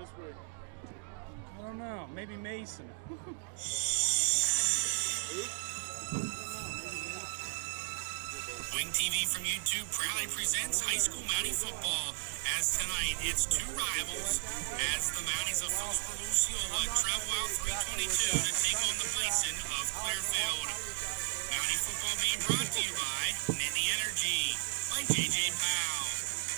I don't know. Maybe Mason. Wing TV from YouTube proudly presents high school Mountie football. As tonight, it's two rivals as the Mounties of Philipsburg-Osceola travel out 322 to take on the Bison of Clearfield. Mountie football being brought to you by Nittany Energy, by JJ Powell,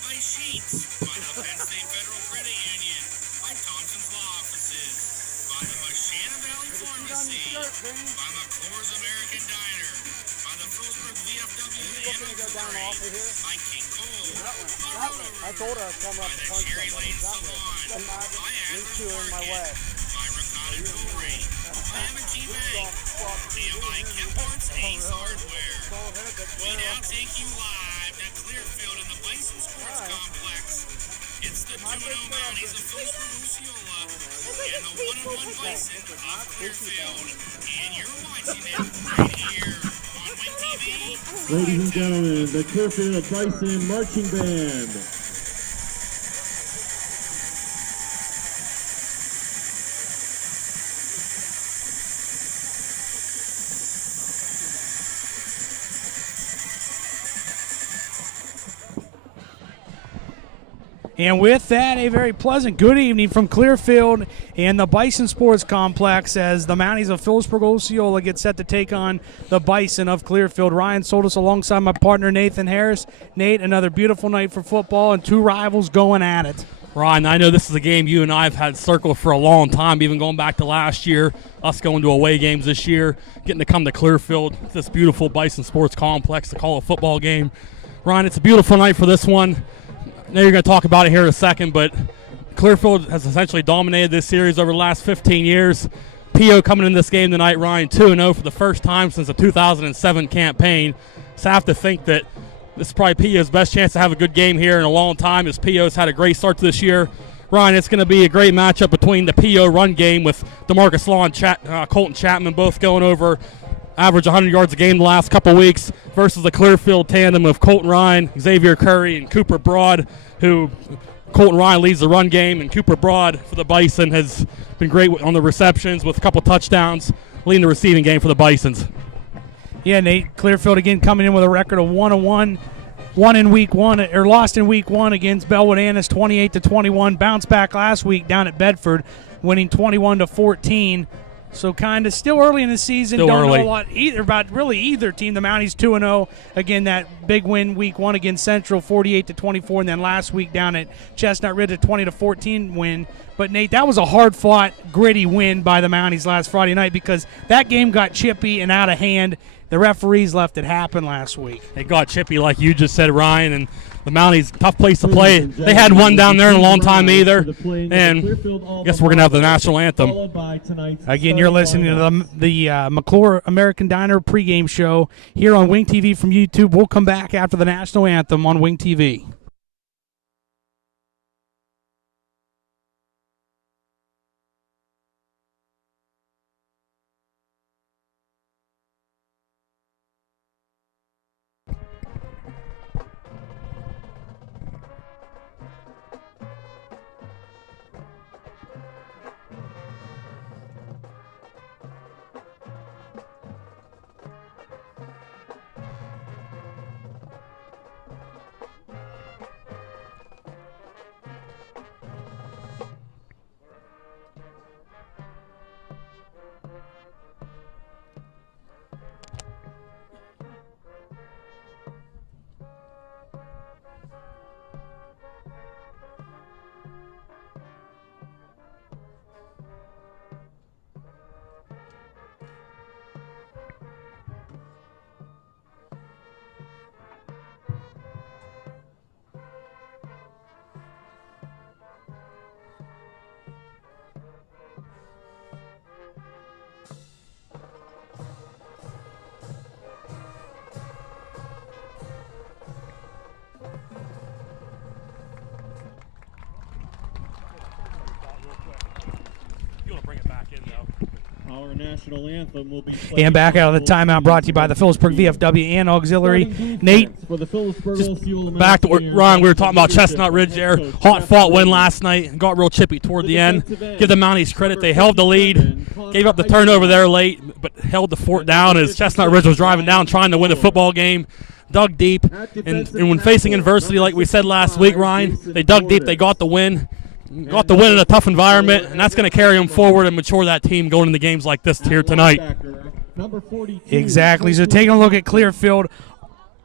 by Sheets, by the Penn State Federal Credit Union, by Thompson's Law Offices, by the Mashana Valley Pharmacy, by McClure's American Diner, by the Philipsburg VFW by King Cole, I told her I'd come up by the Cherry Lane Salon, by Aspen Market, by Ricotta Jewelry, by M&T Bank, and by Kempart's Ace Hardware. We now take you live to Clearfield in the Bison Sports Complex. It's the 2-0 Mounties of Philipsburg-Osceola and the 1-1 Bison of Clearfield. And you're watching it right here on Wing TV. Ladies and gentlemen, the Clearfield Bison Marching Band. And with that, a very pleasant good evening from Clearfield and the Bison Sports Complex as the Mounties of Philipsburg-Osceola get set to take on the Bison of Clearfield. Ryan Soltis alongside my partner Nathan Harris. Nate, another beautiful night for football and two rivals going at it. Ryan, I know this is a game you and I have had circled for a long time, even going back to last year, us going to away games this year, getting to come to Clearfield, this beautiful Bison Sports Complex to call a football game. Ryan, it's a beautiful night for this one. I know you're going to talk about it here in a second, but Clearfield has essentially dominated this series over the last 15 years. PO coming in this game tonight, Ryan, 2-0 for the first time since the 2007 campaign. So I have to think that this is probably PO's best chance to have a good game here in a long time, as PO's had a great start to this year. Ryan, it's going to be a great matchup between the PO run game with DeMarcus Law and Colton Chapman both going over average 100 yards a game the last couple weeks versus the Clearfield tandem of Colton Ryan, Xavier Curry, and Cooper Broad, who Colton Ryan leads the run game, and Cooper Broad for the Bison has been great on the receptions with a couple touchdowns, leading the receiving game for the Bisons. Yeah, Nate, Clearfield again coming in with a record of 1-1. Lost in week one against Bellwood Annis 28-21. Bounced back last week down at Bedford, winning 21-14. So kind of still early in the season. Still Don't early. know a lot about really either team. The Mounties 2-0. Again, that big win week one against Central 48-24, and then last week down at Chestnut Ridge a 20-14 win. But Nate, that was a hard-fought, gritty win by the Mounties last Friday night because that game got chippy and out of hand. The referees left it happen last week. They got chippy, like you just said, Ryan, and the Mounties, tough place to play. They had one down there in a long time either, and I guess we're going to have the national anthem. Again, you're listening to the McClure American Diner pregame show here on Wing TV from YouTube. We'll come back after the national anthem on Wing TV. Our national anthem will be played. And back out of the timeout, brought to you by the Philipsburg VFW and Auxiliary. Nate, For the Philipsburg-Osceola Back to Mountaineers, Ryan, we were talking about Chestnut Ridge there. Hot fought win last night. Got real chippy toward the end. Give the Mounties credit. They held the lead. Gave up the turnover there late, but held the fort down as Chestnut Ridge was driving down trying to win the football game. Dug deep. And when facing adversity, like we said last week, Ryan, they dug deep. They got the win. Got the win in a tough environment, and that's going to carry them forward and mature that team going into games like this here tonight. exactly. So taking a look at Clearfield.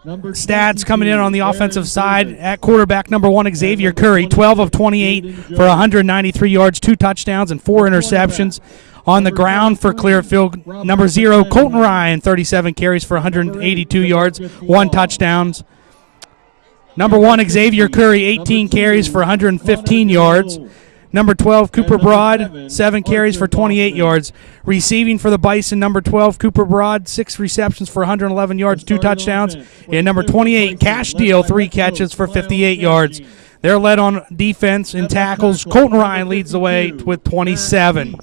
Stats coming in on the offensive side. At quarterback, number 1, Xavier Curry, 12 of 28 for 193 yards, 2 touchdowns, and 4 interceptions. On the ground for Clearfield, number 0, Colton Ryan, 37 carries for 182 yards, 1 touchdown. Number 1, Xavier Curry, 18 carries for 115 yards. Number 12, Cooper Broad, 7 carries for 28 yards. Receiving for the Bison, number 12, Cooper Broad, 6 receptions for 111 yards, 2 touchdowns. And number 28, Cash Deal, 3 catches for 58 yards. They're led on defense and tackles. Colton Ryan leads the way with 27.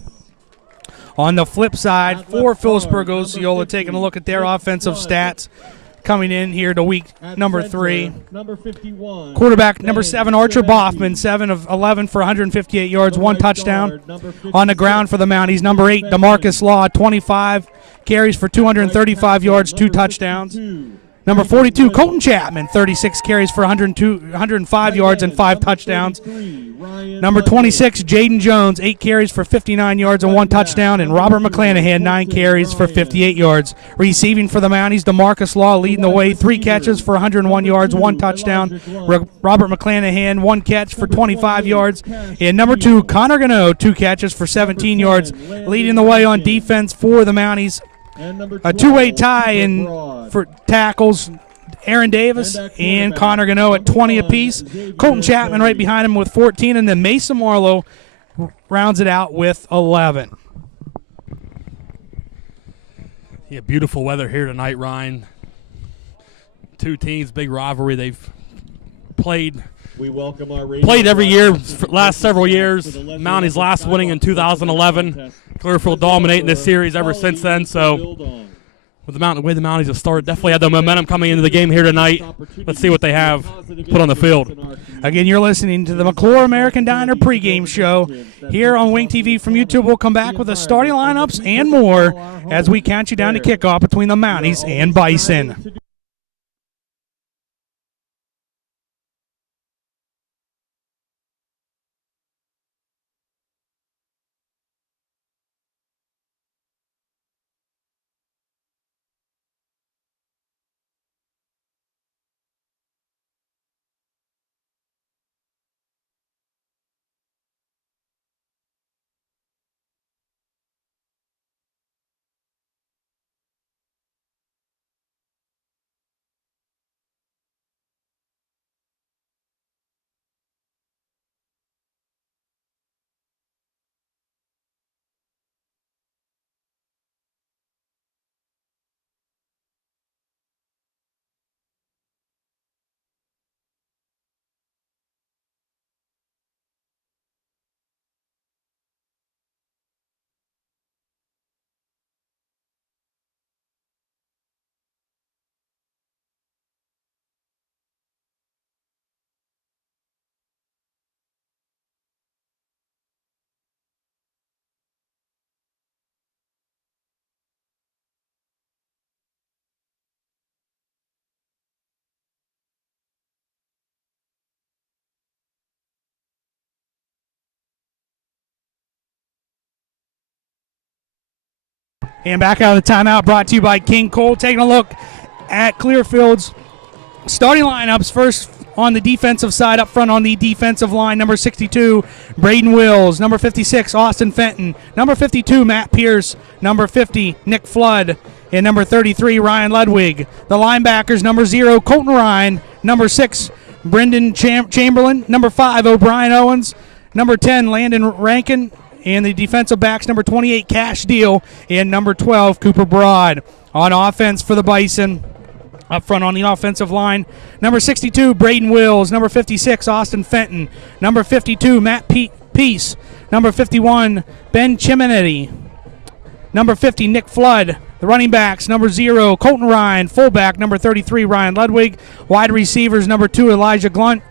On the flip side, for Philipsburg-Osceola, taking a look at their offensive stats coming in here to week number 3. Quarterback number 7, Archer Boffman, 7 of 11 for 158 yards, 1 touchdown. On the ground for the Mounties, number 8, DeMarcus Law, 25 carries for 235 yards, 2 touchdowns. Number 42, Colton Chapman, 36 carries for 105 yards and 5 touchdowns. Number 26, Jaden Jones, 8 carries for 59 yards and 1 touchdown. And Robert McClanahan, 9 carries for 58 yards. Receiving for the Mounties, DeMarcus Law leading the way, 3 catches for 101 yards, 1 touchdown. Robert McClanahan, 1 catch for 25 yards. And number 2, Connor Gano, 2 catches for 17 yards, leading the way on defense for the Mounties. A two-way tie in for tackles, Aaron Davis and Connor Gano at 20 apiece. Colton Chapman right behind him with 14, and then Mason Marlowe rounds it out with 11. Yeah, beautiful weather here tonight, Ryan. 2 teams, big rivalry. They've played every year for the last several years. Mounties last winning in 2011. Clearfield dominating this series ever since then. So with the way the Mounties have started, definitely had the momentum coming into the game here tonight. Let's see what they have put on the field. Again, you're listening to the McClure American Diner pregame show here on Wing TV from YouTube. We'll come back with the starting lineups and more as we count you down to kickoff between the Mounties and Bison. And back out of the timeout, brought to you by King Cole. Taking a look at Clearfield's starting lineups. First on the defensive side, up front on the defensive line, number 62, Braden Wills. Number 56, Austin Fenton. Number 52, Matt Pierce. Number 50, Nick Flood. And number 33, Ryan Ludwig. The linebackers, number 0, Colton Ryan. Number 6, Brendan Chamberlain. Number 5, O'Brien Owens. Number 10, Landon Rankin. And the defensive backs, number 28, Cash Deal, and number 12, Cooper Broad. On offense for the Bison, up front on the offensive line, number 62, Braden Wills. Number 56, Austin Fenton. Number 52, Matt Peace. Number 51, Ben Chiminetti. number 50, Nick Flood. The running backs, number 0, Colton Ryan. Fullback, number 33, Ryan Ludwig. Wide receivers, number 2, Elijah Glunt.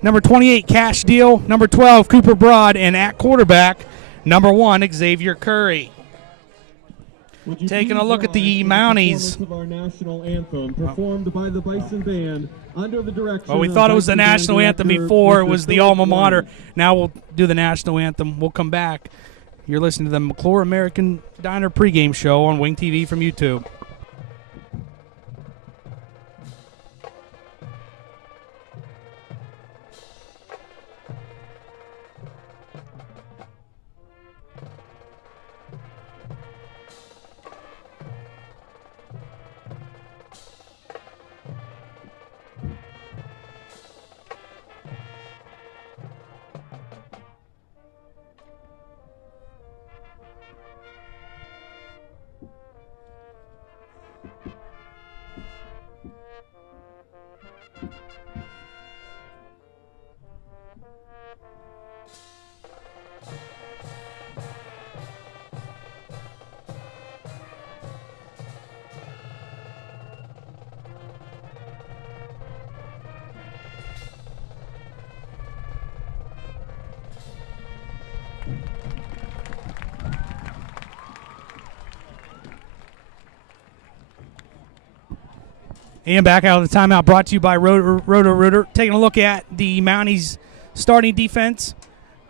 Number 28, Cash Deal. Number 12, Cooper Broad. And at quarterback, number 1, Xavier Curry. Taking a look at the Mounties. Of our national anthem, performed by the Bison Band under the direction. Well, we thought it was the national anthem before. It was the alma mater. Now we'll do the national anthem. We'll come back. You're listening to the McClure American Diner pregame show on Wing TV from YouTube. And back out of the timeout, brought to you by Roto-Rooter. Taking a look at the Mounties starting defense.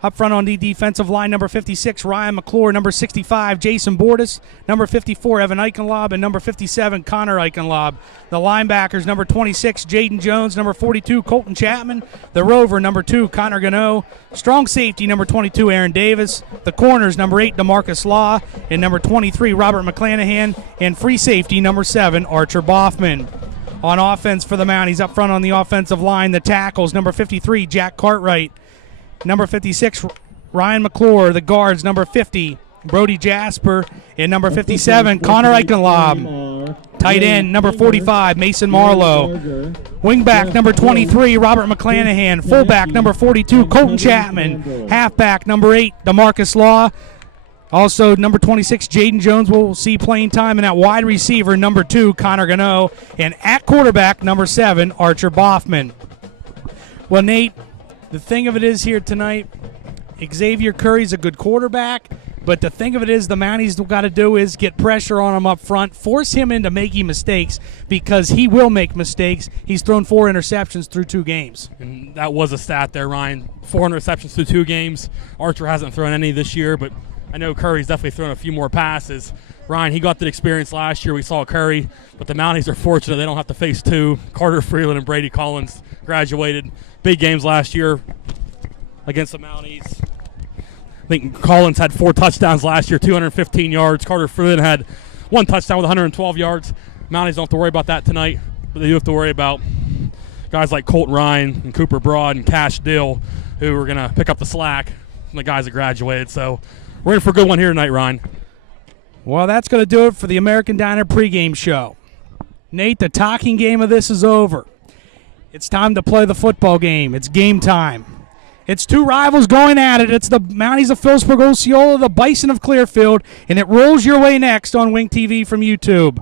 Up front on the defensive line, number 56, Ryan McClure. Number 65, Jason Bordas. Number 54, Evan Eichenlob. And number 57, Connor Eichenlob. The linebackers, number 26, Jaden Jones. Number 42, Colton Chapman. The rover, number 2, Connor Gano. Strong safety, number 22, Aaron Davis. The corners, number 8, DeMarcus Law. And number 23, Robert McClanahan. And free safety, number 7, Archer Boffman. On offense for the Mounties, up front on the offensive line, the tackles, number 53, Jack Cartwright. Number 56, Ryan McClure. The guards, number 50, Brody Jasper. And number 57, Connor Eichenlob. Tight end, number 45, Mason Marlowe. Wingback, number 23, Robert McClanahan. Fullback, number 42, Colton Chapman. Halfback, number 8, DeMarcus Law. Also, number 26, Jaden Jones will see playing time. And at wide receiver, number 2, Connor Gano. And at quarterback, number 7, Archer Boffman. Well, Nate, the thing of it is here tonight, Xavier Curry's a good quarterback, but the thing of it is the Mounties got to do is get pressure on him up front, force him into making mistakes because he will make mistakes. He's thrown 4 interceptions through 2 games. And that was a stat there, Ryan. 4 interceptions through 2 games. Archer hasn't thrown any this year, but I know Curry's definitely thrown a few more passes. Ryan, he got the experience last year. We saw Curry, but the Mounties are fortunate they don't have to face 2. Carter Freeland and Brady Collins graduated. Big games last year against the Mounties. I think Collins had 4 touchdowns last year, 215 yards. Carter Freeland had 1 touchdown with 112 yards. Mounties don't have to worry about that tonight, but they do have to worry about guys like Colton Ryan and Cooper Broad and Cash Dill, who are going to pick up the slack from the guys that graduated. So we're in for a good one here tonight, Ryan. Well, that's going to do it for the American Diner pregame show. Nate, the talking game of this is over. It's time to play the football game. It's game time. It's 2 rivals going at it. It's the Mounties of Philipsburg-Osceola, the Bison of Clearfield, and it rolls your way next on Wing TV from YouTube.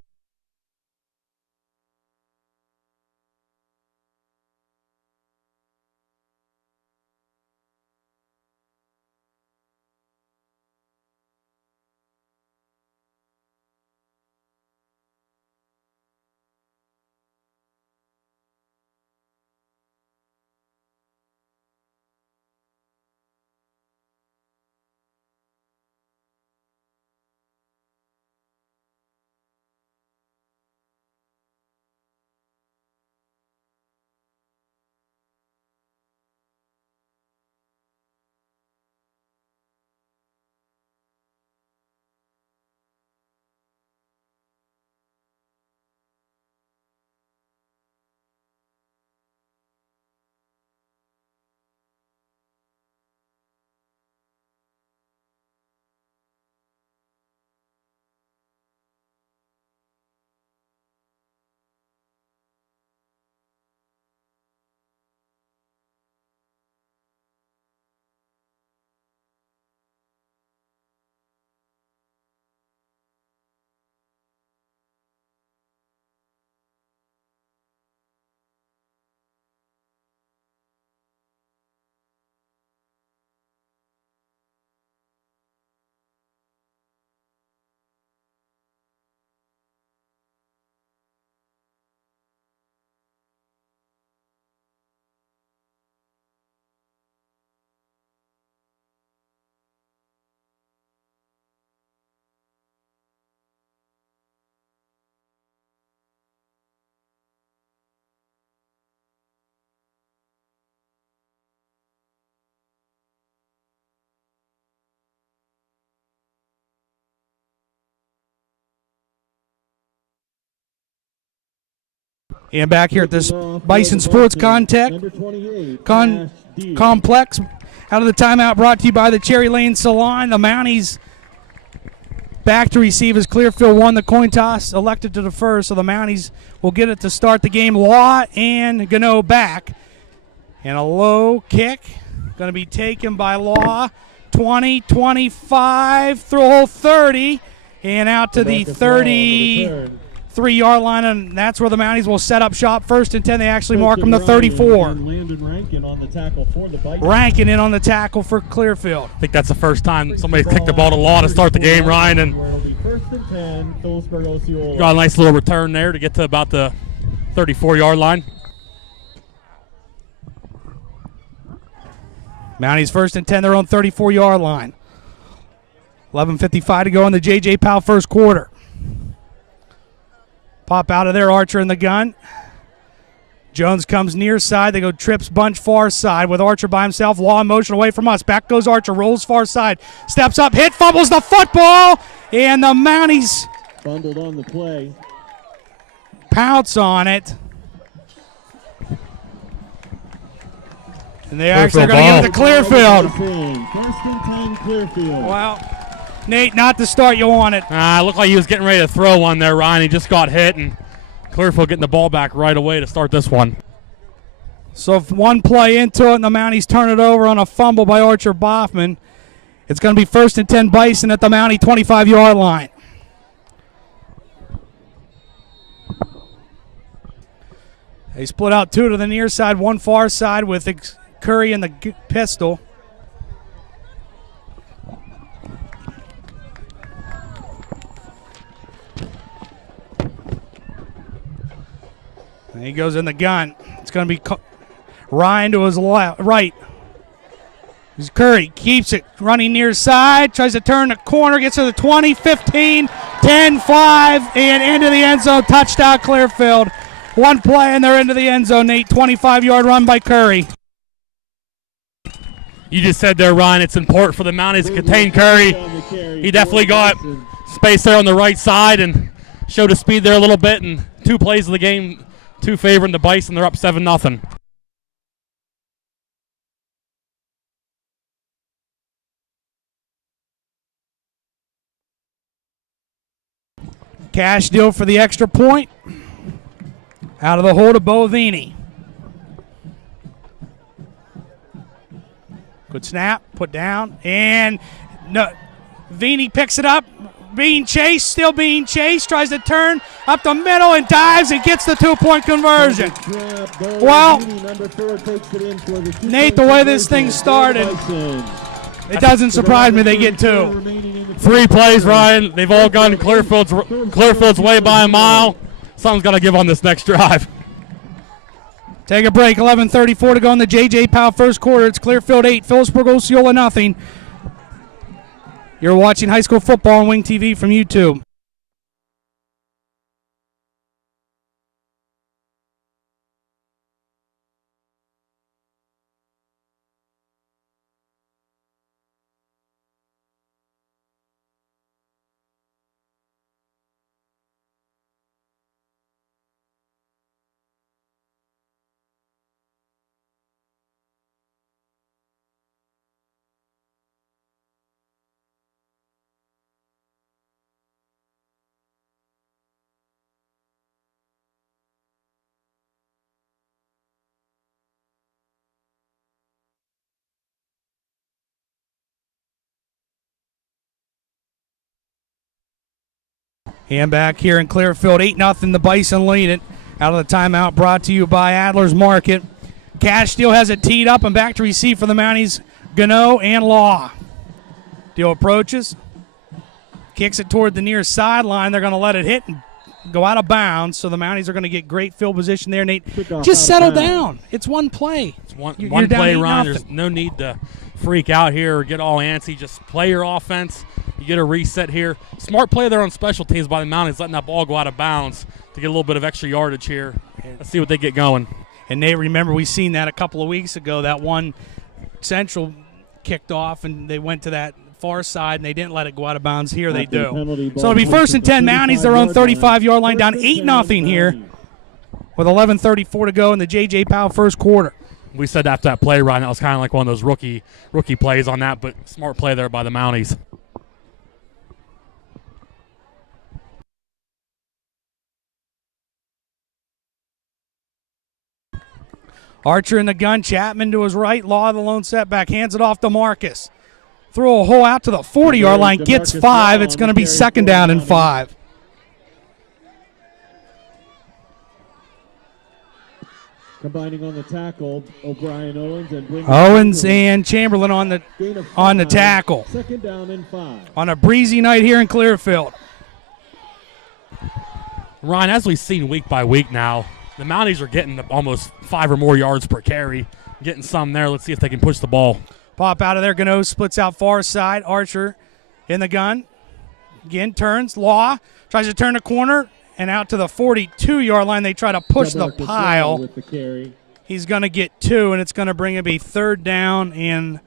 And back here at this Bison Sports Complex, out of the timeout brought to you by the Cherry Lane Salon. The Mounties back to receive as Clearfield won the coin toss, elected to defer, so the Mounties will get it to start the game. Law and Gano back. And a low kick going to be taken by Law. 20, 25, throw 30, and out to the 33-yard line, and that's where the Mounties will set up shop. 1st and 10, they actually mark them to 34. Rankin on the tackle for the Bison. Rankin in on the tackle for Clearfield. I think that's the first time somebody's kicked the ball to Law to start the game, Ryan, and Where it'll be 1st and 10, Philipsburg-Osceola. got a nice little return there to get to about the 34-yard line. Mounties 1st and 10, their own 34-yard line. 11:55 to go in the J.J. Powell first quarter. Pop out of there, Archer in the gun. Jones comes near side. They go trips, bunch far side with Archer by himself. Law in motion away from us. Back goes Archer, rolls far side. Steps up, hit, fumbles the football, and the Mounties Bundled on the play. pounce on it. And they actually are going to give it to Clearfield. 1st and 10, Clearfield. Well, Nate, not the start you wanted. It looked like he was getting ready to throw one there, Ryan. He just got hit, and Clearfield getting the ball back right away to start this one. So if one play into it and the Mounties turn it over on a fumble by Archer Boffman, it's going to be 1st and 10 Bison at the Mountie 25-yard line. They split out two to the near side, one far side with Curry in the pistol. And he goes in the gun. It's going to be Ryan to his right. He's Curry keeps it running near side, tries to turn the corner, gets to the 20, 15, 10, 5, and into the end zone. Touchdown Clearfield. One play and they're into the end zone, Nate. 25-yard run by Curry. You just said there, Ryan, it's important for the Mounties to contain Curry. He definitely got space there on the right side and showed his speed there a little bit. And 2 plays of the game, 2 favoring the Bison. They're up 7-0. Cash deal for the extra point. Out of the hold of Bovini. Good snap, put down, and no, Vini picks it up. Still being chased, tries to turn up the middle and dives and gets the 2-point conversion. Well, Nate, the way this thing started, it doesn't surprise me they get 2. 3 plays, Ryan. They've all gone Clearfield's way by a mile. Something's got to give on this next drive. Take a break. 11:34 to go in the J.J. Powell first quarter. It's Clearfield 8, Philipsburg-Osceola nothing. You're watching high school football on Wing TV from YouTube. And back here in Clearfield, 8-0, the Bison lead it. Out of the timeout brought to you by Adler's Market. Cash Deal has it teed up and back to receive for the Mounties, Gano and Law. Deal approaches, kicks it toward the near sideline. They're going to let it hit and go out of bounds, so the Mounties are going to get great field position there. Nate, just settle down. It's one play. It's one You're play, down Ryan. 8-0. There's no need to freak out here or get all antsy. Just play your offense. You get a reset here. Smart play there on special teams by the Mounties, letting that ball go out of bounds to get a little bit of extra yardage here. Let's see what they get going. And Nate, remember we seen that a couple of weeks ago. That one Central kicked off and they went to that far side and they didn't let it go out of bounds. Here they do. So it'll be 1st and 10 Mounties, their own 35-yard line, down 8-0 here with 11:34 to go in the J.J. Powell first quarter. We said after that play, Ryan, that was kind of like one of those rookie plays on that, but smart play there by the Mounties. Archer in the gun, Chapman to his right, Law the lone setback, hands it off to Marcus. Throw a hole out to the 40-yard line, gets 5. It's going to be second down and 5. Combining on the tackle, Owens and Chamberlain on the tackle. Second down and 5. On a breezy night here in Clearfield. Ryan, as we've seen week by week now, the Mounties are getting almost 5 or more yards per carry, getting some there. Let's see if they can push the ball. Pop out of there. Gano splits out far side. Archer in the gun. Again, turns. Law tries to turn the corner and out to the 42-yard line. They try to push the pile. With the carry. He's going to get 2, and it's going to bring him a third down and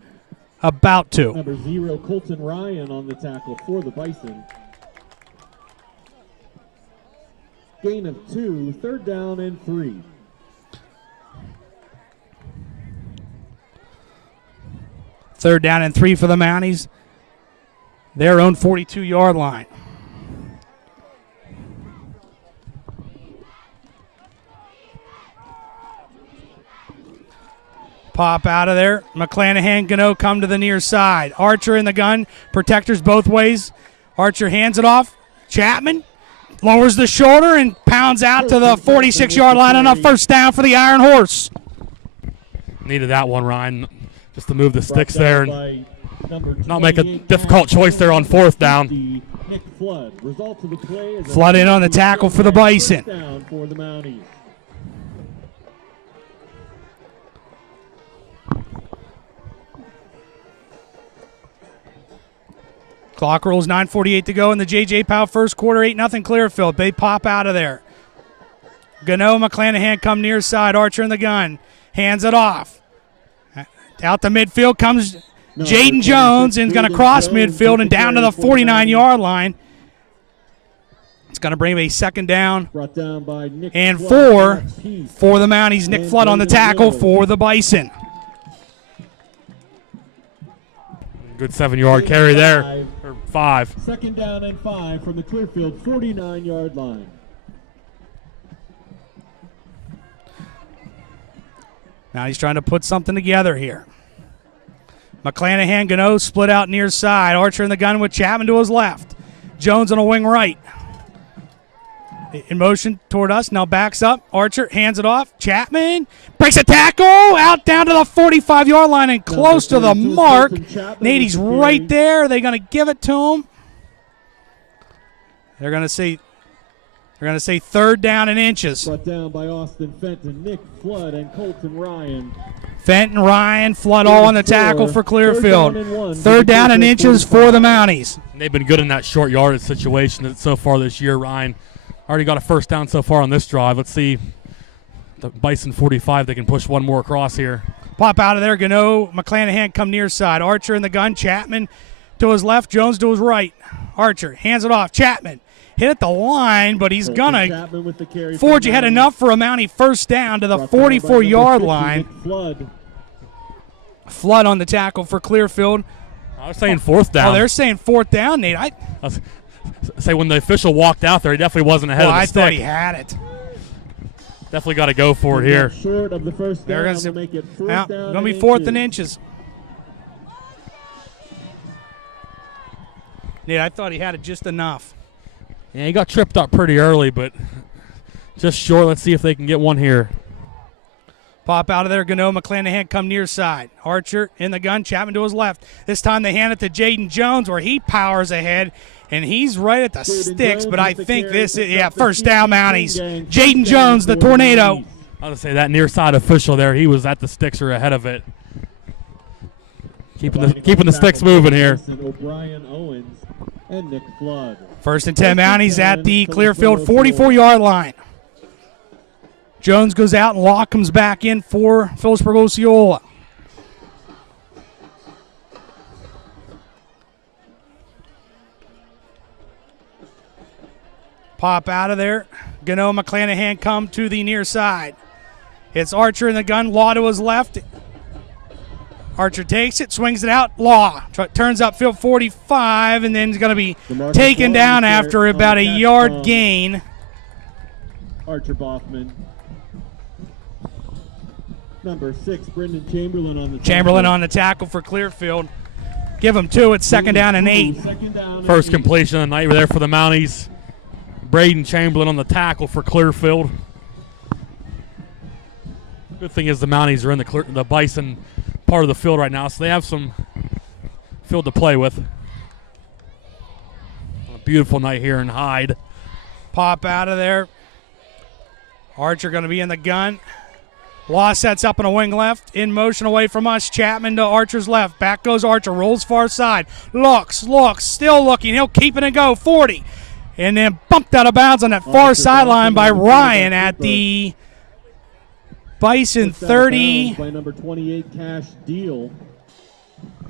about 2. Number 0, Colton Ryan on the tackle for the Bison. Gain of 2, third down and 3. Third down and 3 for the Mounties. Their own 42-yard line. Pop out of there. McClanahan, Gano come to the near side. Archer in the gun. Protectors both ways. Archer hands it off. Chapman lowers the shoulder and pounds out to the 46-yard line on a first down for the Iron Horse. Needed that one, Ryan, just to move the sticks there and not make a difficult choice there on fourth down. Flood in on the tackle for the Bison. Clock rolls, 9:48 to go in the J.J. Powell first quarter, 8-0 Clearfield. They pop out of there. Gano, McClanahan come near side. Archer in the gun. Hands it off. Out to midfield comes Jaden Jones and is going to cross midfield and down to the 49-yard line. It's going to bring him a second down and 4 for the Mounties. Nick Flood on the tackle for the Bison. Good 7-yard carry there, or 5. Second down and 5 from the Clearfield 49-yard line. Now he's trying to put something together here. McClanahan, Gano split out near side. Archer in the gun with Chapman to his left. Jones on a wing right. In motion toward us, now backs up. Archer hands it off. Chapman breaks a tackle out down to the 45-yard line and close to the mark. Nady's right there. They're going to give it to him. They're going to say third down and inches. Brought down by Austin Fenton, Nick Flood, and Colton Ryan. Fenton, Ryan, Flood all on the tackle for Clearfield. Third down and inches for the Mounties. They've been good in that short yardage situation so far this year, Ryan. Already got a first down so far on this drive. Let's see the Bison 45. They can push one more across here. Pop out of there. Gano, McClanahan come near side. Archer in the gun. Chapman to his left. Jones to his right. Archer hands it off. Chapman hit at the line, but he's going to forge ahead enough for a Mountie first down to the 44-yard line. Flood on the tackle for Clearfield. I was saying fourth down. Oh, they're saying fourth down, Nate. Say when the official walked out there, he definitely wasn't ahead of the stick. I thought he had it. Definitely got to go for it here. Short of the first down, They're going to be fourth and inches. Nate, I thought he had it just enough. Yeah, he got tripped up pretty early, but just short. Let's see if they can get one here. Pop out of there. Gano, McClanahan come near side. Archer in the gun. Chapman to his left. This time they hand it to Jaden Jones where he powers ahead, and he's right at the sticks, but I think this is, first down Mounties. Jaden Jones, the tornado. I was going to say that near side official there, he was at the sticks or ahead of it. Keeping the sticks moving here. O'Brien Owens and Nick Flood. First and 10 Mounties at the Clearfield 44-yard line. Jones goes out and Law comes back in for Philipsburg-Osceola. Pop out of there. Gano and McClanahan come to the near side. It's Archer in the gun. Law to his left. Archer takes it, swings it out. Law turns upfield 45, and then he's going to be taken down after about a yard gain. Archer Boffman. Number 6, Brendan Chamberlain on the Chamberlain on the tackle for Clearfield. Give him 2. It's 2nd down and 8. First completion of the night there for the Mounties. Braden Chamberlain on the tackle for Clearfield. Good thing is the Mounties are in the Bison part of the field right now, so they have some field to play with. A beautiful night here in Hyde. Pop out of there. Archer going to be in the gun. Law sets up on a wing left. In motion away from us. Chapman to Archer's left. Back goes Archer. Rolls far side. Looks. Still looking. He'll keep it and go. 40. And then bumped out of bounds on that far sideline by Ryan at the Bison 30. By number 28, Cash Deal.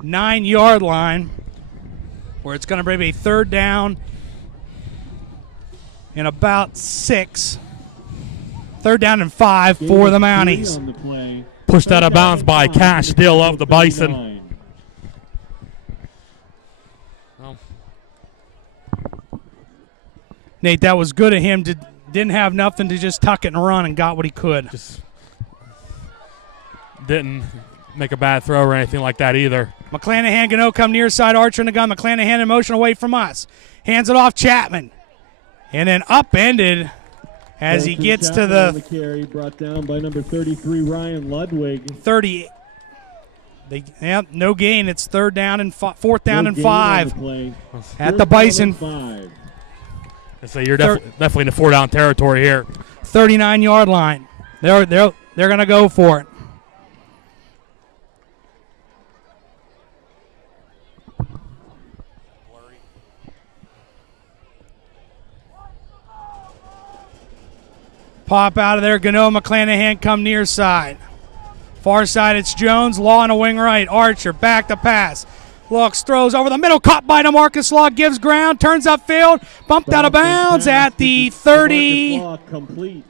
9-yard line, where it's going to be a 3rd down and about 6. 3rd down and 5 for the Mounties. Pushed out of bounds by Cash Dill of the Bison. Nate, that was good of him. Didn't have nothing to just tuck it and run and got what he could. Just didn't make a bad throw or anything like that either. McClanahan Gano come near side. Archer in the gun. McClanahan in motion away from us. Hands it off Chapman. And then upended as he gets to the carry, brought down by number 33, Ryan Ludwig. 30. No gain. It's 3rd down and 4th down and 5 at the Bison. So you're definitely in the 4-down territory here. 39-yard line. They're going to go for it. Pop out of there. Gano, McClanahan come near side. Far side, it's Jones. Law on a wing right. Archer back to pass. Looks, throws over the middle. Caught by DeMarcus Law. Gives ground. Turns upfield. Bumped out of bounds at the 30. Complete.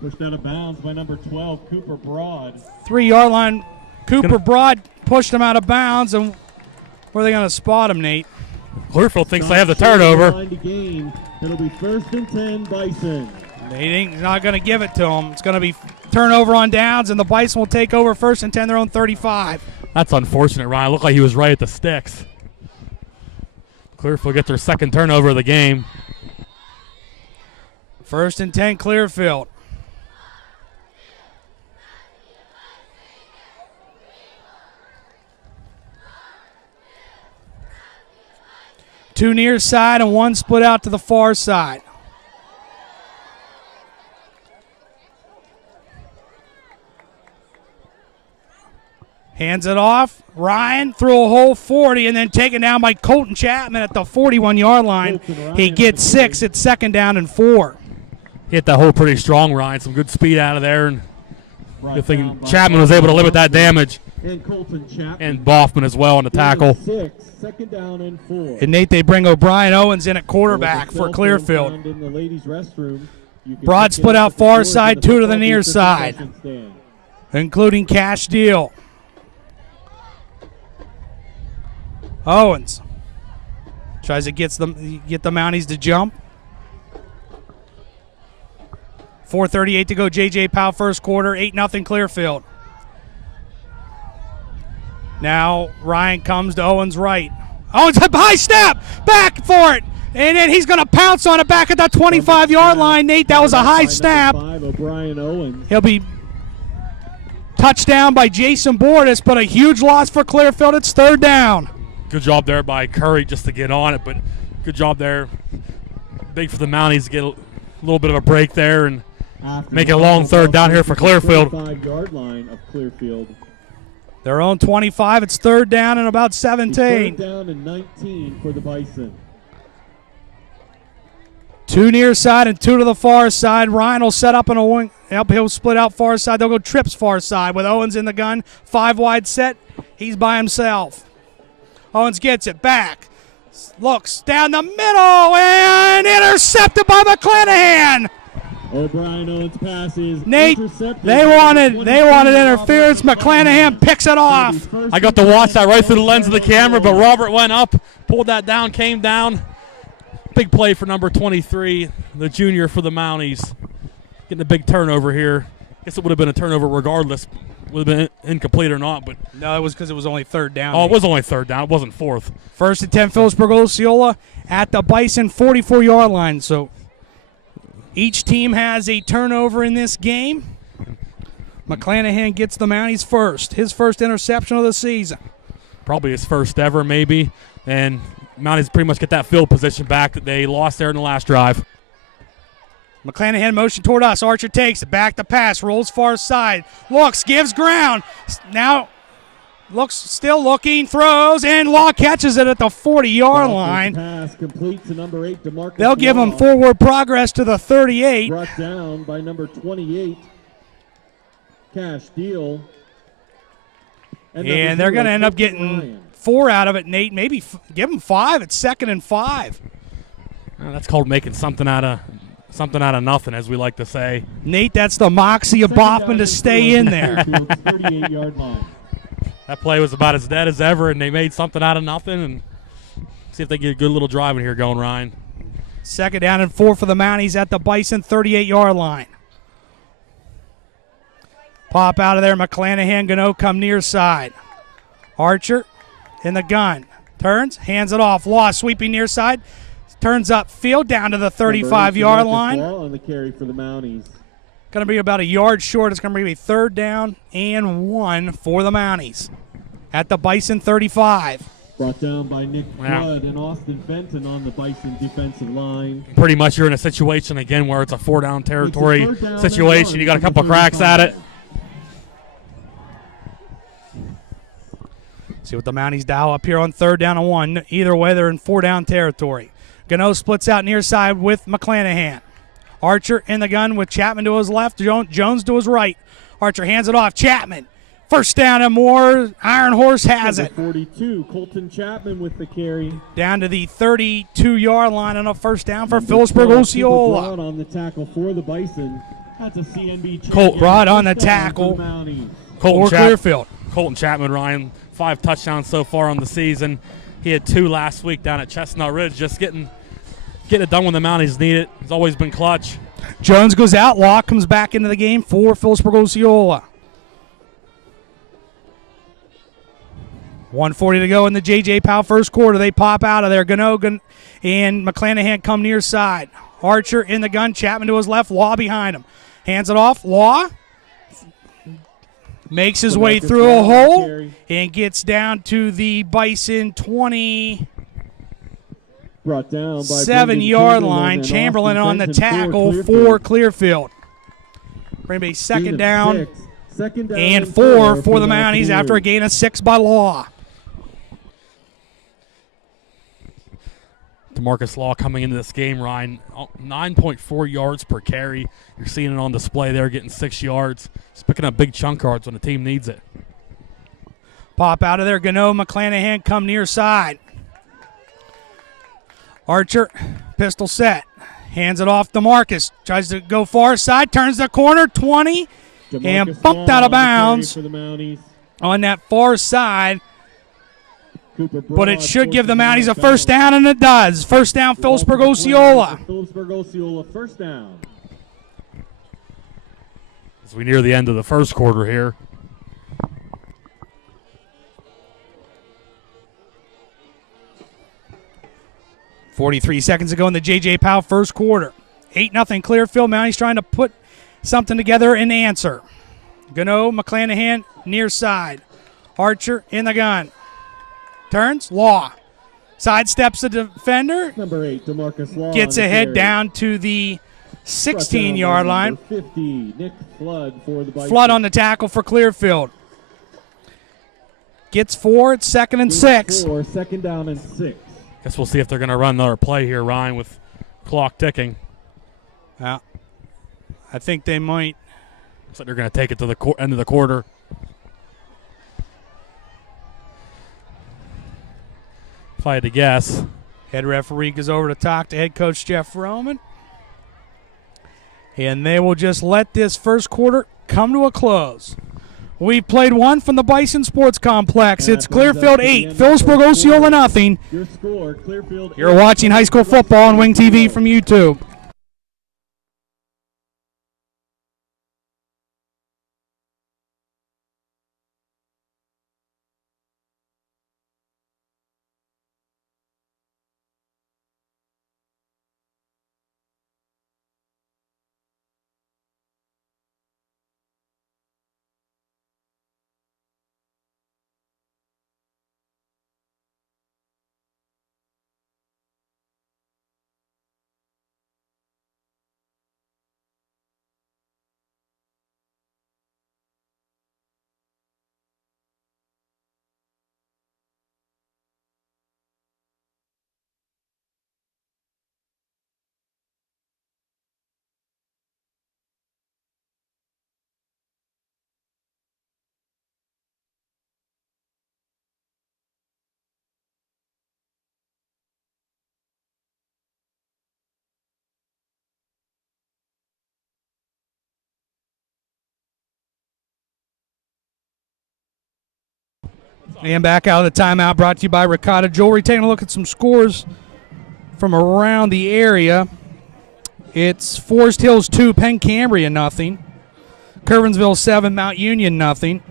Pushed out of bounds by number 12, Cooper Broad. 3-yard line. Cooper Broad pushed him out of bounds. And where are they going to spot him, Nate? Clearfield thinks they have the turnover. It'll be 1st and 10, Bison. He's not going to give it to him. It's going to be turnover on downs, and the Bison will take over 1st and 10, their own 35. That's unfortunate, Ryan. Looked like he was right at the sticks. Clearfield gets their 2nd turnover of the game. 1st and 10, Clearfield. Two near side and 1 split out to the far side. Hands it off. Ryan through a hole 40 and then taken down by Colton Chapman at the 41-yard line. He gets 6. It's 2nd down and 4. Hit that hole pretty strong, Ryan. Some good speed out of there. And good thing Chapman was able to limit that damage. And Colton Chapman. And Boffman as well on the tackle. 6, 2nd down and 4. And Nate, they bring O'Brien Owens in at quarterback for Clearfield. In the ladies' restroom. Broad split out far side, 2 to the near side, including Cash Deal. Owens tries to get the Mounties to jump. 4:38 to go. J.J. Powell first quarter. 8-0 Clearfield. Now Ryan comes to Owens right. Owens a high step. Back for it. And then he's going to pounce on it back at the 25-yard line. Nate, that was a high snap. O'Brien Owens. He'll be touchdown by Jason Bordas, but a huge loss for Clearfield. It's 3rd down. Good job there by Curry just to get on it, but good job there. Big for the Mounties to get a little bit of a break there and make it a long 3rd down here for Clearfield. 25-yard line of Clearfield. Their own 25. It's 3rd down and about 17. 3rd down and 19 for the Bison. 2 near side and 2 to the far side. Ryan will set up in a wing. Yep, he'll split out far side. They'll go trips far side with Owens in the gun. 5 wide set. He's by himself. Owens gets it back. Looks down the middle and intercepted by McClanahan. O'Brien Owens passes. Nate, intercepted. they wanted interference. McClanahan picks it off. I got to watch that right through the lens of the camera, but Robert went up, pulled that down, came down. Big play for number 23, the junior for the Mounties. Getting a big turnover here. Guess it would have been a turnover regardless. Would have been incomplete or not, but No, it was because it was only third down. oh, it was only third down. It wasn't fourth. First and 10, Philipsburg-Osceola at the Bison 44-yard line. So each team has a turnover in this game. McClanahan gets the Mounties first. His first interception of the season. Probably his first ever, maybe. And Mounties pretty much get that field position back that they lost there in the last drive. McClanahan motion toward us. Archer takes it. Back to pass. Rolls far side. Looks. Gives ground. Now looks. Still looking. Throws. And Law catches it at the 40-yard line. Pass complete to number 8, DeMarcus They'll give him Law. forward progress to the 38. Brought down by number 28, Cash Deal. And they're going to end up getting 4 out of it, Nate. Maybe give them 5. It's 2nd and 5. That's called making something out of nothing, as we like to say. Nate, that's the moxie of Boffman to stay in there. 38-yard line. That play was about as dead as ever, and they made something out of nothing. And see if they get a good little drive in here going, Ryan. 2nd down and 4 for the Mounties at the Bison 38-yard line. Pop out of there. McClanahan going to come near side. Archer in the gun. Turns, hands it off. Law sweeping near side. Turns up field down to the 35-yard line. On the carry for the Mounties. Going to be about a yard short. It's going to be a 3rd down and 1 for the Mounties at the Bison 35. Brought down by Nick Flood and Austin Fenton on the Bison defensive line. Pretty much you're in a situation again where it's a 4-down territory situation. You got a couple of cracks at it. See what the Mounties dial up here on 3rd down and 1. Either way, they're in 4-down territory. Gano splits out near side with McClanahan. Archer in the gun with Chapman to his left, Jones to his right. Archer hands it off. Chapman. First down and more. Iron Horse has it. 42, Colton Chapman with the carry. Down to the 32-yard line on a first down for Philipsburg-Osceola. On the tackle for the Bison. That's a CNB. Colt Broad on the tackle for Clearfield. Colton Chapman, Ryan, 5 touchdowns so far on the season. He had 2 last week down at Chestnut Ridge, just getting it done when the Mounties need it. He's always been clutch. Jones goes out. Law comes back into the game for Philipsburg-Osceola. 1:40 to go in the J.J. Powell first quarter. They pop out of there. Ganogan and McClanahan come near side. Archer in the gun. Chapman to his left. Law behind him. Hands it off. Law makes his way through a hole and gets down to the Bison 27-yard line. Chamberlain on the tackle for Clearfield. Bring me 2nd down and 4 for the Mounties after a gain of 6 by Law. DeMarcus Law coming into this game, Ryan, 9.4 yards per carry. You're seeing it on display there, getting 6 yards. He's picking up big chunk yards when the team needs it. Pop out of there. Gano, McClanahan come near side. Archer, pistol set. Hands it off to Marcus. Tries to go far side. Turns the corner, 20. And bumped out of bounds on that far side. But it should give the Mounties a first down, and it does. First down, Philipsburg-Osceola. Philipsburg-Osceola, first down. As we near the end of the first quarter here. .43 seconds ago in the J.J. Powell first quarter. 8-0 Clearfield. Mounties trying to put something together and answer. Gano, McClanahan near side. Archer in the gun. Turns. Law. Sidesteps the defender. Number 8, DeMarcus Law. Gets ahead down to the 16-yard line. 50, Nick Flood for the Bison. Flood on the tackle for Clearfield. Gets 4. It's 2nd and 6. 4, 2nd down and 6. Guess we'll see if they're going to run another play here, Ryan, with clock ticking. Yeah. I think they might. Looks like they're going to take it to the end of the quarter. If I had to guess, Head referee goes over to talk to head coach Jeff Roman. And they will just let this first quarter come to a close. We played one from the Bison Sports Complex. It's Clearfield 8, Philipsburg-Osceola nothing. Your score, Clearfield. You're watching high school football on Wing TV from YouTube. And back out of the timeout, brought to you by Ricotta Jewelry. Taking a look at some scores from around the area. It's Forest Hills 2, Penn Cambria nothing. Curwensville 7, Mount Union nothing.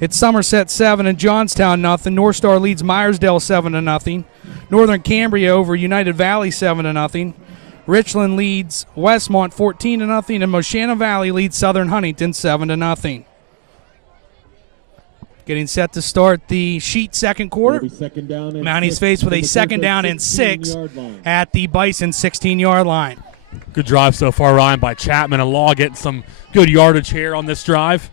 It's Somerset 7 and Johnstown nothing. North Star leads Myersdale 7-0. Northern Cambria over United Valley 7-0. Richland leads Westmont 14-0, and Moshannon Valley leads Southern Huntington 7-0. Getting set to start the Sheet second quarter. Mounties faced with a second down and 6 at the Bison 16-yard line. Good drive so far, Ryan, by Chapman and Law, getting some good yardage here on this drive.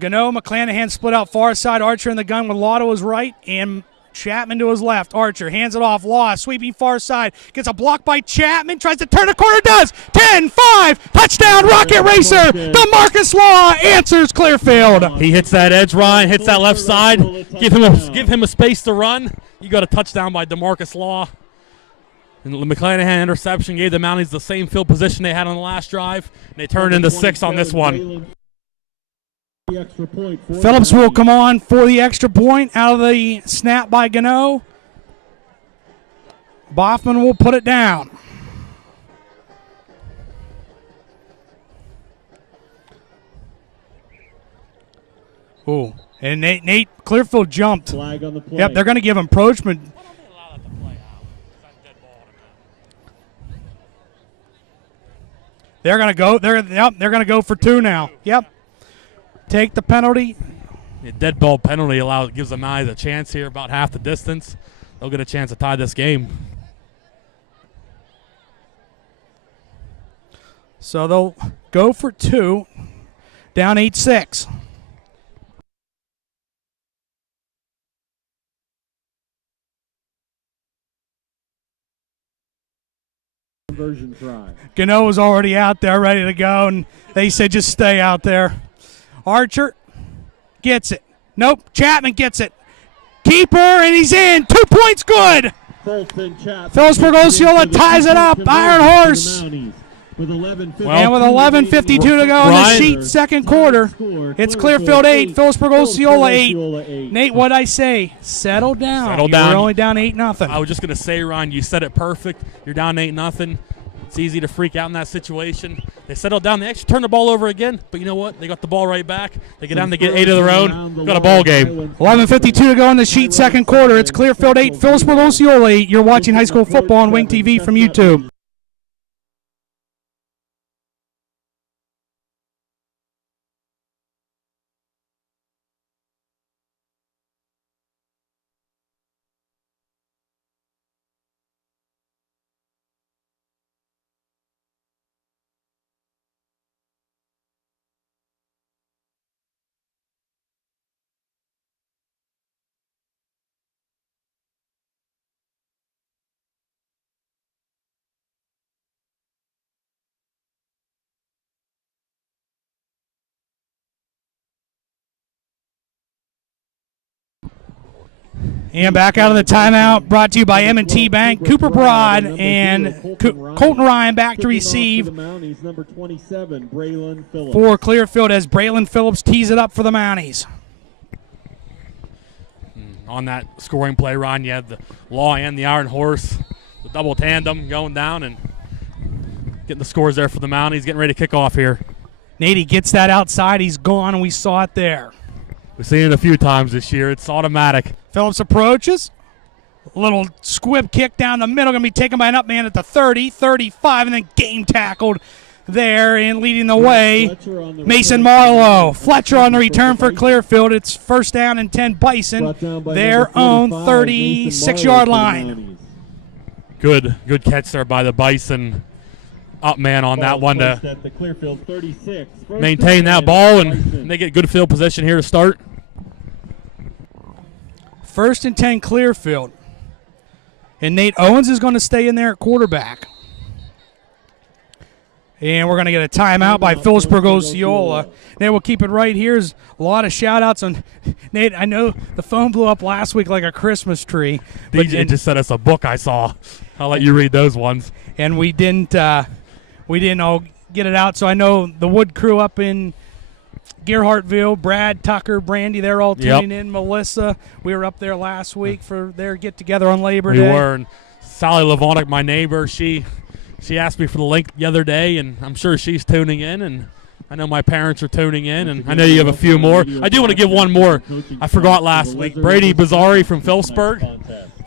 Gano, McClanahan split out far side. Archer in the gun with Law to his right and Chapman to his left. Archer hands it off. Law sweeping far side. Gets a block by Chapman. Tries to turn a corner. Does. 10-5. Touchdown, Rocket Racer. DeMarcus Law answers Clearfield. He hits that edge, Ryan. Hits that left side. Give him a space to run. You got a touchdown by DeMarcus Law. And the McClanahan interception gave the Mounties the same field position they had on the last drive. And they turned into 6 on this one. Phillips will come on for the extra point out of the snap by Gano. Boffman will put it down. Ooh, and Nate Clearfield jumped. Flag on the play. Yep, they're going to give him approachment. They're going to go. They're going to go for 2 now. Yep. Take the penalty. A dead ball penalty gives the Mounties a chance here, about half the distance. They'll get a chance to tie this game. So they'll go for 2, down 8-6. Conversion try. Gano was already out there ready to go, and they said just stay out there. Archer gets it. Nope, Chapman gets it. Keeper, and he's in. 2 points good. Philipsburg-Osceola ties it up. Iron Horse. And with 11:52 to go in the Sheet second quarter, it's Clearfield 8, Philipsburg-Osceola 8. Nate, what'd I say? Settle down. Settle down. You're only down 8-0. I was just going to say, Ryan, you said it perfect. You're down 8-0. It's easy to freak out in that situation. They settled down. They actually turned the ball over again, but you know what? They got the ball right back. They get down, they get 8 of their own. Got a ball game. 11:52 to go in the Sheet second quarter. It's Clearfield 8, Philipsburg-Osceola 8. You're watching high school football on Wing TV from YouTube. And back out of the timeout, brought to you by M&T Bank. Cooper Broad and Colton Ryan back to receive Number 27, Braylon Phillips. for Clearfield as Braylon Phillips tees it up for the Mounties. On that scoring play, Ron, you had the Law and the Iron Horse, the double tandem going down and getting the scores there for the Mounties, getting ready to kick off here. Nady gets that outside. He's gone, and we saw it there. We've seen it a few times this year. It's automatic. Phillips approaches. A little squib kick down the middle. Going to be taken by an up man at the 30, 35, and then game tackled there and leading the way. Mason Marlowe. Fletcher on the return for Clearfield. It's first down and 10 Bison. Their own 36-yard line. Good catch there by the Bison up man on that one to at the Clearfield 36. maintain that ball, and they get good field position here to start. First and 10 Clearfield. And Nate Owens is going to stay in there at quarterback. And we're going to get a timeout by Philipsburg-Osceola. Nate, we'll keep it right here. There's a lot of shout-outs on Nate. I know the phone blew up last week like a Christmas tree. DJ just sent us a book I saw. I'll let you read those ones. And we didn't all get it out. So I know the Wood crew up in Gerhardtville, Brad, Tucker, Brandy, they're all tuning in. Melissa, we were up there last week for their get-together on Labor Day. We were. And Sally Lavonik, my neighbor, she asked me for the link the other day, and I'm sure she's tuning in, and I know my parents are tuning in, and I know you have a few more. I do want to give one more. I forgot last week. Brady Bazzari from Philipsburg.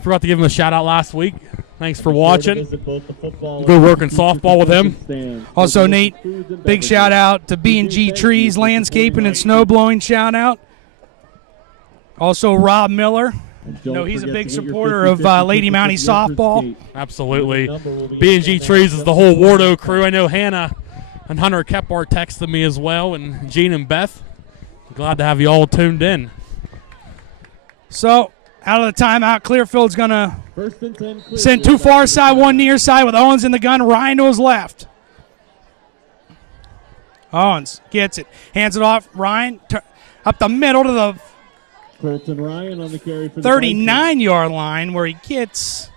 Forgot to give him a shout-out last week. Thanks for watching. Good work in softball with him. Also, Nate, big shout-out to B&G Trees, Landscaping, and Snow Blowing shout-out. Also, Rob Miller. No, he's a big supporter of Lady Mountie softball. Absolutely. B&G Trees is the whole Wardo crew. I know Hannah and Hunter Kepar texted me as well, and Gene and Beth. Glad to have you all tuned in. So, out of the timeout, Clearfield's going to send two far side, one near side with Owens in the gun. Ryan to his left. Owens gets it. Hands it off. Ryan up the middle to the Colton Ryan on the carry for 39-yard line where he gets.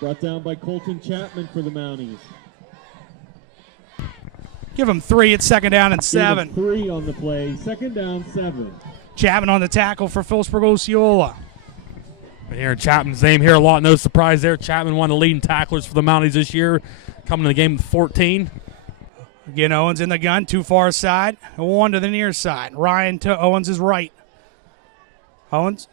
Brought down by Colton Chapman for the Mounties. Give him 3. It's second down and 7. 3 on the play. Second down, 7. Chapman on the tackle for Philipsburg-Osceola. Hearing Chapman's name here a lot. No surprise there. Chapman, one of the leading tacklers for the Mounties this year, coming to the game with 14. Again, Owens in the gun, too far side, 1 to the near side. Ryan to Owens' right. Owens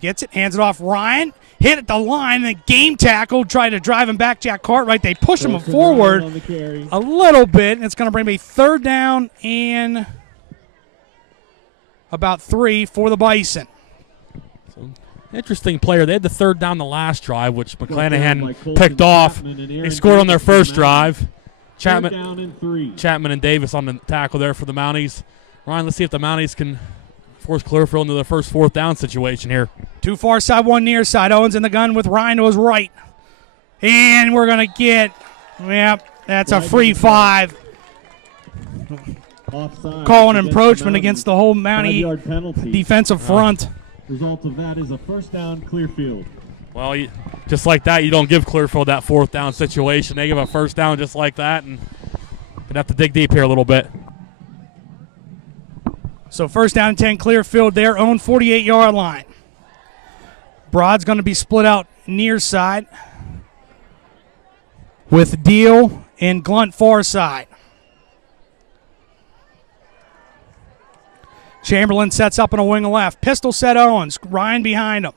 gets it, hands it off. Ryan hit at the line, then game tackle, tried to drive him back. Jack Cartwright, they push him forward a little bit, and it's going to bring me third down and about 3 for the Bison. Interesting player. They had the third down the last drive, which McClanahan picked off. They scored on their first drive. Chapman and Davis on the tackle there for the Mounties. Ryan, let's see if the Mounties can force Clearfield into their first fourth down situation here. 2 far side, 1 near side. Owens in the gun with Ryan to his right. And we're going to get, that's a free 5. Offside. Call an encroachment against the whole Mountie defensive front. Result of that is a first down, Clearfield. Well, just like that, you don't give Clearfield that fourth down situation. They give a first down just like that, and gonna have to dig deep here a little bit. So first down and 10, Clearfield, their own 48-yard line. Broad's going to be split out near side with Deal and Glunt far side. Chamberlain sets up on a wing left. Pistol set Owens. Ryan behind him.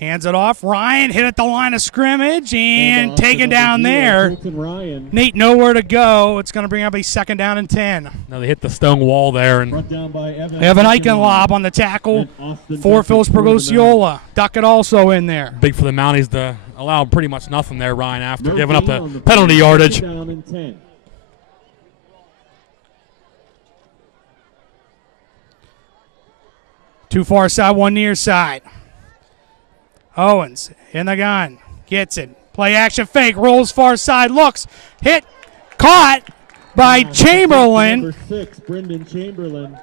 Hands it off. Ryan hit at the line of scrimmage and taken down there. Nate nowhere to go. It's going to bring up a second down and 10. Now they hit the stone wall there. And Evan Eichenlob on the tackle for Philipsburg-Osceola. Duckett also in there. Big for the Mounties to allow pretty much nothing there, Ryan, after giving up the penalty yardage. Two far side, 1 near side. Owens in the gun. Gets it. Play action fake. Rolls far side. Looks. Hit. Caught by Chamberlain. Number 6, Brendan Chamberlain.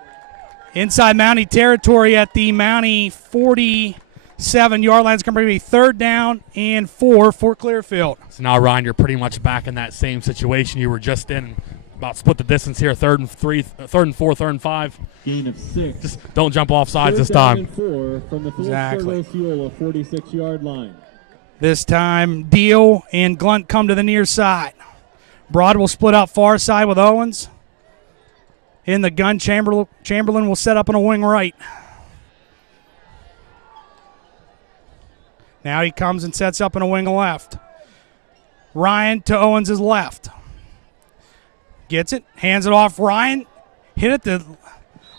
Inside Mountie territory at the Mountie 47-yard line. It's going to be 3rd down and 4 for Clearfield. So now, Ryan, you're pretty much back in that same situation you were just in. About split the distance here, 3rd and 4, 3rd and 5. Gain of 6. Just don't jump off sides this 3rd down time. and 4 from the Philipsburg-Osceola 46-yard line. This time, Deal and Glunt come to the near side. Broad will split out far side with Owens. In the gun, Chamberlain will set up on a wing right. Now he comes and sets up in a wing left. Ryan to Owens' left. Gets it, hands it off. Ryan hit at the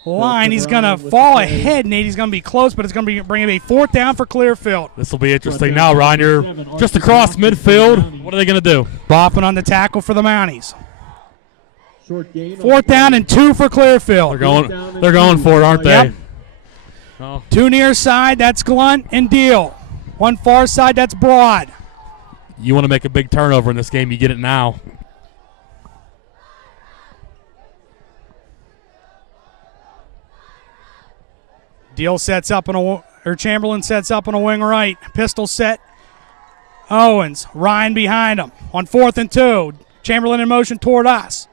line. He's going to fall ahead, Nate. He's going to be close, but it's going to bring him a 4th down for Clearfield. This will be interesting. Now, Ryan, you're just across midfield. What are they going to do? Bopping on the tackle for the Mounties. Short gain. 4th down and 2 for Clearfield. They're going for it, aren't they? Yep. Oh. 2 near side, that's Glunt and Deal. 1 far side, that's Broad. You want to make a big turnover in this game, you get it now. Deal sets up Chamberlain sets up on a wing right. Pistol set. Owens. Ryan behind him. On 4th and 2. Chamberlain in motion toward us.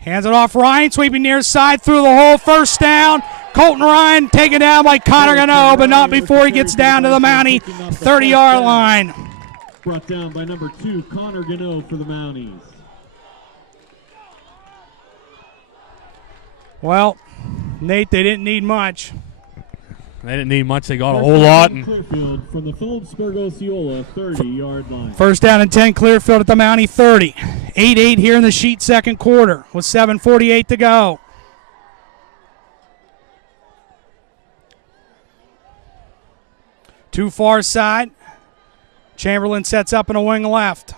Hands it off Ryan. Sweeping near side through the hole. 1st down. Colton Ryan taken down by Connor Gano, but not before he gets down to the Mountie 30-yard line. Brought down by number 2, Connor Gano for the Mounties. Well, Nate, they didn't need much. They didn't need much. They got a whole lot. Clearfield from the Philipsburg-Osceola 30-yard line. 1st down and 10, Clearfield at the Mountie 30. 8-8 here in the Sheet 2nd quarter with 7:48 to go. Too far side. Chamberlain sets up in a wing left.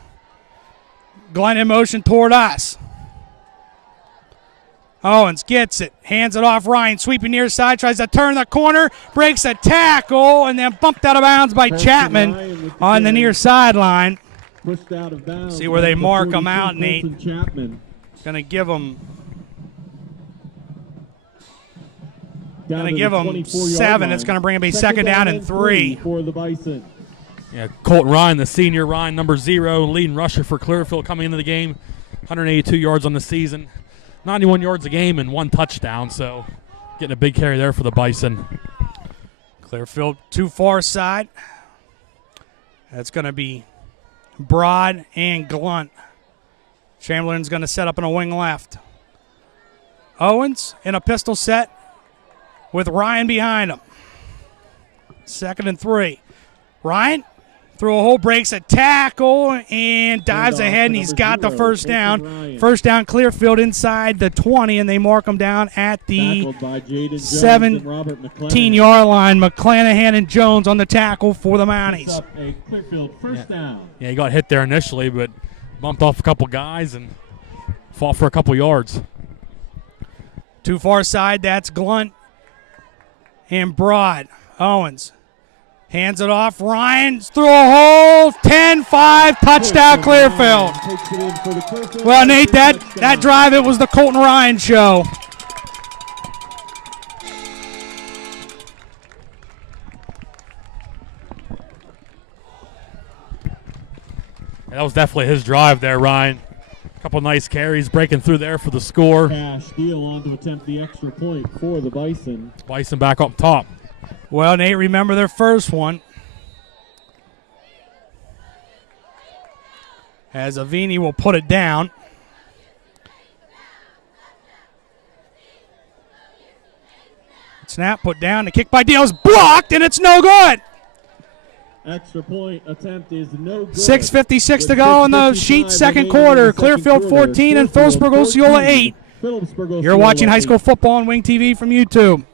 Glenn in motion toward us. Owens gets it, hands it off Ryan, sweeping near side, tries to turn the corner, breaks a tackle, and then bumped out of bounds by Chapman on the near sideline. Pushed out of bounds. See where they mark him out, Nate. Chapman. Going to give him 7. It's going to bring him a 2nd down and 3 for the Bison. Yeah, Colton Ryan, the senior, Ryan, number 0, leading rusher for Clearfield coming into the game. 182 yards on the season. 91 yards a game and 1 touchdown, so getting a big carry there for the Bison. Clearfield too far side. That's going to be Broad and Glunt. Chamberlain's going to set up in a wing left. Owens in a pistol set with Ryan behind him. 2nd and 3. Ryan through a hole, breaks a tackle, and dives ahead, and he's got the 1st down. 1st down, Clearfield inside the 20, and they mark him down at the 17-yard line. McClanahan and Jones on the tackle for the Mounties. Clearfield 1st down. Yeah, he got hit there initially, but bumped off a couple guys and fought for a couple yards. Too far side, that's Glunt and Broad. Owens hands it off. Ryan's through a hole. 10-5, touchdown Clearfield. Well, Nate, that drive, it was the Colton Ryan show. That was definitely his drive there, Ryan. A couple nice carries, breaking through there for the score. Cash Deal on to attempt the extra point for the Bison. Bison back up top. Well, Nate, remember their first one. As Avini will put it down. Snap, put down. The kick by Deal is blocked, and it's no good. Extra point attempt is no good. 6:56 to go in the Sheet 2nd quarter. Clearfield 14 and Philipsburg-Osceola 8. You're watching high school football on Wing TV from YouTube.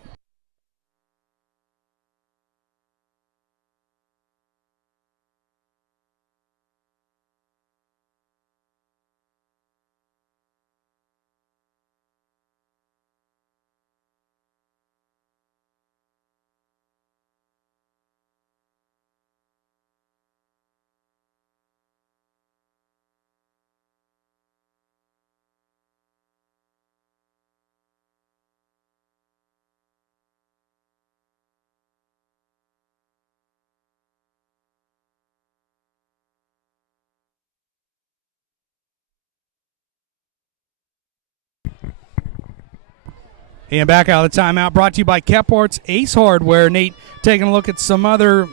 And back out of the timeout, brought to you by Kephardt's Ace Hardware. Nate taking a look at some other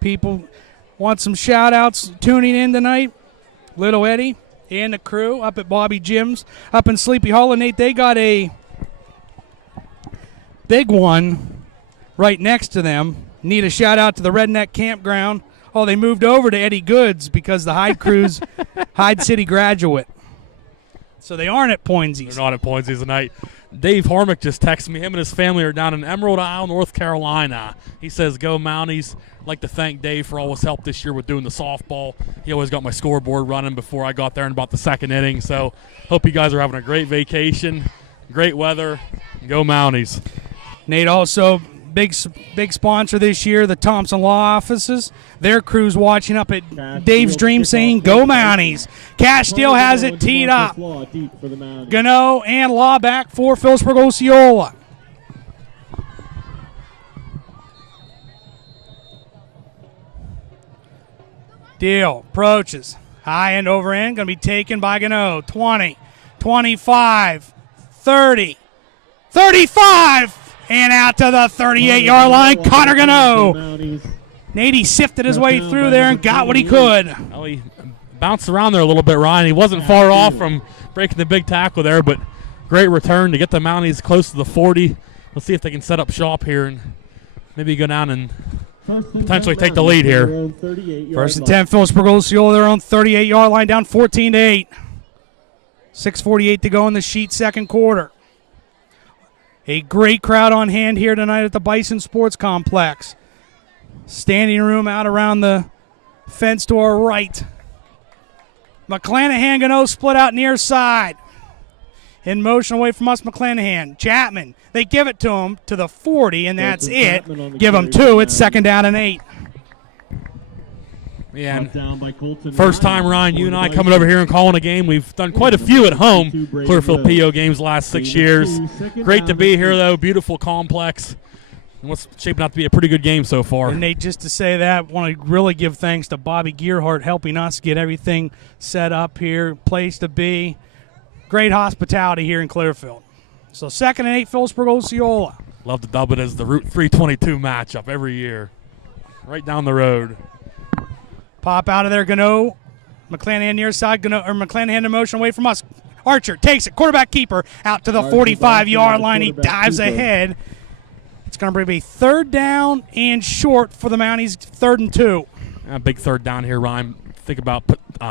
people. Want some shout-outs tuning in tonight? Little Eddie and the crew up at Bobby Jim's up in Sleepy Hollow. Nate, they got a big one right next to them. Need a shout-out to the Redneck Campground. Oh, they moved over to Eddie Goods because the Hyde crew's Hyde City graduate. So they aren't at Poinsies. They're not at Poinsies tonight. Dave Harmon just texted me. Him and his family are down in Emerald Isle, North Carolina. He says, go Mounties. I'd like to thank Dave for all his help this year with doing the softball. He always got my scoreboard running before I got there in about the second inning. So hope you guys are having a great vacation, great weather. Go Mounties. Nate, also big sponsor this year, the Thompson Law Offices. Their crew's watching up at Dave's Dream saying, go Mounties. Cash still has it teed up. Gano and Law back for Philipsburg-Osceola. Deal approaches. High end over end. Going to be taken by Gano. 20, 25, 30, 35. And out to the 38-yard line, Connor Gano. Nate sifted his way through there and got what he could. Well, he bounced around there a little bit, Ryan. He wasn't far off from breaking the big tackle there, but great return to get the Mounties close to the 40. Let's see if they can set up shop here and maybe go down and potentially take the lead here. First and 10, Philipsburg-Osceola, their own 38-yard line, down 14-8. 6:48 to go in the sheet, second quarter. A great crowd on hand here tonight at the Bison Sports Complex. Standing room out around the fence to our right. McClanahan Gano split out near side. In motion away from us, McClanahan. Chapman, they give it to him to the 40, and that's it. Give him 2. It's second down and 8. Yeah, and first time, Ryan, you and I coming over here and calling a game. We've done quite a few at home, Clearfield PO games the last 6 years. Great to be here, though. Beautiful complex. And what's shaping out to be a pretty good game so far. And Nate, just to say that, want to really give thanks to Bobby Gearhart helping us get everything set up here, place to be. Great hospitality here in Clearfield. So second and 8, Philipsburg-Osceola. Love to dub it as the Route 322 matchup every year. Right down the road. Pop out of there, Gano. McClanahan near side. McClanahan in motion away from us. Archer takes it. Quarterback keeper out to the 45-yard line. He dives ahead. It's going to be third down and short for the Mounties, 3rd and 2. A big third down here, Ryan. Think about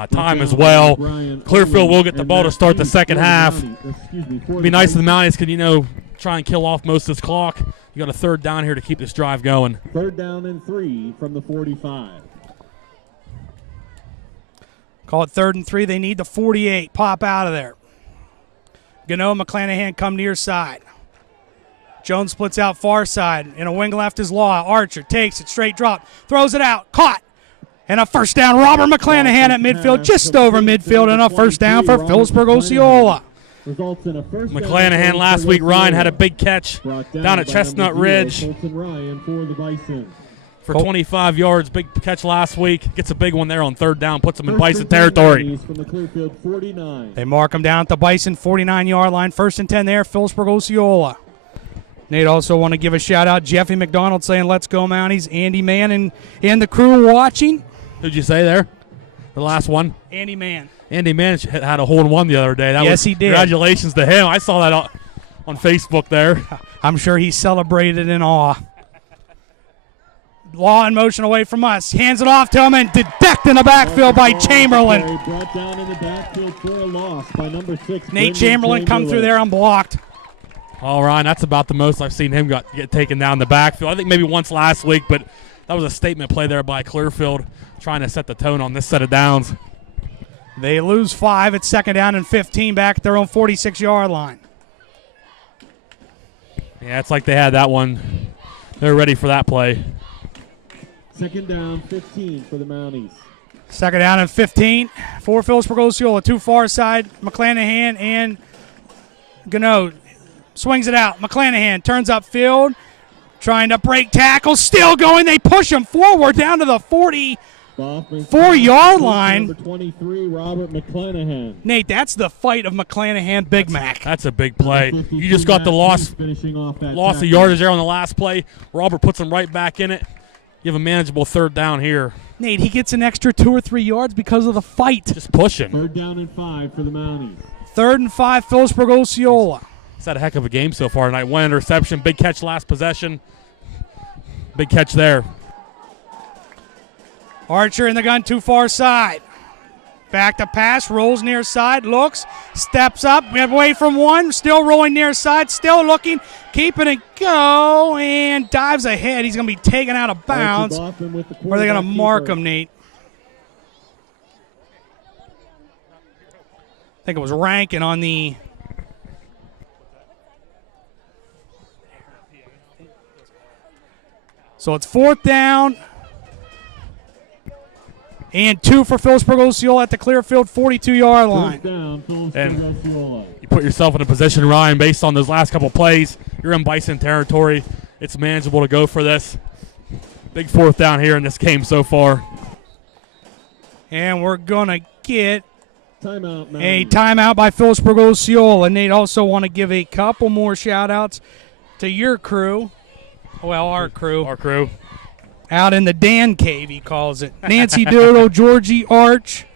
time as well. Clearfield will get the ball to start the second half. It'd be nice if the Mounties could, try and kill off most of this clock. You got a third down here to keep this drive going. 3rd down and 3 from the 45. Call it 3rd and 3. They need the 48. Pop out of there. Gano, McClanahan come near side. Jones splits out far side. In a wing left is Law. Archer takes it. Straight drop. Throws it out. Caught. And a first down. Robert McClanahan at midfield. Just over midfield. And a first down for Philipsburg-Osceola. McClanahan last week, Ryan, had a big catch down at Chestnut Ridge. For 25 yards, big catch last week. Gets a big one there on 3rd down, puts them in Bison territory. They mark them down at the Bison 49-yard line. 1st and 10 there, Philipsburg-Osceola. Nate also want to give a shout-out. Jeffy McDonald saying, let's go Mounties. Andy Mann and the crew watching. Who'd you say there? The last one? Andy Mann. Andy Mann had a hole-in-one the other day. Yes, he did. Congratulations to him. I saw that on Facebook there. I'm sure he celebrated in awe. Law in motion away from us. Hands it off to him and decked in the backfield by Chamberlain. Brought down in the backfield for a loss by number 6. Nate Chamberlain come through there unblocked. All right, that's about the most I've seen him get taken down the backfield. I think maybe once last week, but that was a statement play there by Clearfield, trying to set the tone on this set of downs. They lose 5. It's 2nd down and 15 back at their own 46-yard line. Yeah, it's like they had that one. They're ready for that play. 2nd down, 15 for the Mounties. 2nd down and 15 for Philipsburg-Osceola. Too far side, McClanahan and Gano swings it out. McClanahan turns upfield, trying to break tackles. Still going. They push him forward down to the 40. Baughman 4-yard line. Number 23, Robert McClanahan. Nate, that's the fight of McClanahan, Big Mac. That's a big play. You just got the loss of yardage there on the last play. Robert puts him right back in it. You have a manageable third down here. Nate, he gets an extra 2 or 3 yards because of the fight. Just pushing. 3rd down and 5 for the Mounties. 3rd and 5, Philipsburg-Osceola. He's had a heck of a game so far tonight. 1 interception, big catch last possession. Big catch there. Archer in the gun, too far side. Back to pass, rolls near side, looks, steps up, away from one, still rolling near side, still looking, keeping it go, and dives ahead. He's going to be taken out of bounds. Or are they going to mark him, Nate? I think it was Rankin on the... So it's 4th down. And 2 for Philipsburg-Osceola at the Clearfield 42-yard line. And you put yourself in a position, Ryan, based on those last couple plays. You're in Bison territory. It's manageable to go for this. Big 4th down here in this game so far. And we're going to get Timeout, a timeout by Philipsburg-Osceola. And Nate, also want to give a couple more shout-outs to your crew. Well, our crew. Our crew. Out in the Dan Cave, he calls it. Nancy Doodle, Georgie Arch,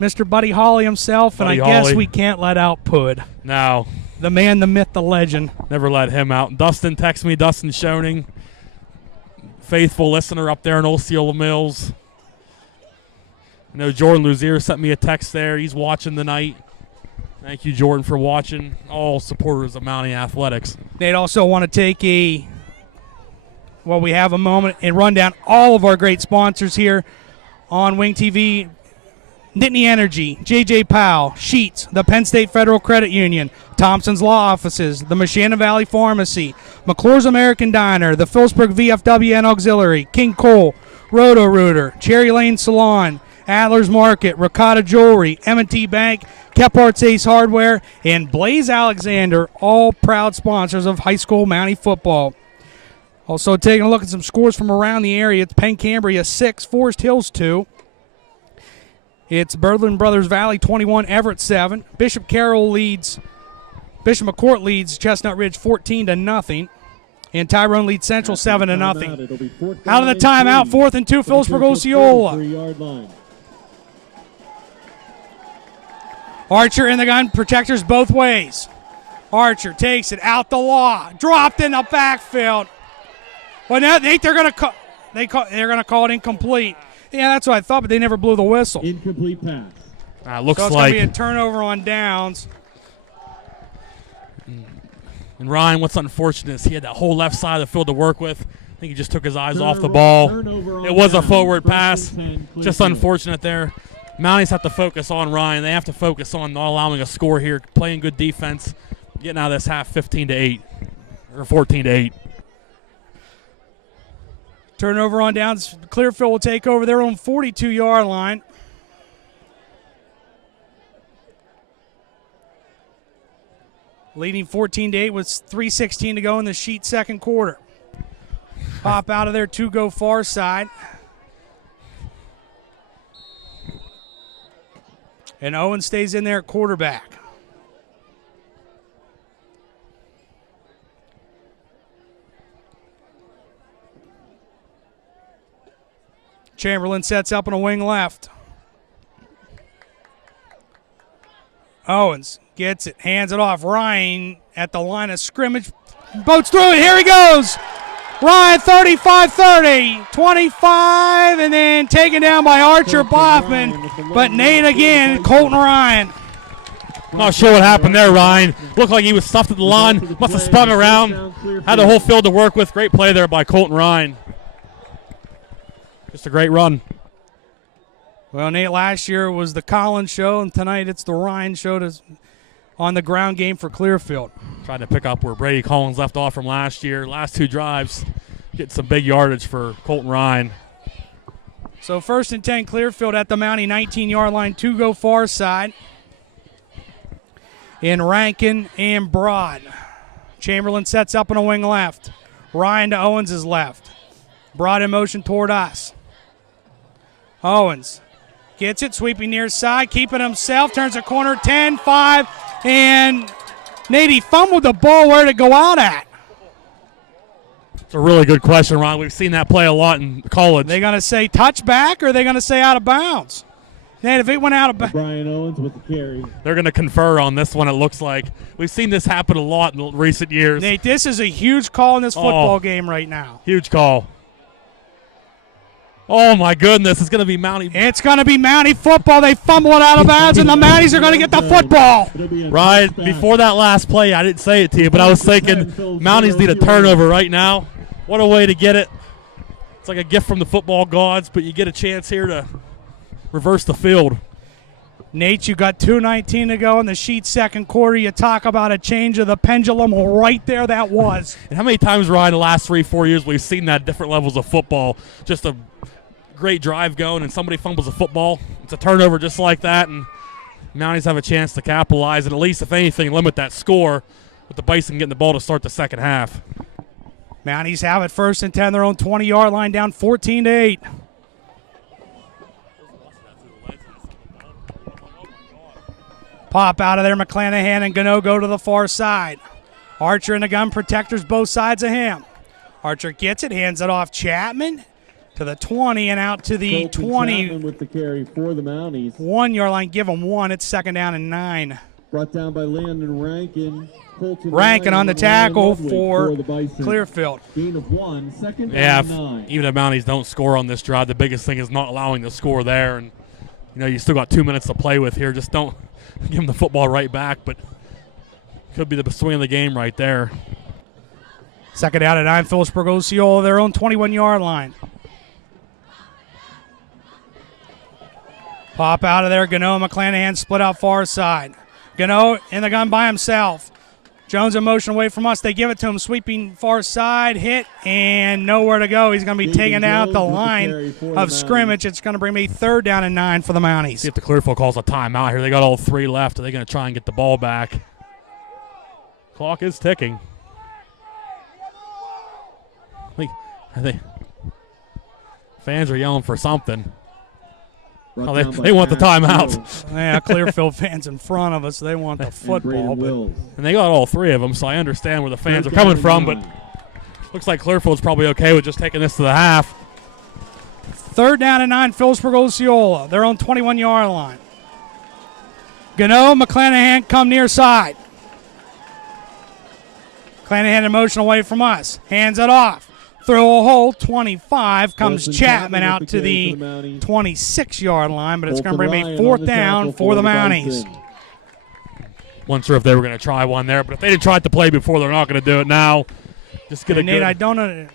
Mr. Buddy Holly himself, and I guess we can't let out Pud. No. The man, the myth, the legend. Never let him out. Dustin texts me, Dustin Schoening, faithful listener up there in Osceola Mills. I know Jordan Luzier sent me a text there. He's watching tonight. Thank you, Jordan, for watching. All supporters of Mountie Athletics. They'd also want to take we have a moment and run down all of our great sponsors here on Wing TV. Nittany Energy, JJ Powell, Sheets, the Penn State Federal Credit Union, Thompson's Law Offices, the Machana Valley Pharmacy, McClure's American Diner, the Philipsburg VFW and Auxiliary, King Cole, Roto-Rooter, Cherry Lane Salon, Adler's Market, Ricotta Jewelry, M&T Bank, Kephardt's Ace Hardware, and Blaze Alexander, all proud sponsors of high school Mountie football. Also taking a look at some scores from around the area. It's Penn Cambria 6, Forest Hills 2. It's Berlin Brothers Valley 21, Everett 7. Bishop McCourt leads Chestnut Ridge 14-0. And Tyrone leads Central 7-0. Out of the timeout, 4th and 2, Philipsburg-Osceola. Archer in the gun, protectors both ways. Archer takes it out the law, dropped in the backfield. Well, now they're going to call it incomplete. Yeah, that's what I thought, but they never blew the whistle. Incomplete pass. Looks so it's like going to be a turnover on downs. And Ryan, what's unfortunate is he had that whole left side of the field to work with. I think he just took his eyes off the ball. It was a forward pass. Just unfortunate there. Mounties have to focus on Ryan. They have to focus on not allowing a score here, playing good defense, getting out of this half 15-8 or 14-8. Turnover on downs. Clearfield will take over their own 42-yard line. Leading 14-8 with 3:16 to go in the Sheet second quarter. Pop out of there, 2 go far side. And Owen stays in there at quarterback. Chamberlain sets up on a wing left. Owens gets it, hands it off. Ryan at the line of scrimmage. Boats through it. Here he goes. Ryan 35-30, 25, and then taken down by Archer Boffman. But Nate again, Colton Ryan. Not sure what happened there, Ryan. Looked like he was stuffed at the line. Must have spun around. Had the whole field to work with. Great play there by Colton Ryan. Just a great run. Well, Nate, last year was the Collins show, and tonight it's the Ryan show on the ground game for Clearfield. Trying to pick up where Brady Collins left off from last year. Last 2 drives, getting some big yardage for Colton Ryan. So 1st and 10, Clearfield at the Mountie 19-yard line, 2 go far side. In Rankin and Broad. Chamberlain sets up on a wing left. Ryan to Owens' left. Broad in motion toward us. Owens gets it, sweeping near side, keeping himself, turns the corner, 10-5, and Nate, he fumbled the ball. Where did it go out at? It's a really good question, Ron. We've seen that play a lot in college. They going to say touchback, or are they going to say out of bounds? Nate, if it went out of bounds. Brian Owens with the carry. They're going to confer on this one, it looks like. We've seen this happen a lot in recent years. Nate, this is a huge call in this football game right now. Huge call. Oh, my goodness. It's going to be Mountie. It's going to be Mountie football. They fumble it out of bounds, and the Mounties are going to get the football. Right, before that last play, I didn't say it to you, but I was thinking Mounties need a turnover right now. What a way to get it. It's like a gift from the football gods, but you get a chance here to reverse the field. Nate, you got 2:19 to go in the Sheet second quarter. You talk about a change of the pendulum. Right there that was. And how many times, Ryan, the last 3-4 years we've seen that different levels of football, just a great drive going and somebody fumbles a football. It's a turnover just like that, and Mounties have a chance to capitalize and at least, if anything, limit that score with the Bison getting the ball to start the second half. Mounties have it 1st and 10, their own 20-yard line, down 14-8. Pop out of there, McClanahan and Gano go to the far side. Archer and the gun protectors both sides of him. Archer gets it, hands it off Chapman to the 20 and out to the 20. With the carry for the Mounties. 1-yard line, give them one. It's 2nd down and 9. Brought down by Landon Rankin. Rankin on the tackle for the Clearfield. Gain of 1, 2nd Yeah, and 9. even if Mounties don't score on this drive, the biggest thing is not allowing the score there. And, you still got 2 minutes to play with here. Just don't give them the football right back, but could be the swing of the game right there. 2nd down and 9, Philipsburg-Osceola, their own 21-yard line. Pop out of there, Gano and McClanahan split out far side. Gano in the gun by himself. Jones in motion away from us. They give it to him, sweeping far side, hit, and nowhere to go. He's going to be taken out the line of scrimmage. It's going to bring me 3rd down and 9 for the Mounties. See if the Clearfield calls a timeout here. They got all 3 left. Are they going to try and get the ball back? Clock is ticking. I think fans are yelling for something. Oh, they want the timeout. Yeah, Clearfield fans in front of us. They want the football. And they got all 3 of them, so I understand where the fans are coming from, but looks like Clearfield's probably okay with just taking this to the half. 3rd down and 9, Philipsburg-Osceola. They're on 21-yard line. Gano, McClanahan come near side. McClanahan in motion away from us. Hands it off. Throw a hole, 25, comes Chapman out to the 26-yard line, but it's going to bring me 4th down for the Mounties. Wasn't sure if they were going to try one there, but if they didn't try it to play before, they're not going to do it now. Just get a Nate, good. I don't know.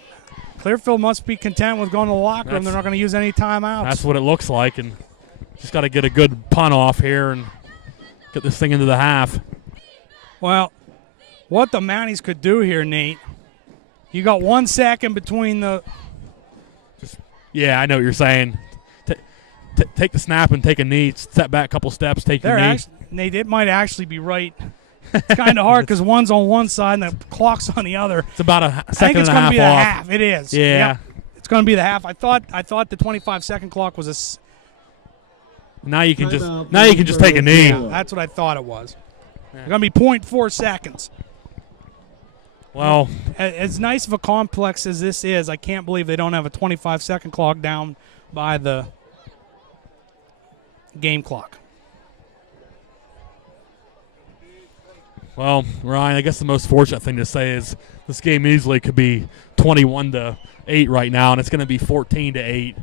Clearfield must be content with going to the locker room. They're not going to use any timeouts. That's what it looks like, and just got to get a good punt off here and get this thing into the half. Well, what the Mounties could do here, Nate, you got 1 second between the. Yeah, I know what you're saying. Take the snap and take a knee. Step back a couple steps, take your knee. Nate, it might actually be right. It's kind of hard because one's on one side and the clock's on the other. It's about a second and a half off. I think it's going to be the half. It is. Yeah. Yep. It's going to be the half. I thought the 25-second clock was a. Now you can just take a knee. Yeah, that's what I thought it was. Yeah. It's going to be 0.4 seconds. Well, as nice of a complex as this is, I can't believe they don't have a 25-second clock down by the game clock. Well, Ryan, I guess the most fortunate thing to say is this game easily could be 21-8 right now, and it's going to be 14-8.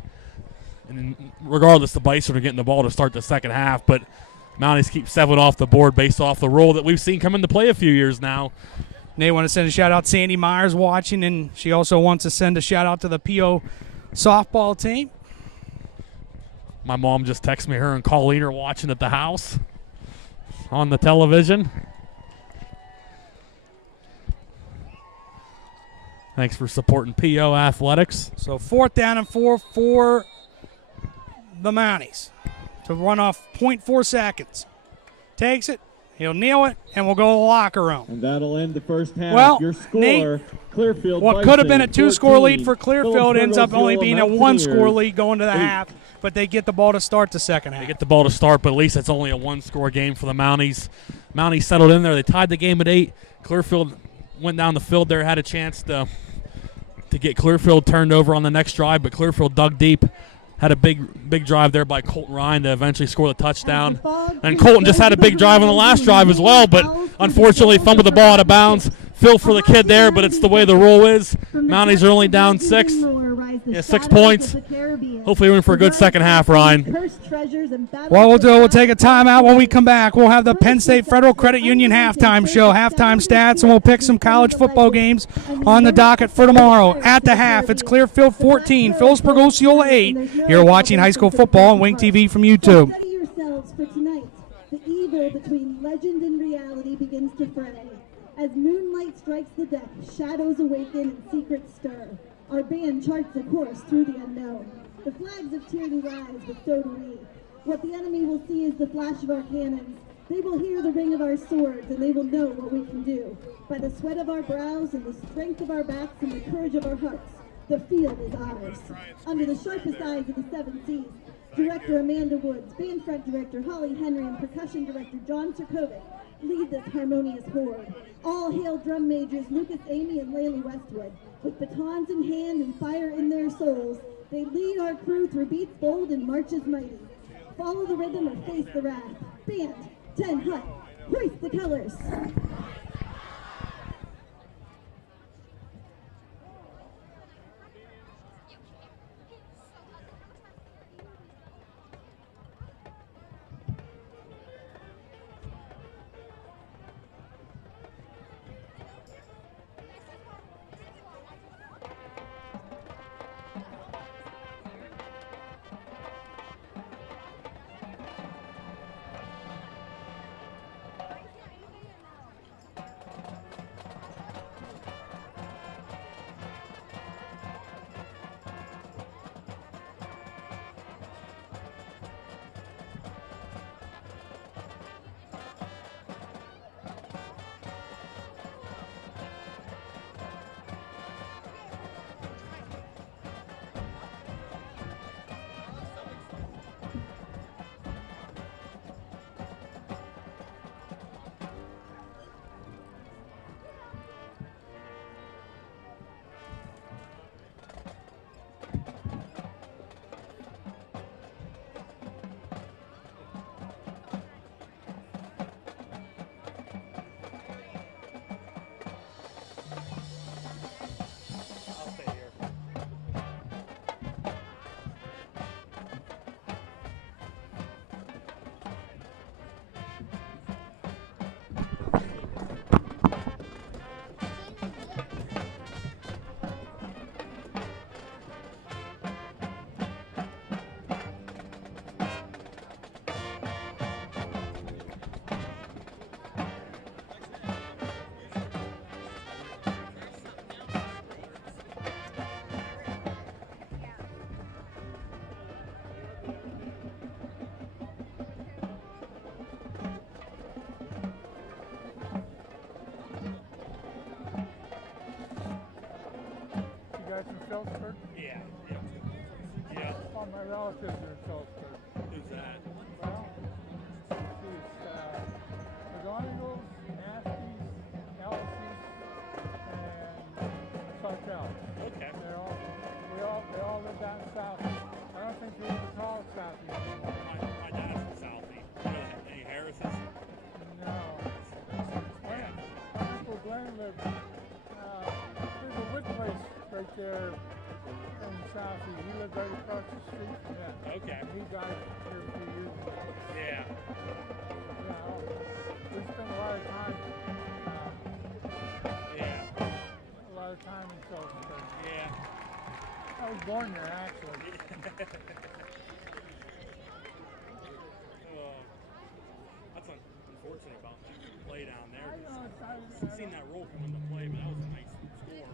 And regardless, the Bison are getting the ball to start the second half, but Mounties keep 7 off the board based off the role that we've seen come into play a few years now. They want to send a shout-out to Sandy Myers watching, and she also wants to send a shout-out to the PO softball team. My mom just texted me her and Colleen are watching at the house on the television. Thanks for supporting PO Athletics. So 4th down and 4 for the Mounties to run off 0.4 seconds. Takes it. He'll kneel it, and we'll go to the locker room. And that'll end the first half. Well, your score, Nate, Clearfield what Bison, could have been a 2-score 14, lead for Clearfield ends up only being a 1-score lead going to the half. but they get the ball to start the second half. They get the ball to start, but at least it's only a one-score game for the Mounties. Mounties settled in there. They tied the game at 8. Clearfield went down the field there, had a chance to get Clearfield turned over on the next drive, but Clearfield dug deep. Had a big drive there by Colton Ryan to eventually score the touchdown. And Colton just had a big drive on the last drive as well, but unfortunately fumbled the ball out of bounds. Feel for the kid there, but it's the way the rule is. Mounties are only down 6. Yeah, 6 points. Hopefully we're in for a good second half, Ryan. What we'll do, we'll take a timeout. When we come back, we'll have the Penn State Federal Credit Union halftime show, halftime stats, and we'll pick some college football games on the docket for tomorrow. At the half, it's Clearfield 14, Philipsburg-Osceola 8. You're watching high school football on Wing TV from YouTube. Ready yourselves for tonight. The evil between legend and reality begins to fray. As moonlight strikes the deck, shadows awaken and secrets stir. Our band charts a course through the unknown. The flags of tyranny rise, but so do we. What the enemy will see is the flash of our cannons. They will hear the ring of our swords, and they will know what we can do. By the sweat of our brows and the strength of our backs and the courage of our hearts, the field is ours. Under the sharpest eyes of the 7 Seas, Director Amanda Woods, Band Front Director Holly Henry, and Percussion Director John Turkovic lead this harmonious horde. All hail drum majors Lucas Amy and Layla Westwood. With batons in hand and fire in their souls, they lead our crew through beats bold and marches mighty. Follow the rhythm or face the wrath. Band, 10 hut, hoist the colors. Guys from Philipsburg? Yeah. All my relatives are in Philipsburg. Who's that? Well, she's McGonigal's, Nasty's, Elsie's, and Sartell. Okay. They all live down south. I don't think they even call it south anymore. My dad's from Southie. Any Harris's? No. My Uncle Glenn lived, there's a wood place right there in Southie. He lived right across the street from them. Okay. And he died here a few years ago. Yeah. We spent a lot of time. A lot of time in Philipsburg. Yeah. I was born there, actually. That's unfortunate about play down there. I've seen that role come into play, but that was a nice score.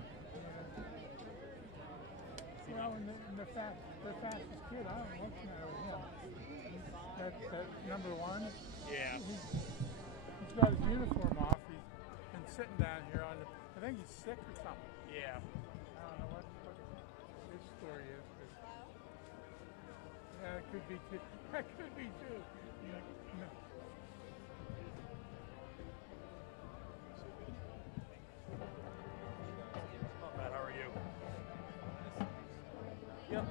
Well, and the fastest kid, I don't know what's the matter with him. That number 1. Yeah. He's got his uniform off. He's been sitting down here on the. I think he's sick or something. Yeah. I don't know what his story is. But, yeah, that could be too. That could be too. No. Not bad. How are you? Yep.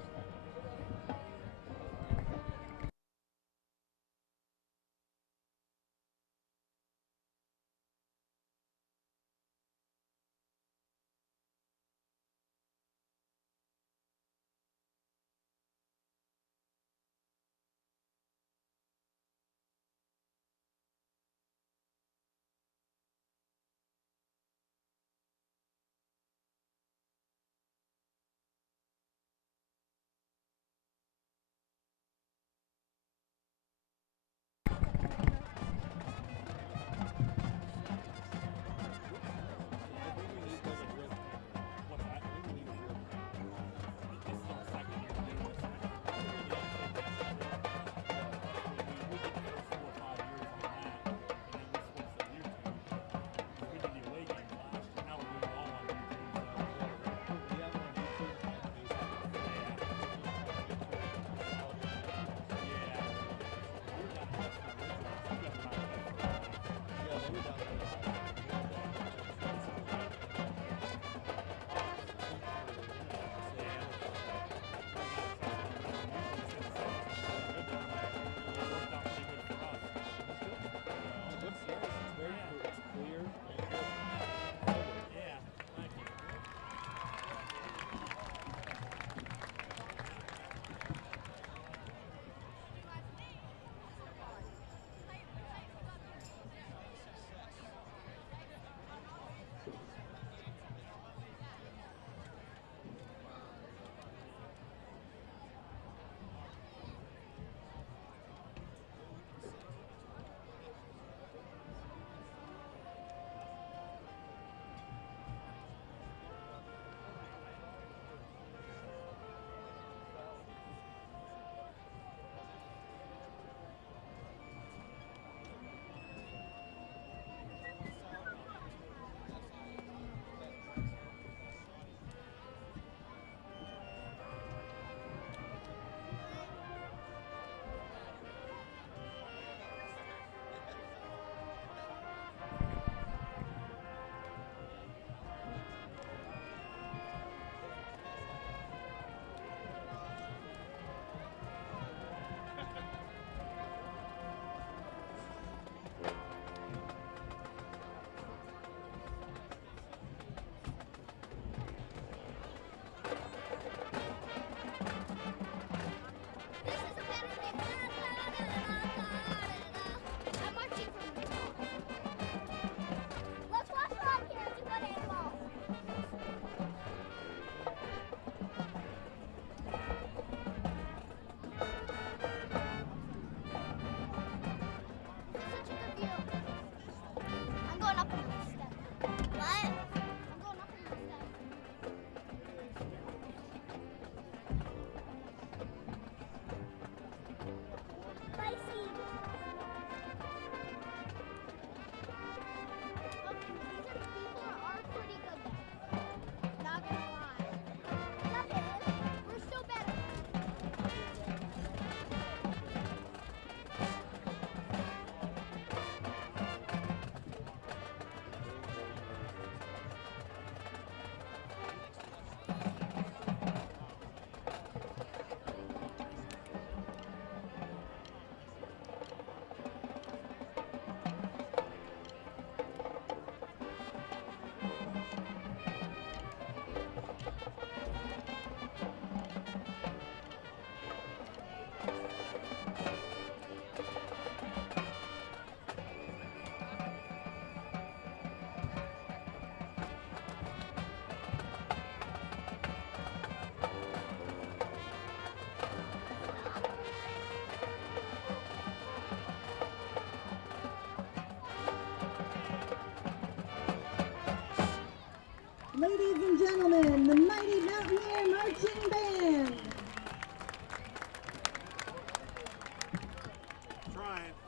Ladies and gentlemen, the Mighty Mountaineer Marching Band.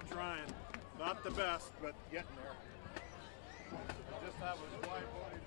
Trying. Not the best, but getting there. Just have a wide body.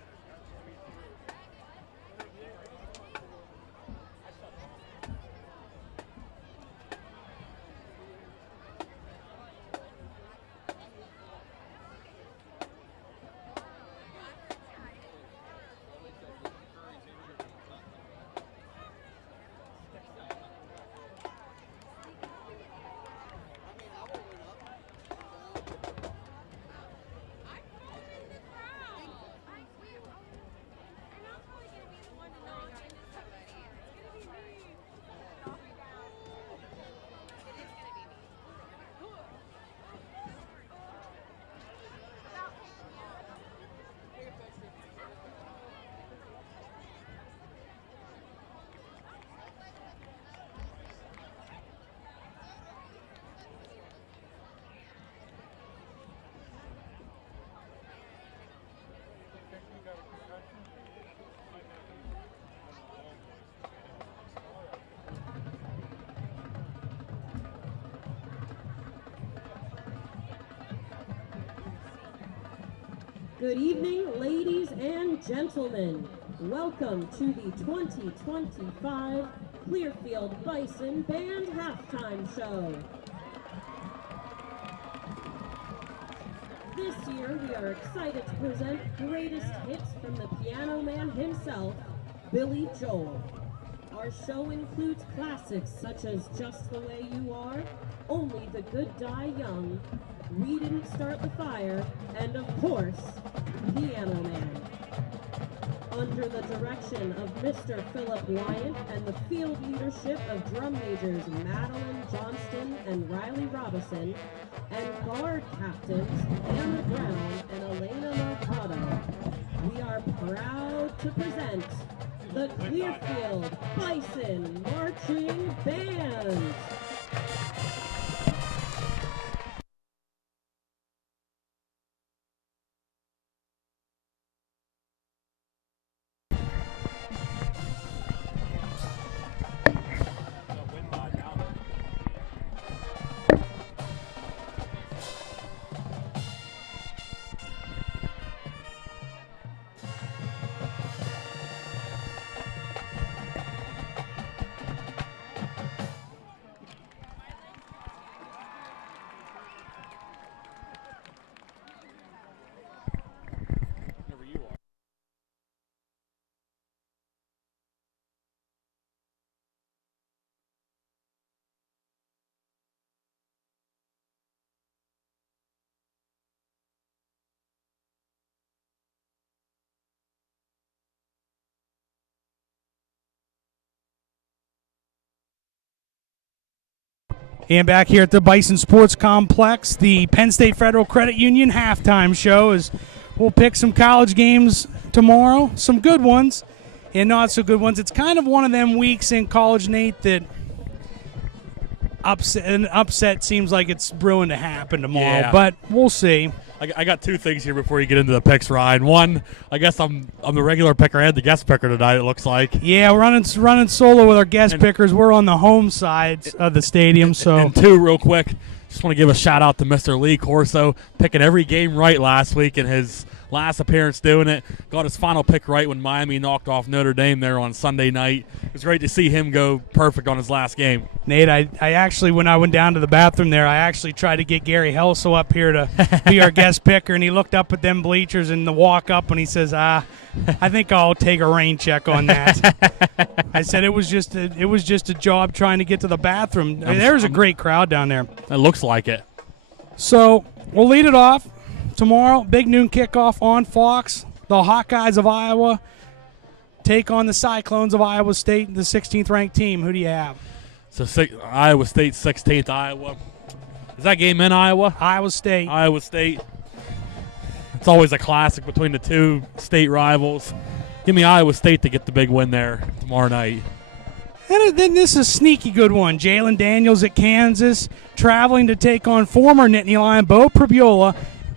Good evening, ladies and gentlemen. Welcome to the 2025 Clearfield Bison Band Halftime Show. This year, we are excited to present greatest hits from the piano man himself, Billy Joel. Our show includes classics such as Just the Way You Are, Only the Good Die Young, We Didn't Start the Fire, and of course, Piano Man. Under the direction of Mr. Philip Wyant and the field leadership of drum majors Madeline Johnston and Riley Robison, and guard captains Anna Brown and Elena Mercado, we are proud to present the Clearfield Bison Marching Band. And back here at the Bison Sports Complex, the Penn State Federal Credit Union halftime show is we'll pick some college games tomorrow, some good ones and not so good ones. It's kind of one of them weeks in college, Nate, that an upset seems like it's brewing to happen tomorrow, but we'll see. I got two things here before you get into the picks, Ryan. One, I guess I'm the regular picker. I had the guest picker tonight, it looks like. Yeah, we're running solo with our guest pickers. We're on the home side of the stadium. And two, real quick, just want to give a shout-out to Mr. Lee Corso, picking every game right last week in his last appearance doing it. Got his final pick right when Miami knocked off Notre Dame there on Sunday night. It was great to see him go perfect on his last game. Nate, I actually, when I went down to the bathroom there, I actually tried to get Gary Helso up here to be our guest picker, and he looked up at them bleachers in the walk-up, and he says, I think I'll take a rain check on that. I said it was just a job trying to get to the bathroom. There's a great crowd down there. It looks like it. So we'll lead it off. Tomorrow, big noon kickoff on Fox. The Hawkeyes of Iowa take on the Cyclones of Iowa State, the 16th ranked team. Who do you have? So Iowa State, 16th Iowa. Is that game in Iowa? Iowa State. Iowa State. It's always a classic between the two state rivals. Give me Iowa State to get the big win there tomorrow night. And then this is a sneaky good one. Jalen Daniels at Kansas, traveling to take on former Nittany Lion Bo Prabiola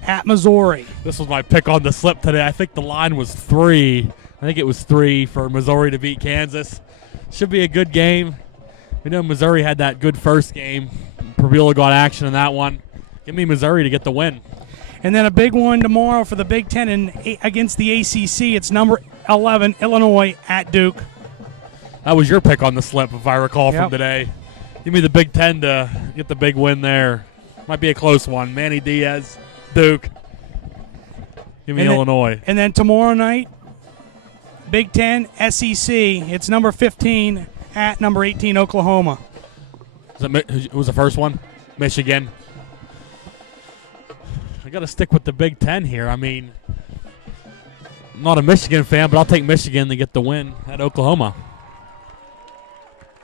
at Missouri. This was my pick on the slip today. I think the line was 3. I think it was 3 for Missouri to beat Kansas. Should be a good game. We know Missouri had that good first game. Prabiola got action in that one. Give me Missouri to get the win. And then a big one tomorrow for the Big Ten against the ACC. It's number 11, Illinois at Duke. That was your pick on the slip, if I recall, from today. Give me the Big Ten to get the big win there. Might be a close one. Manny Diaz, Duke. Give me Illinois. And then tomorrow night, Big Ten, SEC. It's number 15 at number 18, Oklahoma. Who was the first one? Michigan. I got to stick with the Big Ten here. I mean, I'm not a Michigan fan, but I'll take Michigan to get the win at Oklahoma.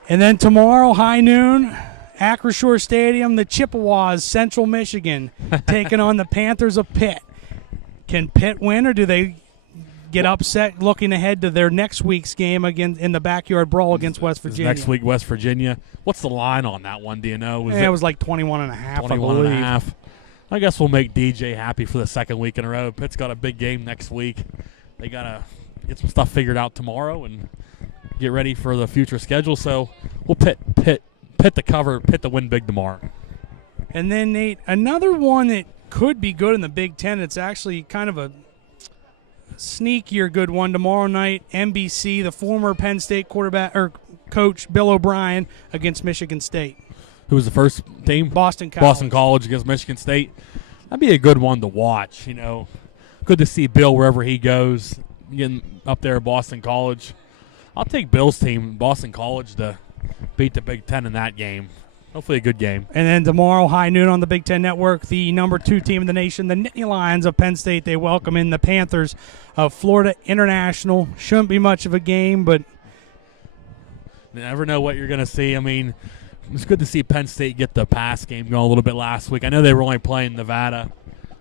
And then tomorrow, high noon, Acrisure Stadium, the Chippewas, Central Michigan, taking on the Panthers of Pitt. Can Pitt win, or do they get upset looking ahead to their next week's game again in the backyard brawl against West Virginia? Next week, West Virginia. What's the line on that one? Do you know? It was like 21.5, 21.5. I guess we'll make DJ happy for the second week in a row. Pitt's got a big game next week. They got to get some stuff figured out tomorrow and get ready for the future schedule. So we'll Pitt the cover, Pitt the win big tomorrow. And then, Nate, another one that could be good in the Big Ten. It's actually kind of a sneakier good one tomorrow night. NBC, the former Penn State quarterback or coach Bill O'Brien against Michigan State. Who was the first team? Boston College. Boston College against Michigan State. That'd be a good one to watch. Good to see Bill wherever he goes, getting up there at Boston College. I'll take Bill's team, Boston College, to beat the Big Ten in that game. Hopefully a good game. And then tomorrow, high noon on the Big Ten Network, the number 2 team in the nation, the Nittany Lions of Penn State. They welcome in the Panthers of Florida International. Shouldn't be much of a game, but you never know what you're going to see. It's good to see Penn State get the pass game going a little bit last week. I know they were only playing Nevada,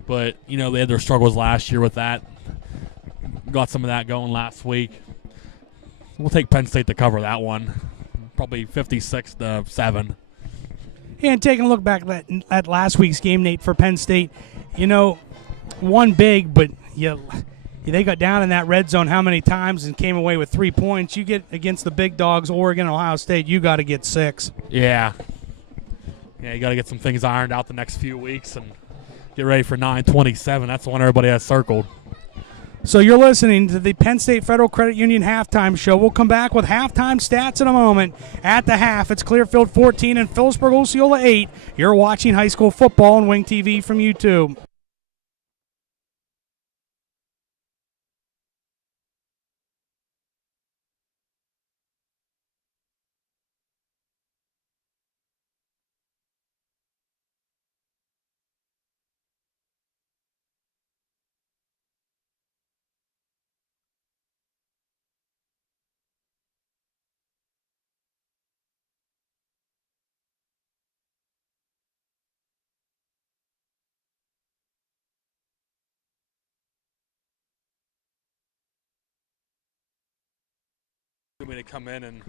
but, they had their struggles last year with that. Got some of that going last week. We'll take Penn State to cover that one. Probably 56-7. And taking a look back at last week's game, Nate, for Penn State, won big, but they got down in that red zone how many times and came away with 3 points. You get against the big dogs, Oregon, Ohio State, you got to get 6. Yeah. Yeah, you got to get some things ironed out the next few weeks and get ready for 9/27. That's the one everybody has circled. So you're listening to the Penn State Federal Credit Union Halftime Show. We'll come back with halftime stats in a moment. At the half, it's Clearfield 14 and Philipsburg-Osceola 8. You're watching high school football on Wing TV from YouTube. Want me to come in and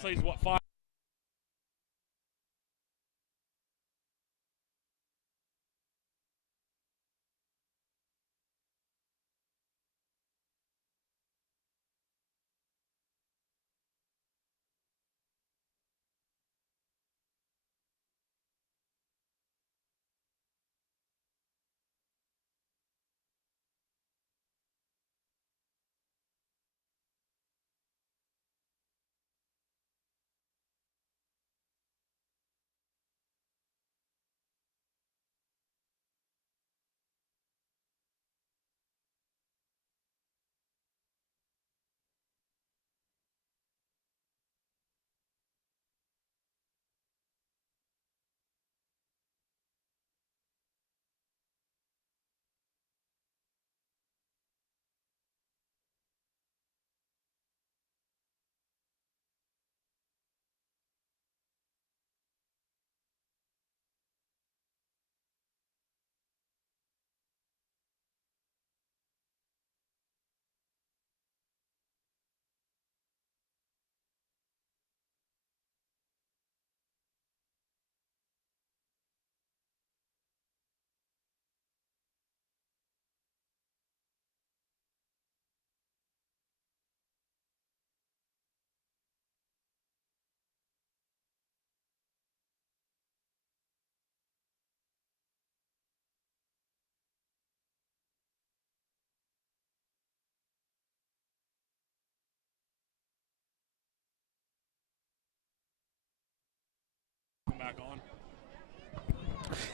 say what 5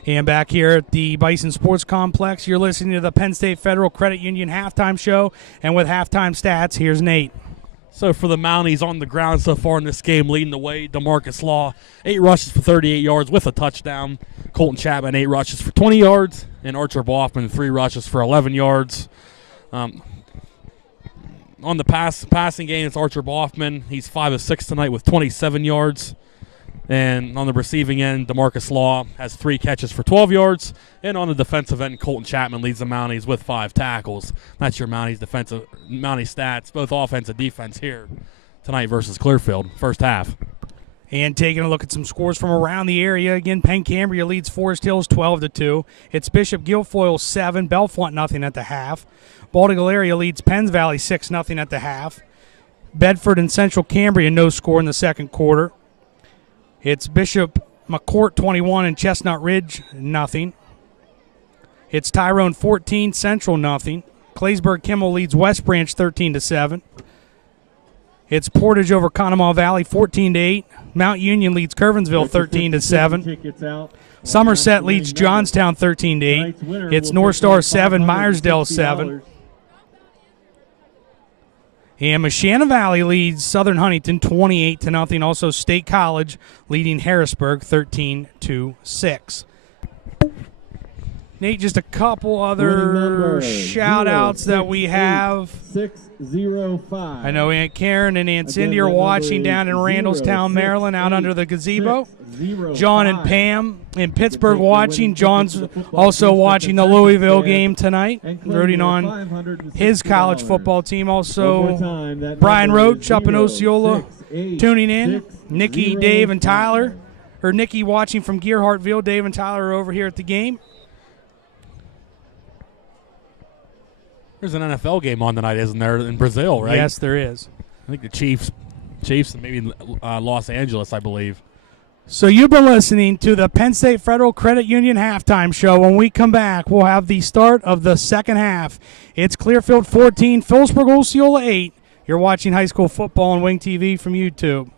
And back here at the Bison Sports Complex, you're listening to the Penn State Federal Credit Union halftime show. And with halftime stats, here's Nate. So for the Mounties on the ground so far in this game, leading the way, DeMarcus Law, 8 rushes for 38 yards with a touchdown. Colton Chapman, 8 rushes for 20 yards. And Archer Boffman, 3 rushes for 11 yards. On the passing game, it's Archer Boffman. He's 5 of 6 tonight with 27 yards. And on the receiving end, DeMarcus Law has 3 catches for 12 yards. And on the defensive end, Colton Chapman leads the Mounties with 5 tackles. That's your Mounties stats, both offense and defense here tonight versus Clearfield, first half. And taking a look at some scores from around the area. Again, Penn Cambria leads Forest Hills 12-2. It's Bishop Guilfoyle 7, Bellefonte nothing at the half. Baltimore area leads Penns Valley 6-0 at the half. Bedford and Central Cambria no score in the second quarter. It's Bishop McCourt 21 and Chestnut Ridge nothing. It's Tyrone 14, Central nothing. Claysburg Kimmel leads West Branch 13-7. It's Portage over Conemaugh Valley 14-8. Mount Union leads Curvensville 13-7. Somerset leads Johnstown 13-8. It's North Star 7, Myersdale 7. And Mashana Valley leads Southern Huntington 28-0. Also State College leading Harrisburg 13-6. Nate, just a couple other shout-outs that we have. 605. I know Aunt Karen and Aunt Cindy are watching down in Randallstown, Maryland, out under the gazebo. John and Pam in Pittsburgh watching. John's also watching the Louisville game tonight, rooting on his college football team. Also, Brian Roach up in Osceola tuning in. Nikki, Dave, and Tyler. Or Nikki watching from Gear Hartville. Dave and Tyler are over here at the game. There's an NFL game on tonight, isn't there, in Brazil, right? Yes, there is. I think the Chiefs and maybe Los Angeles, I believe. So you've been listening to the Penn State Federal Credit Union halftime show. When we come back, we'll have the start of the second half. It's Clearfield 14, Philipsburg-Osceola 8. You're watching high school football on Wing TV from YouTube.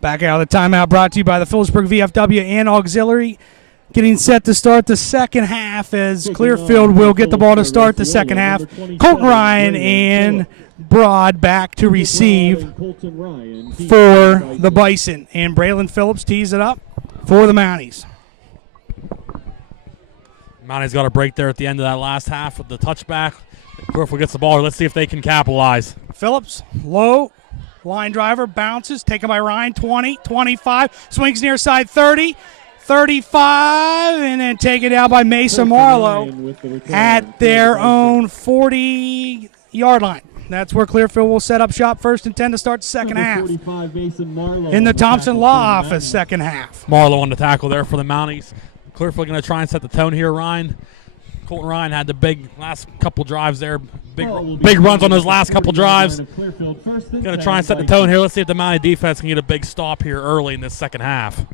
Back out of the timeout, brought to you by the Philipsburg VFW and Auxiliary. Getting set to start the second half as Clearfield will get the ball to start the second half. Colton Ryan and Broad back to receive for the Bison. And Braylon Phillips tees it up for the Mounties. Mounties got a break there at the end of that last half with the touchback. Clearfield gets the ball. Let's see if they can capitalize. Phillips, low, Line driver bounces, taken by Ryan, 20, 25, swings near side 30, 35, and then taken down by Mason Marlowe at their own 40-yard line. That's where Clearfield will set up shop, 1st and 10 to start the second half. In the Thompson Law Office, second half. Marlowe on the tackle there for the Mounties. Clearfield going to try and set the tone here, Ryan. Colton Ryan had the big last couple drives there. Big runs on those last couple drives. Going to try and set the tone here. Let's see if the Mountie defense can get a big stop here early in this second half.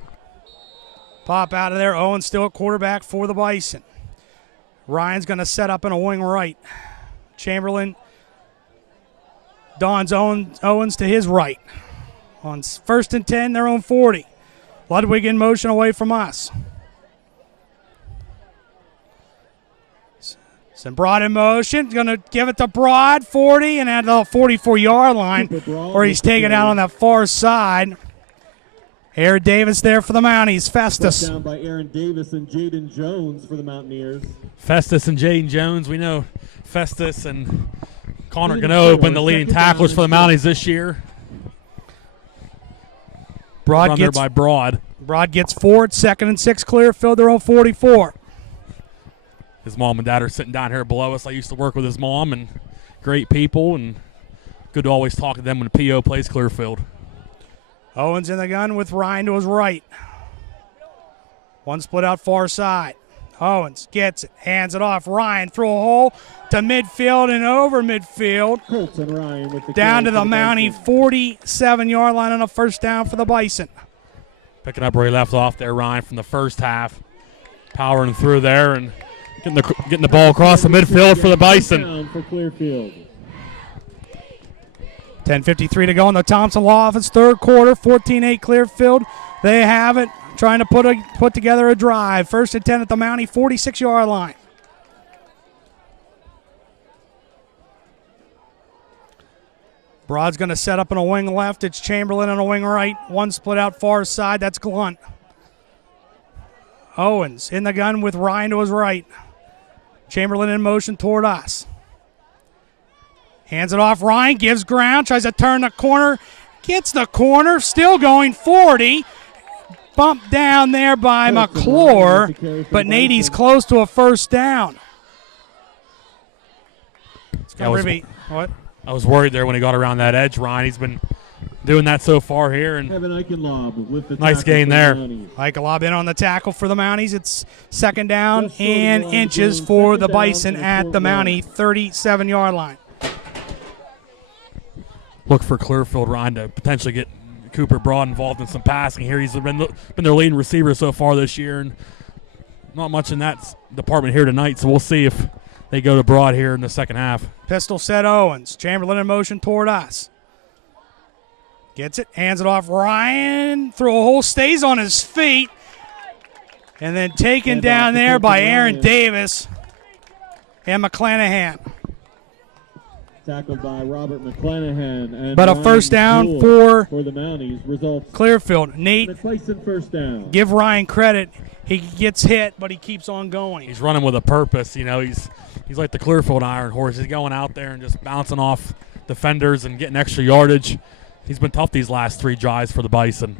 Pop out of there. Owen still at quarterback for the Bison. Ryan's going to set up in a wing right. Chamberlain dons Owens to his right. On 1st and 10, their own 40. Ludwig in motion away from us. And Broad in motion, going to give it to Broad, 40, and at the 44-yard line, where he's taken out on that far side. Aaron Davis there for the Mounties. Festus. Down by Aaron Davis and Jaden Jones for the Mountaineers. Festus and Jaden Jones. We know Festus and Connor Gano have been the leading tacklers for the Mounties this year. Broad gets by Broad. Broad gets 4, 2nd and 6, Clearfield, their own 44. His mom and dad are sitting down here below us. I used to work with his mom, and great people, and good to always talk to them when the PO plays Clearfield. Owens in the gun with Ryan to his right. One split out far side. Owens gets it, hands it off. Ryan through a hole to midfield and over midfield. Colton Ryan with the down to the Mountie 47-yard line on a first down for the Bison. Picking up where he left off there, Ryan, from the first half. Powering through there and getting the ball across the midfield for the Bison. For Clearfield. 10:53 to go in the Thompson Law Office third quarter. 14-8 Clearfield. They have it, trying to put together a drive. 1st and 10 at the Mountie 46-yard line. Broad's going to set up in a wing left. It's Chamberlain in a wing right. One split out far side. That's Glunt. Owens in the gun with Ryan to his right. Chamberlain in motion toward us. Hands it off. Ryan gives ground. Tries to turn the corner. Gets the corner. Still going 40. Bumped down there by McClure. But Nady's close to a first down. What? I was worried there when he got around that edge, Ryan. He's been doing that so far here. And nice gain there. Eichenlob in on the tackle for the Mounties. It's 2nd down and inches for the Bison at the Mountie 37-yard line. Look for Clearfield, Ryan, to potentially get Cooper Broad involved in some passing here. He's been their leading receiver so far this year, and not much in that department here tonight, so we'll see if they go to Broad here in the second half. Pistol set Owens. Chamberlain in motion toward us. Gets it, hands it off. Ryan through a hole, stays on his feet, and then taken down there by Aaron Davis and McClanahan. Tackled by Robert McClanahan. And but a first down for the Mounties. Results Clearfield. Nate, first down. Give Ryan credit. He gets hit, but he keeps on going. He's running with a purpose. You know, he's like the Clearfield Iron Horse. He's going out there and just bouncing off defenders and getting extra yardage. He's been tough these last 3 drives for the Bison.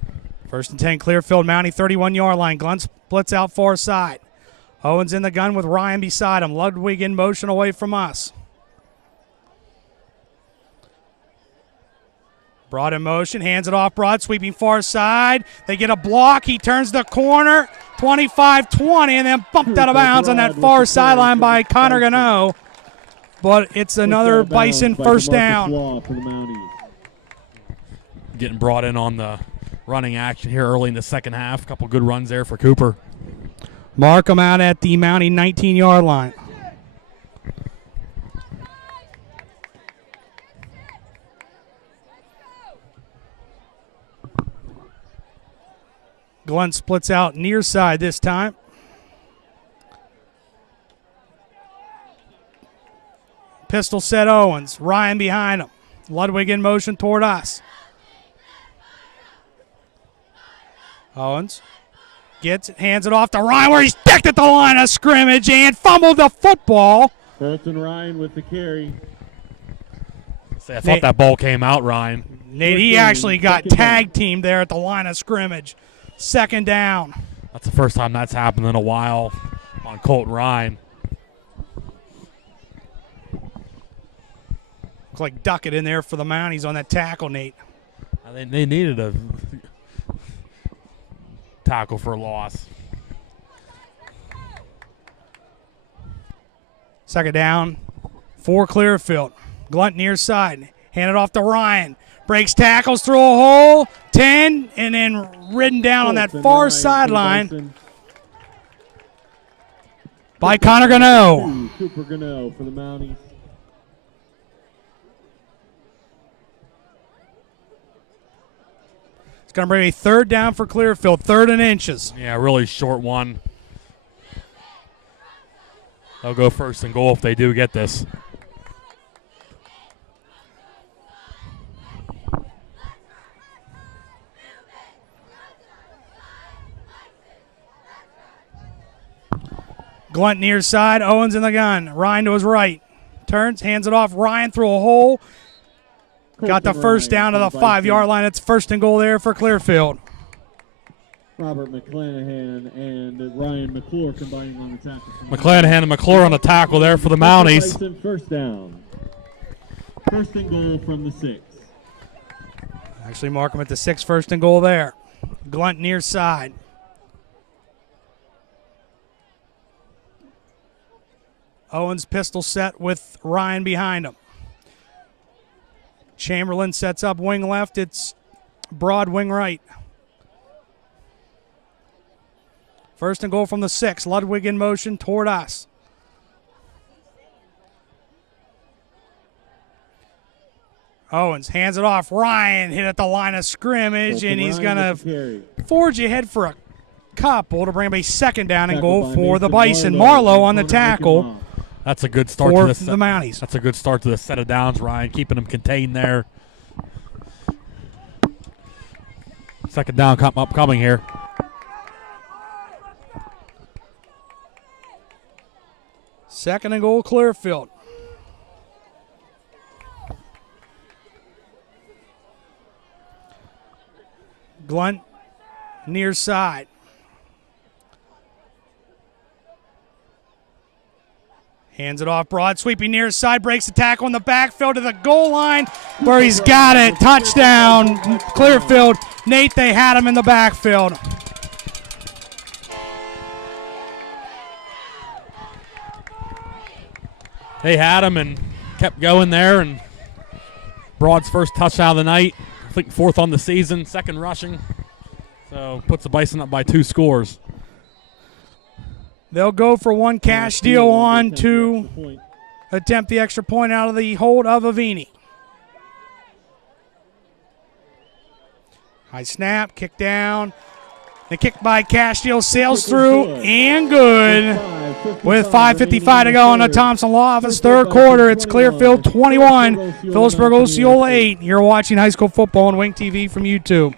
1st and 10, Clearfield, Mountie 31-yard line. Glunt splits out far side. Owens in the gun with Ryan beside him. Ludwig in motion away from us. Broad in motion, hands it off. Broad sweeping far side. They get a block. He turns the corner, 25-20, and then bumped out of bounds on that far sideline by Connor Gano. But it's another Bison first down. Getting brought in on the running action here early in the second half. A couple good runs there for Cooper. Mark him out at the Mountie 19-yard line. Glunt splits out near side this time. Pistol set Owens. Ryan behind him. Ludwig in motion toward us. Owens gets it, hands it off to Ryan where he's decked at the line of scrimmage and fumbled the football. Colton Ryan with the carry. I thought that ball came out, Ryan. Nate, he actually got tag teamed there at the line of scrimmage. Second down. That's the first time that's happened in a while on Colton Ryan. Looks like Duckett in there for the Mounties on that tackle, Nate. They needed a tackle for a loss. Second down for Clearfield. Glunt near side. Hand it off to Ryan. Breaks tackles through a hole. 10, and then ridden down on that far sideline by Connor Gano. Cooper Gano for the Mounties. It's going to bring a third down for Clearfield. 3rd and inches. Yeah, really short one. They'll go 1st and goal if they do get this. Glunt near side. Owens in the gun. Ryan to his right. Turns, hands it off. Ryan through a hole. Got the first down to the 5-yard line. It's 1st and goal there for Clearfield. Robert McClanahan and Ryan McClure combining on the tackle. McClanahan and McClure on the tackle there for the Mounties. First down. 1st and goal from the 6. Actually mark him at the 6, 1st and goal there. Glunt near side. Owens pistol set with Ryan behind him. Chamberlain sets up wing left. It's broad wing right. 1st and goal from the 6. Ludwig in motion toward us. Owens hands it off. Ryan hit at the line of scrimmage, and he's going to forge ahead for a couple to bring up a 2nd down and goal for the Bison. Marlowe on the tackle. That's a good start for to this. the Mounties. That's a good start to the set of downs, Ryan, keeping them contained there. 2nd down upcoming here. Second and goal, Clearfield. Glunt near side. Hands it off broad, sweeping near side, breaks the tackle in the backfield to the goal line where he's got it. Touchdown, Clearfield. Nate, they had him in the backfield. They had him and kept going there, and Broad's first touchdown of the night. I think 4th on the season, 2nd rushing. So puts the Bison up by 2 scores. They'll go for one cash deal on to attempt the extra point out of the hold of Avini. High snap, kick down. The kick by Castile sails through and good. With 5:55 to go on the Thompson Law Office 3rd quarter, it's Clearfield 21, Philipsburg-Osceola 8. You're watching high school football on Wing TV from YouTube.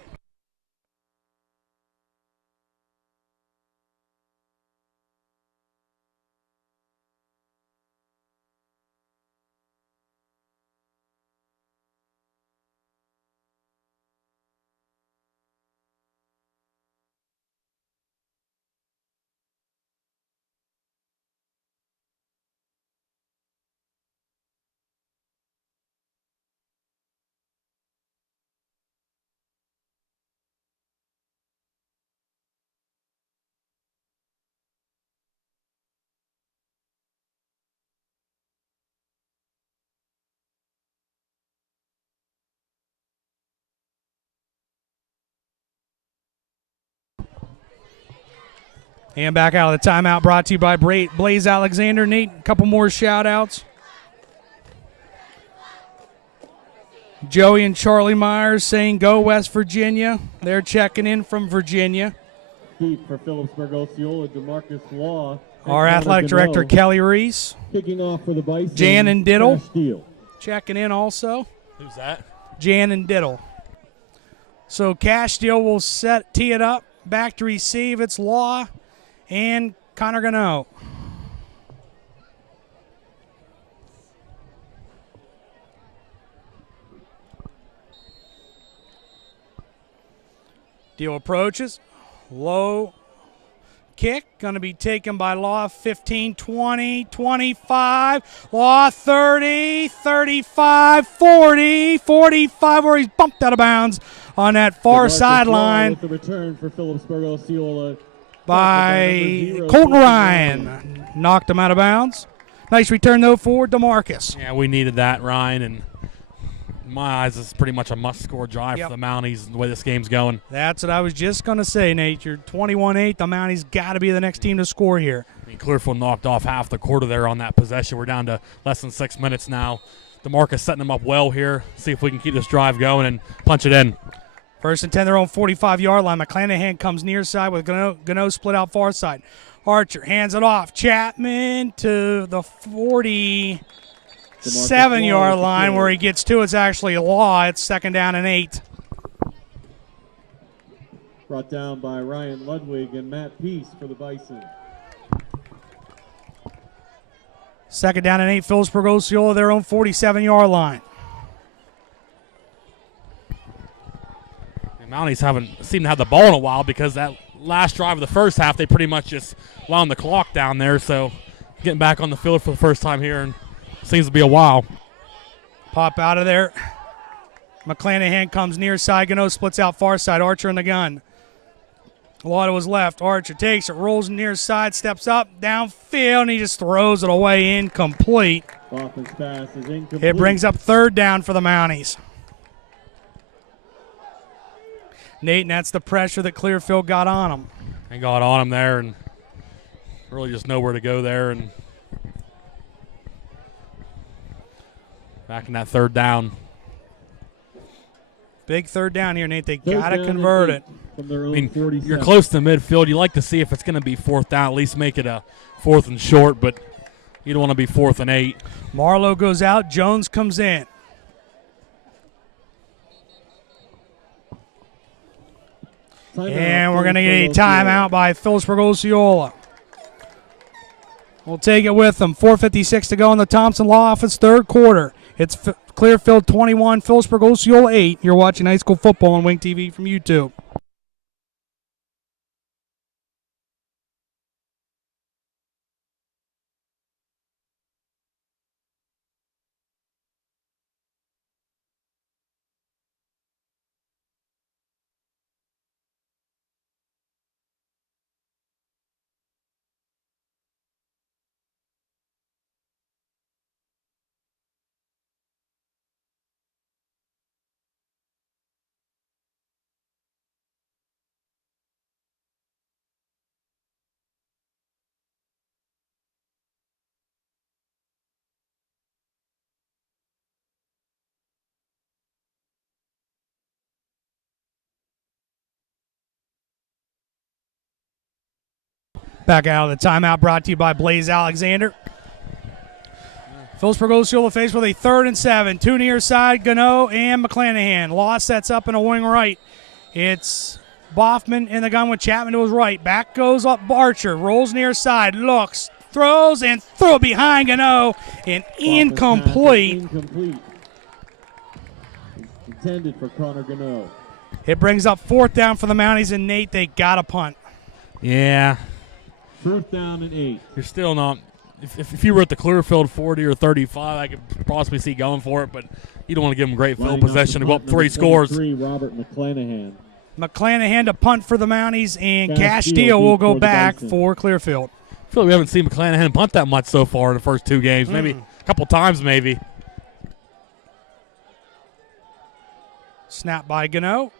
And back out of the timeout, brought to you by Blaze Alexander. Nate, a couple more shout-outs. Joey and Charlie Myers saying go West Virginia. They're checking in from Virginia. Deep for Philipsburg-Osceola, DeMarcus Law. Our athletic director, Kelly Reese. Kicking off for the Bison. Jan and Diddle Castile. checking in also. Who's that? Jan and Diddle. So Castile will tee it up. Back to receive. It's Law and Connor Gano. Deal approaches. Low kick. Going to be taken by Law. 15, 20, 25. Law 30, 35, 40, 45, where he's bumped out of bounds on that far sideline. With the return for Philipsburg-Osceola by Colton Ryan. Knocked him out of bounds. Nice return, though, for DeMarcus. Yeah, we needed that, Ryan, and in my eyes, this is pretty much a must-score drive for the Mounties, the way this game's going. That's what I was just going to say, Nate. You're 21-8. The Mounties got to be the next team to score here. I mean, Clearfield knocked off half the quarter there on that possession. We're down to less than 6 minutes now. DeMarcus setting them up well here. See if we can keep this drive going and punch it in. First and 10, their own 45-yard line. McClanahan comes near side with Gano split out far side. Archer hands it off. Chapman to the 47-yard line where he gets to. It's actually a Law. It's 2nd down and 8. Brought down by Ryan Ludwig and Matt Peace for the Bison. 2nd down and 8. Philipsburg-Osceola, their own 47-yard line. Mounties haven't seemed to have the ball in a while because that last drive of the first half, they pretty much just wound the clock down there. So getting back on the field for the first time here and seems to be a while. Pop out of there. McClanahan comes near side. Gano splits out far side. Archer in the gun. Law was left. Archer takes it, rolls near side, steps up, downfield, and he just throws it away incomplete. Offense pass is incomplete. It brings up 3rd down for the Mounties. Nate, and that's the pressure that Clearfield got on him. And got on him there and really just nowhere to go there. And back in that 3rd down. Big 3rd down here, Nate. They got to convert it. From their own I mean, 47. you're close to midfield. You like to see if it's going to be 4th down, at least make it a 4th and short, but you don't want to be 4th and 8. Marlowe goes out. Jones comes in. And we're going to get a timeout by Philipsburg-Osceola. We'll take it with them. 4:56 to go in the Thompson Law Office 3rd quarter. It's Clearfield 21, Philipsburg-Osceola 8. You're watching high school football on Wing TV from YouTube. Back out of the timeout, brought to you by Blaze Alexander. Philipsburg-Osceola faced with a 3rd and 7. 2 near side, Gano and McClanahan. Law sets up in a wing right. It's Boffman in the gun with Chapman to his right. Back goes up Archer, rolls near side, looks, throws, and throw behind Gano, and incomplete. Intended for Connor Gano. It brings up 4th down for the Mounties, and Nate, they got a punt. Yeah. 4th down and 8. You're still not. If you were at the Clearfield 40 or 35, I could possibly see going for it, but you don't want to give them great field possession to go up 3 scores. Robert McClanahan. McClanahan to punt for the Mounties, and Castile will go back for Clearfield. I feel like we haven't seen McClanahan punt that much so far in the first 2 games. Maybe a couple times, maybe. Snap by Gano.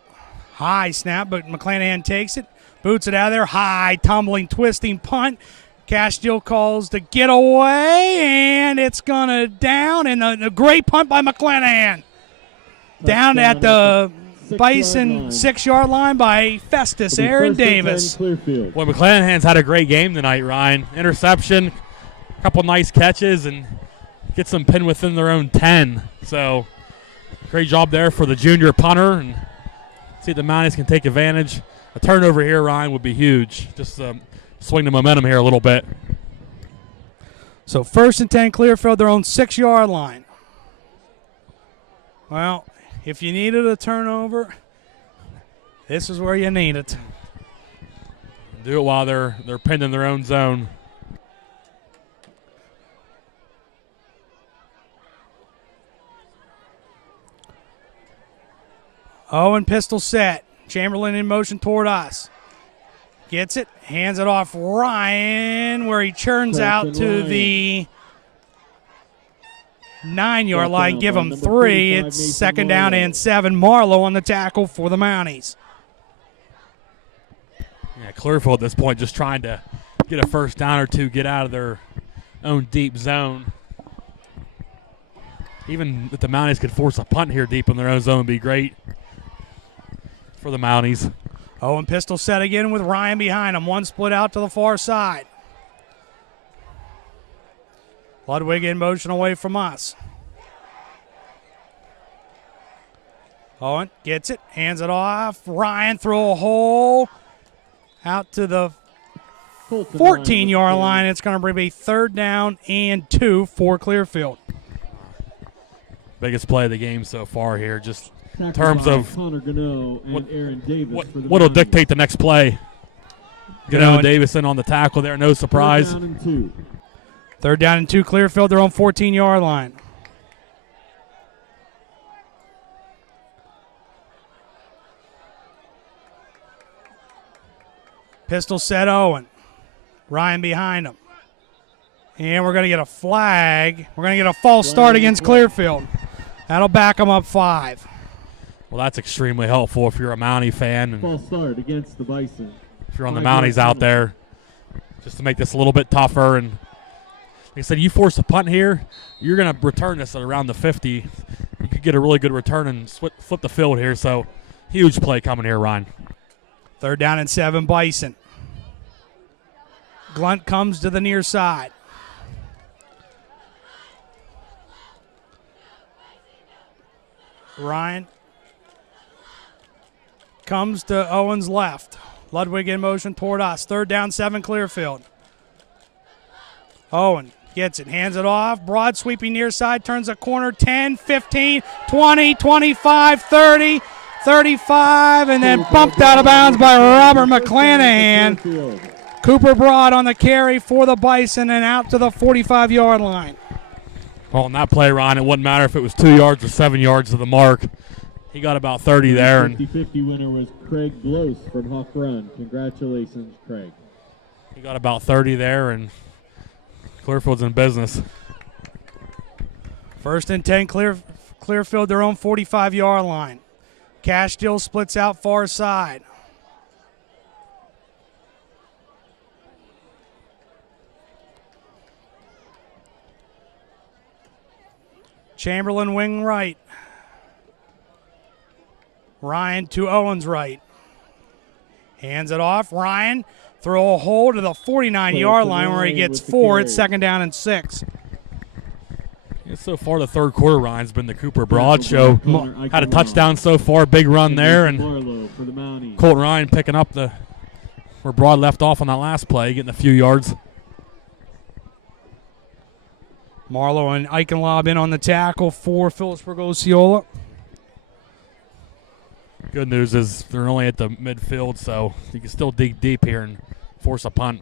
High snap, but McClanahan takes it. Boots it out of there. High, tumbling, twisting punt. Castile calls to get away, and it's going to down. And a great punt by McClanahan. Down at the Bison 6-yard line by Festus, Aaron Davis. Boy, McClanahan's had a great game tonight, Ryan. Interception, a couple nice catches, and gets them pinned within their own 10. So great job there for the junior punter, and see if the Mounties can take advantage. A turnover here, Ryan, would be huge. Just swing the momentum here a little bit. So 1st and 10, Clearfield, their own 6-yard line. Well, if you needed a turnover, This is where you need it. Do it while they're pinned in their own zone. Owen pistol set. Chamberlain in motion toward us. Gets it, hands it off Ryan, where he churns out to the 9-yard line. Give him 3. It's second down and 7. Marlowe on the tackle for the Mounties. Yeah, Clearfield at this point just trying to get a first down or two, get out of their own deep zone. Even if the Mounties could force a punt here deep in their own zone, would be great for the Mounties. Owen pistol set again with Ryan behind him. One split out to the far side. Ludwig in motion away from us. Owen gets it, hands it off. Ryan throw a hole out to the 14-yard line. It's going to be third down and 2 for Clearfield. Biggest play of the game so far here, just in terms of what'll dictate the next play. Gano and Davison on the tackle there, no surprise. Third down and 2, Clearfield, their own 14-yard line. Pistol set Owen. Ryan behind him. And we're going to get a flag. We're going to get a false start against Clearfield. That'll back them up 5. Well, that's extremely helpful if you're a Mountie fan. And false start against the Bison. If you're on the Mounties out there, just to make this a little bit tougher. And like I said, you force a punt here, you're going to return this at around the 50. You could get a really good return and flip the field here. So huge play coming here, Ryan. Third down and 7, Bison. Glunt comes to the near side. Ryan comes to Owen's left. Ludwig in motion toward us. Third down, 7, Clearfield. Owen gets it, hands it off. Broad sweeping near side, turns a corner. 10, 15, 20, 25, 30, 35, and then bumped out of bounds by Robert McClanahan. Cooper Broad on the carry for the Bison and out to the 45-yard line. Well, in that play, Ron, it wouldn't matter if it was 2 yards or 7 yards to the mark. He got about 30 there. The 50-50 winner was Craig Glose from Hawk Run. Congratulations, Craig. He got about 30 there, and Clearfield's in business. First and 10, Clearfield, their own 45-yard line. Cash still splits out far side. Chamberlain wing right. Ryan to Owens right. Hands it off. Ryan throw a hole to the 49-yard line where he gets 4. It's second down and 6. Yeah, so far, the third quarter, Ryan's been the Cooper Broad show. Had a touchdown so far, big run there, and Colton Ryan picking up where Broad left off on that last play, getting a few yards. Marlowe and Eichenlob in on the tackle for Philipsburg-Osceola. Good news is they're only at the midfield, so you can still dig deep here and force a punt.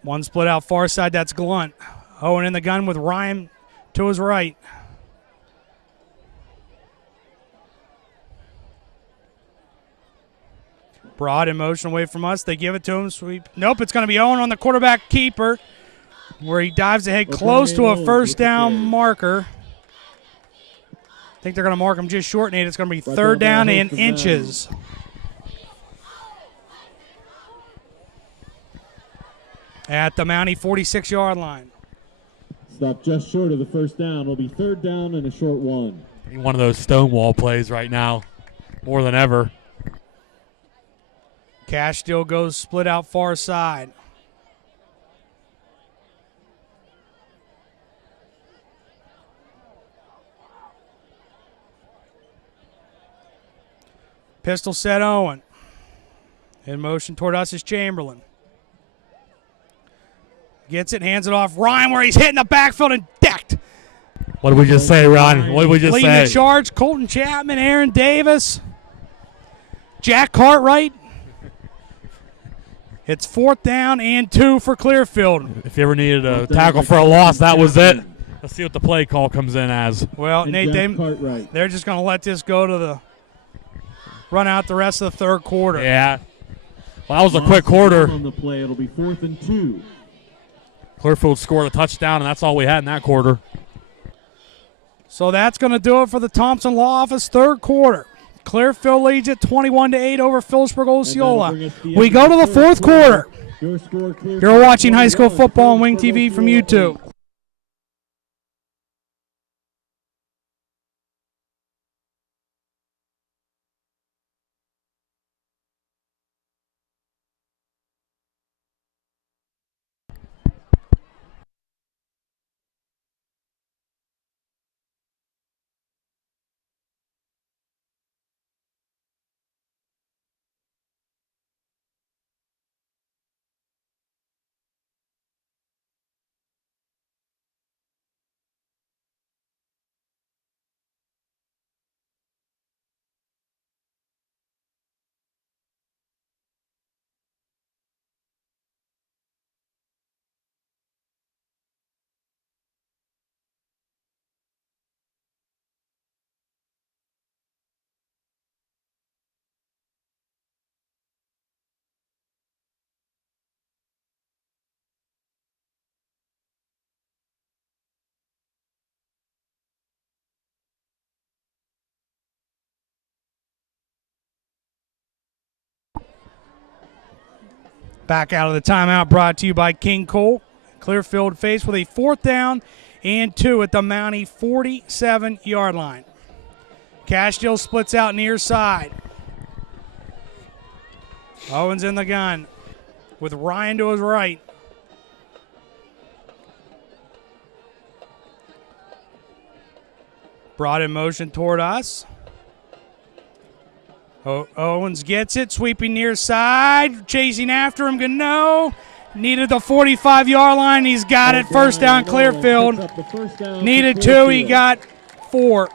One split out far side, that's Glunt. Owen in the gun with Ryan to his right. Broad in motion away from us. They give it to him. Sweep. Nope, it's going to be Owen on the quarterback keeper, where he dives ahead close to a first down marker. I think they're going to mark him just short, Nate. It's going to be third down and inches. At the Mountie 46-yard line. Stop just short of the first down. It'll be third down and a short one. One of those stonewall plays right now, more than ever. Cash still goes split out far side. Pistol set Owen. In motion toward us is Chamberlain. Gets it, hands it off. Ryan where he's hitting the backfield and decked. What did we just say, Ron? What did we just Leading say? the charge, Colton Chapman, Aaron Davis. Jack Cartwright. It's 4th down and 2 for Clearfield. If you ever needed a tackle for a loss, that was it. Let's see what the play call comes in as. Well, And Nate, Jack Cartwright. they're just going to let this go to the run out the rest of the third quarter. Yeah. Well, that was a Loss quick quarter. on the play. It'll be 4th and 2. Clearfield scored a touchdown, and that's all we had in that quarter. So that's going to do it for the Thompson Law Office third quarter. Clearfield leads it 21-8 over Philipsburg-Osceola. We go to the fourth quarter. Your score, Clearfield, You're watching high school football on Wing Philipsburg TV from Osceola. YouTube. Back out of the timeout, brought to you by King Cole. Clearfield faced with a 4th down and 2 at the Mountie 47-yard line. Cashdill splits out near side. Owens in the gun with Ryan to his right. Brought in motion toward us. Owens gets it, sweeping near side, chasing after him. Gano needed the 45-yard line. He's got it. First down, Clearfield. Needed 2. He got 4.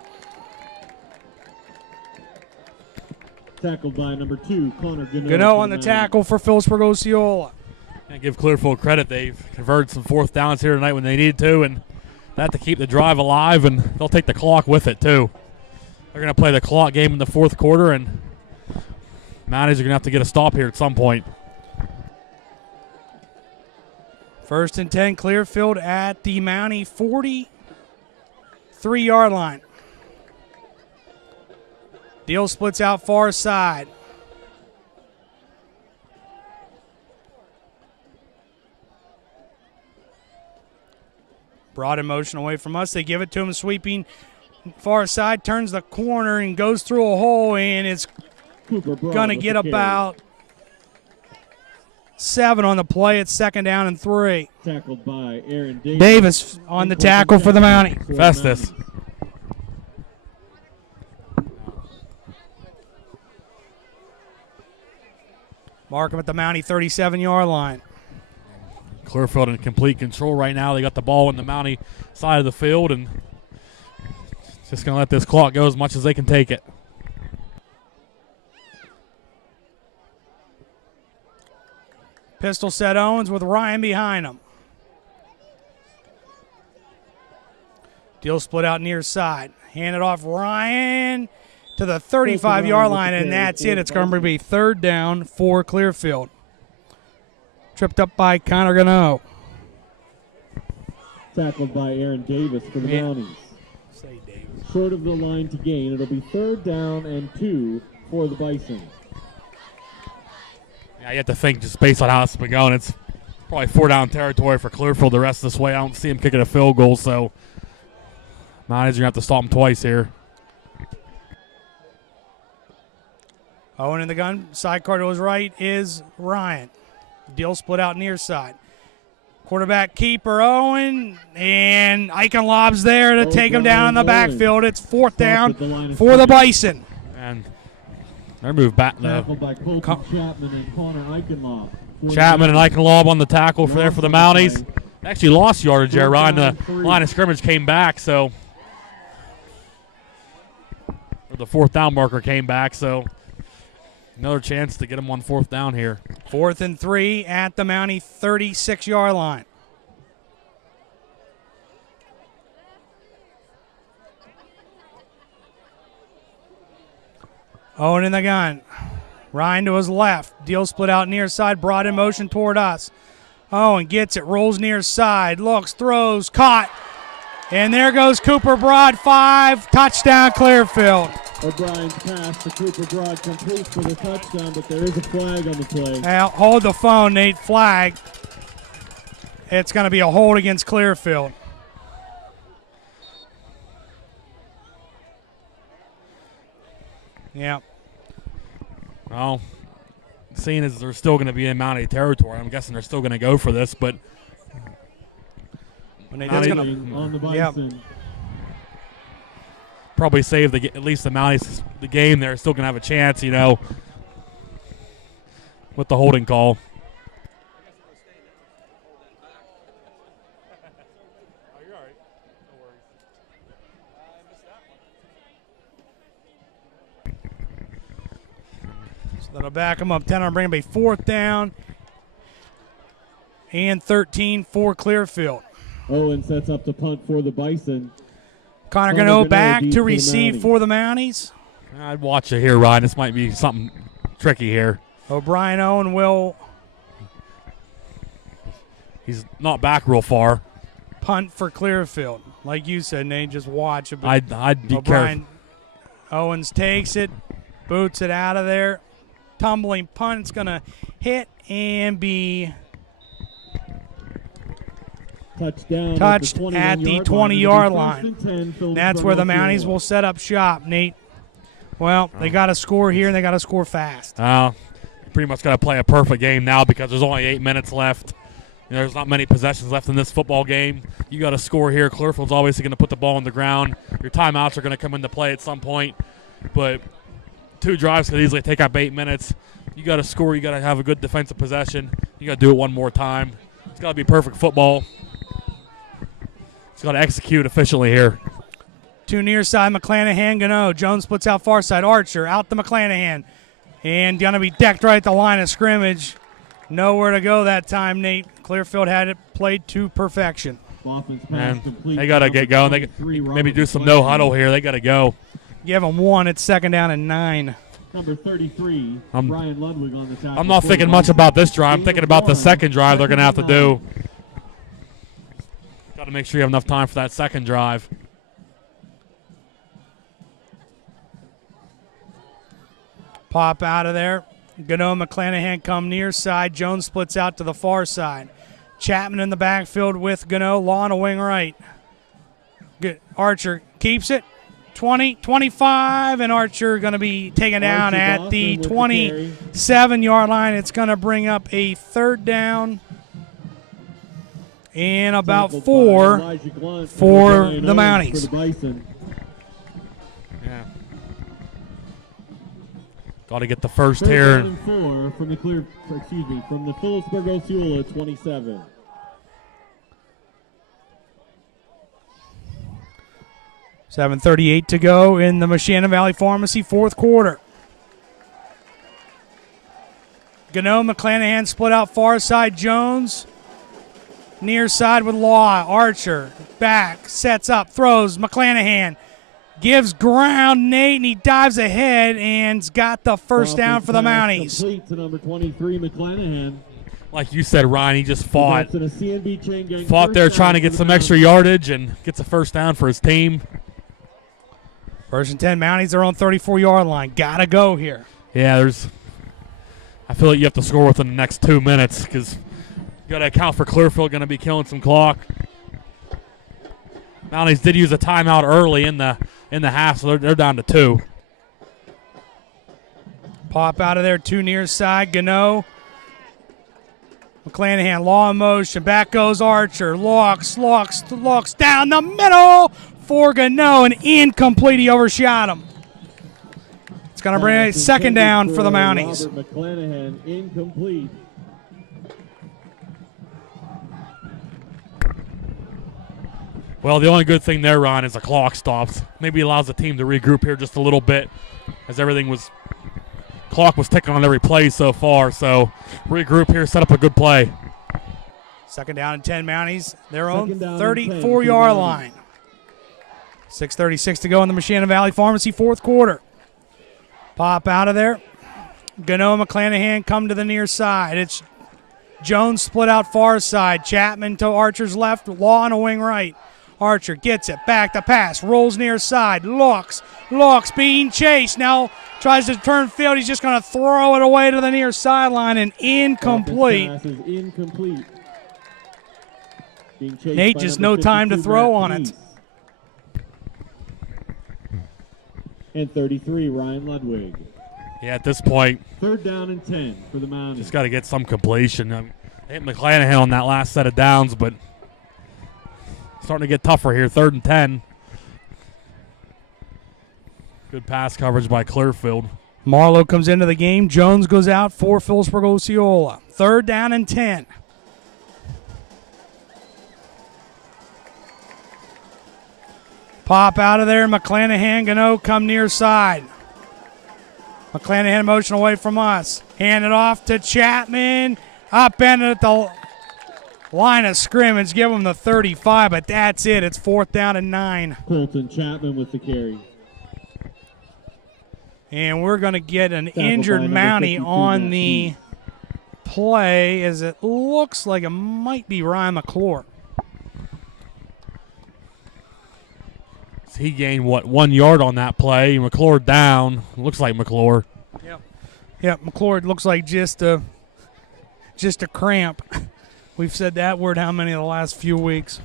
Tackled by number 2, Connor Gano. Gano on the tackle for Philipsburg-Osceola. And give Clearfield credit. They've converted some 4th downs here tonight when they needed to, and that to keep the drive alive, and they'll take the clock with it, too. They're going to play the clock game in the 4th quarter, and Mounties are going to have to get a stop here at some point. 1st and 10, Clearfield at the Mountie 43-yard line. Deal splits out far side. Brought in motion away from us. They give it to him sweeping far side, turns the corner and goes through a hole, and it's going to get about 7 on the play. It's 2nd down and 3. Tackled by Aaron Davis. Davis on the tackle for the Mountie. Festus. Mark him at the Mountie 37-yard line. Clearfield in complete control right now. They got the ball in the Mountie side of the field, and just going to let this clock go as much as they can take it. Pistol set Owens with Ryan behind him. Deal split out near side. Hand it off Ryan to the 35-yard line, and that's it. It's going to be 3rd down for Clearfield. Tripped up by Connor Gano. Tackled by Aaron Davis for the Mounties. Say Davis. Short of the line to gain. It'll be 3rd down and 2 for the Bison. Yeah, you have to think just based on how it's been going, it's probably 4-down territory for Clearfield the rest of this way. I don't see him kicking a field goal, so Mounties are going to have to stop him twice here. Owen in the gun. Sidecar to his right is Ryan. Deal split out near side. Quarterback keeper Owen, and Eichen lobs there to take him down in the backfield. It's 4th down for the Bison. And they're moved back. Tackled by Colton Chapman and Connor Eichenlob. Chapman and Eichenlob on the tackle for the Mounties. They actually lost yardage there. Ryan, the line of scrimmage came back, so or the 4th down marker came back, so Another chance to get them on 4th down here. 4th and 3 at the Mountie 36-yard line. Owen in the gun. Ryan to his left. Deal split out near side. Brought in motion toward us. Owen gets it. Rolls near side. Looks. Throws. Caught. And there goes Cooper Broad. 5. Touchdown Clearfield. O'Brien's pass to Cooper Broad complete for the touchdown, but there is a flag on the play. Now, hold the phone, Nate. Flag. It's going to be a hold against Clearfield. Yeah. Well, seeing as they're still going to be in Mountie territory, I'm guessing they're still going to go for this, but That's gonna, on the Bison. Probably save at least the Mounties the game. They're still going to have a chance, with the holding call. So that'll back them up 10. I'll bring up a 4th down and 13 for Clearfield. Owen sets up the punt for the Bison. Connor Gano back to receive for the Mounties. I'd watch it here, Ryan. This might be something tricky here. O'Brien Owen will He's not back real far. punt for Clearfield. Like you said, Nate, just watch it. I'd be O'Brien careful. Owens takes it, boots it out of there. Tumbling punt. It's going to hit and be Touchdown touched at the 20-yard line. 10, That's where the Mounties will set up shop, Nate. Well, they got to score here, and they got to score fast. Pretty much got to play a perfect game now because there's only 8 minutes left. There's not many possessions left in this football game. You got to score here. Clearfield's obviously going to put the ball on the ground. Your timeouts are going to come into play at some point, but 2 drives could easily take up 8 minutes. You got to score. You got to have a good defensive possession. You got to do it one more time. It's got to be perfect football. It's got to execute efficiently here. 2 near side, McClanahan, Gano. Jones splits out far side. Archer out to McClanahan. And going to be decked right at the line of scrimmage. Nowhere to go that time, Nate. Clearfield had it played to perfection. And they got to get going. They maybe do some no huddle here. They got to go. Give them 1. It's 2nd down and 9. Number 33, Brian Ludwig on the tackle. I'm not thinking much about this drive. I'm thinking about the second drive they're going to have to do. Got to make sure you have enough time for that second drive. Pop out of there. Gano McClanahan come near side. Jones splits out to the far side. Chapman in the backfield with Gano. Law on a wing right. Good. Archer keeps it. 20, 25, and Archer going to be taken down at the 27-yard line. It's going to bring up a 3rd down and about 4 for the Mounties. Yeah. Got to get the first here. 4 from the from the Philipsburg-Osceola 27. $7:38 to go in the Machana Valley Pharmacy 4th quarter. Gano, McClanahan split out far side. Jones near side with Law. Archer back, sets up, throws. McClanahan gives ground, Nate, and he dives ahead and's got the first down for the Mounties. Complete to number 23, McClanahan. Like you said, Ryan, he just fought there trying to get some extra yardage and gets a first down for his team. 1st and 10, Mounties are on 34-yard line. Got to go here. Yeah, I feel like you have to score within the next 2 minutes because you got to account for Clearfield going to be killing some clock. Mounties did use a timeout early in the half, so they're down to 2. Pop out of there, 2 near side. Gano. McClanahan, Law in motion. Back goes Archer. Locks down the middle for Gano, and incomplete. He overshot him. It's going to bring a 2nd down for the Mounties. Robert McClanahan, incomplete. Well, the only good thing there, Ron, is the clock stops. Maybe allows the team to regroup here just a little bit as everything was clock was ticking on every play so far, so regroup here, set up a good play. Second down and 10 Mounties, their own Second down and 10 34-yard for line. 6:36 to go in the Machina Valley Pharmacy fourth quarter. Pop out of there. Gano McClanahan come to the near side. It's Jones split out far side. Chapman to Archer's left. Law on a wing right. Archer gets it. Back to pass. Rolls near side. Looks being chased. Now tries to turn field. He's just going to throw it away to the near sideline and incomplete. Pass is incomplete. Being chased Nate by just number no time to 52, throw Matt on it. Peace. And 33, Ryan Ludwig. Yeah, at this point, Third down and 10 for the Mounties. just got to get some completion. Hit McClanahan on that last set of downs, but starting to get tougher here. 3rd and 10. Good pass coverage by Clearfield. Marlowe comes into the game. Jones goes out for Philipsburg-Osceola. 3rd down and 10. Pop out of there. McClanahan, Gano come near side. McClanahan motion away from us. Hand it off to Chapman. Upended at the line of scrimmage. Give him the 35, but that's it. It's 4th down and 9. Colton Chapman with the carry. And we're going to get an Tackled injured by number Mountie 52, on Matt the Peace. play, as it looks like it might be Ryan McClure. He gained, 1 yard on that play. McClure down. Looks like McClure. Yep, McClure looks like just a cramp. We've said that word how many of the last few weeks?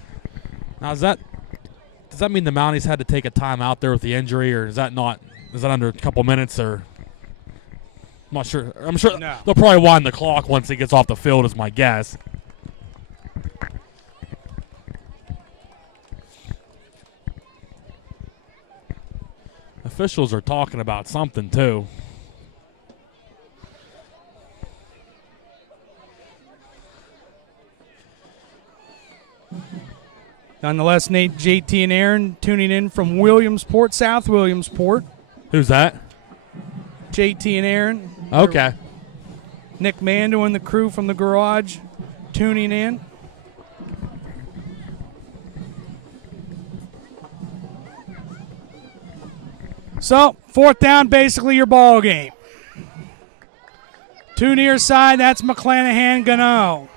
Now, does that mean the Mounties had to take a time out there with the injury, or is that not? Is that under a couple minutes, or? I'm not sure. I'm sure No. they'll probably wind the clock once he gets off the field, is my guess. Officials are talking about something, too. Nonetheless, Nate, JT, and Aaron tuning in from Williamsport, South Williamsport. Who's that? JT and Aaron. Okay. Nick Mando and the crew from the garage tuning in. So, 4th down, basically your ball game. 2 near side, that's McClanahan, Gano.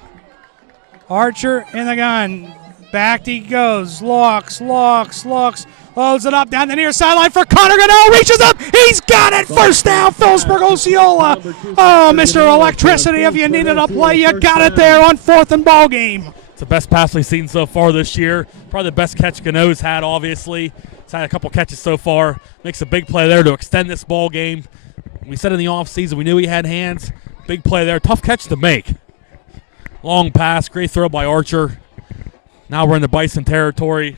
Archer in the gun. Back he goes. Locks. Loads it up down the near sideline for Connor Gano. Reaches up. He's got it. First down, Philipsburg-Osceola. Oh, Mr. Electricity, if you needed a play, you got it there on 4th and ball game. It's the best pass we've seen so far this year. Probably the best catch Gano's had, obviously. He's had a couple catches so far. Makes a big play there to extend this ball game. We said in the offseason we knew he had hands. Big play there. Tough catch to make. Long pass. Great throw by Archer. Now we're in the Bison territory.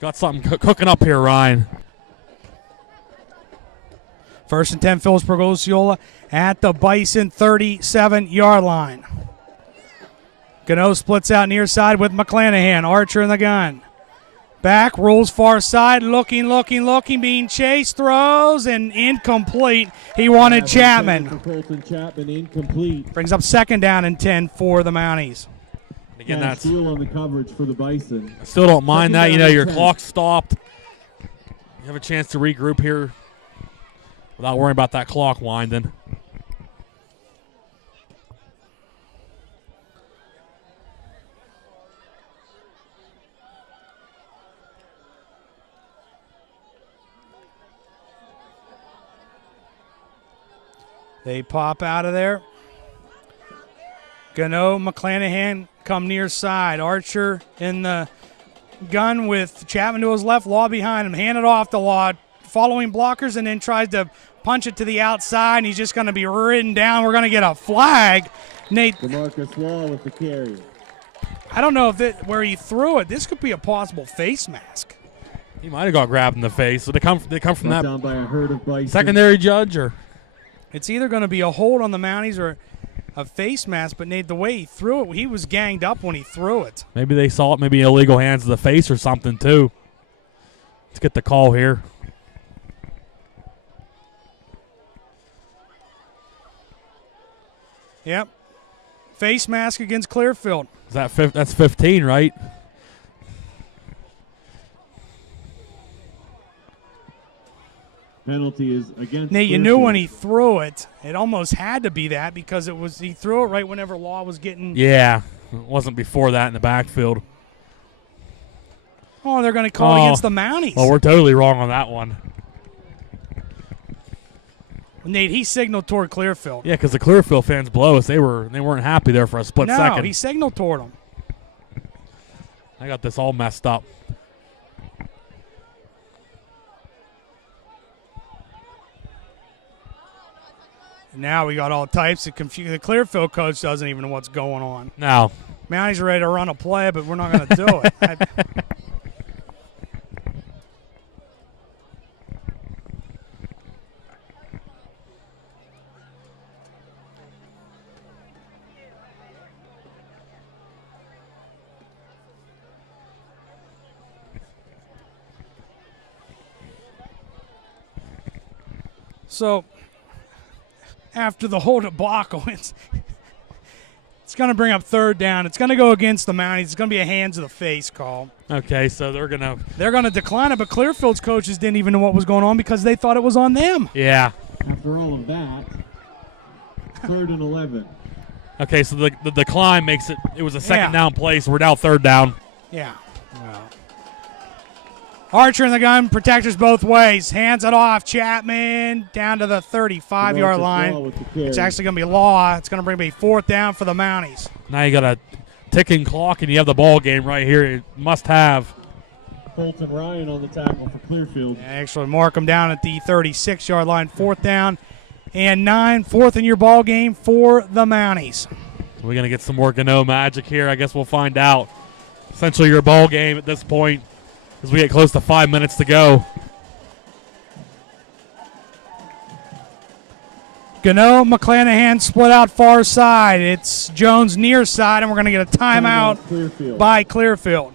Got something cooking up here, Ryan. 1st and 10, Philipsburg-Osceola at the Bison 37-yard line. Gano splits out near side with McClanahan. Archer in the gun. Back, rolls far side, looking, being chased, throws, and incomplete. He wanted Chapman. For Colton Chapman, incomplete. Brings up 2nd down and 10 for the Mounties. Again, And that's steal on the coverage for the Bison. I still don't mind that. You know, your 10. clock stopped. You have a chance to regroup here without worrying about that clock winding. They pop out of there. Gano, McClanahan come near side. Archer in the gun with Chapman to his left, Law behind him. Hand it off to Law, following blockers, and then tries to punch it to the outside, and he's just going to be ridden down. We're going to get a flag. Nate, DeMarcus Law with the carry. I don't know if where he threw it, this could be a possible face mask. He might have got grabbed in the face. So they come from Brought that down by a herd of Bison. secondary judge, or It's either going to be a hold on the Mounties or a face mask, but Nate, the way he threw it, he was ganged up when he threw it. maybe they saw it, maybe illegal hands to the face or something too. Let's get the call here. Yep. Face mask against Clearfield. Is that that's 15, right? Penalty is against Nate, you knew Clearfield. when he threw it, it almost had to be that because he threw it right whenever Law was getting. Yeah, it wasn't before that in the backfield. Oh, they're going to call against the Mounties. Well, we're totally wrong on that one. Nate, he signaled toward Clearfield. Yeah, because the Clearfield fans below us, they weren't happy there for a split second. No, he signaled toward them. I got this all messed up. Now we got all types of confusion. The Clearfield coach doesn't even know what's going on. No. Mounties are ready to run a play, but we're not going to do it. So, after the whole debacle, it's going to bring up third down. It's going to go against the Mounties. It's going to be a hands to the face call. Okay, so they're going to decline it, but Clearfield's coaches didn't even know what was going on because they thought it was on them. Yeah. After all of that, 3rd and 11. Okay, so the decline makes it was a second down play, so we're now third down. Yeah. Well. Archer in the gun, protectors both ways. Hands it off. Chapman down to the 35-yard line. It's actually going to be Law. It's going to bring me 4th down for the Mounties. Now you got a ticking clock, and you have the ball game right here. You must have. Colton Ryan on the tackle for Clearfield. Actually mark them down at the 36-yard line. 4th down and 9. 4th in your ball game for the Mounties. We're going to get some more Gano magic here. I guess we'll find out. Essentially your ball game at this point as we get close to 5 minutes to go. Gano, McClanahan split out far side. It's Jones near side, and we're going to get a timeout by Clearfield.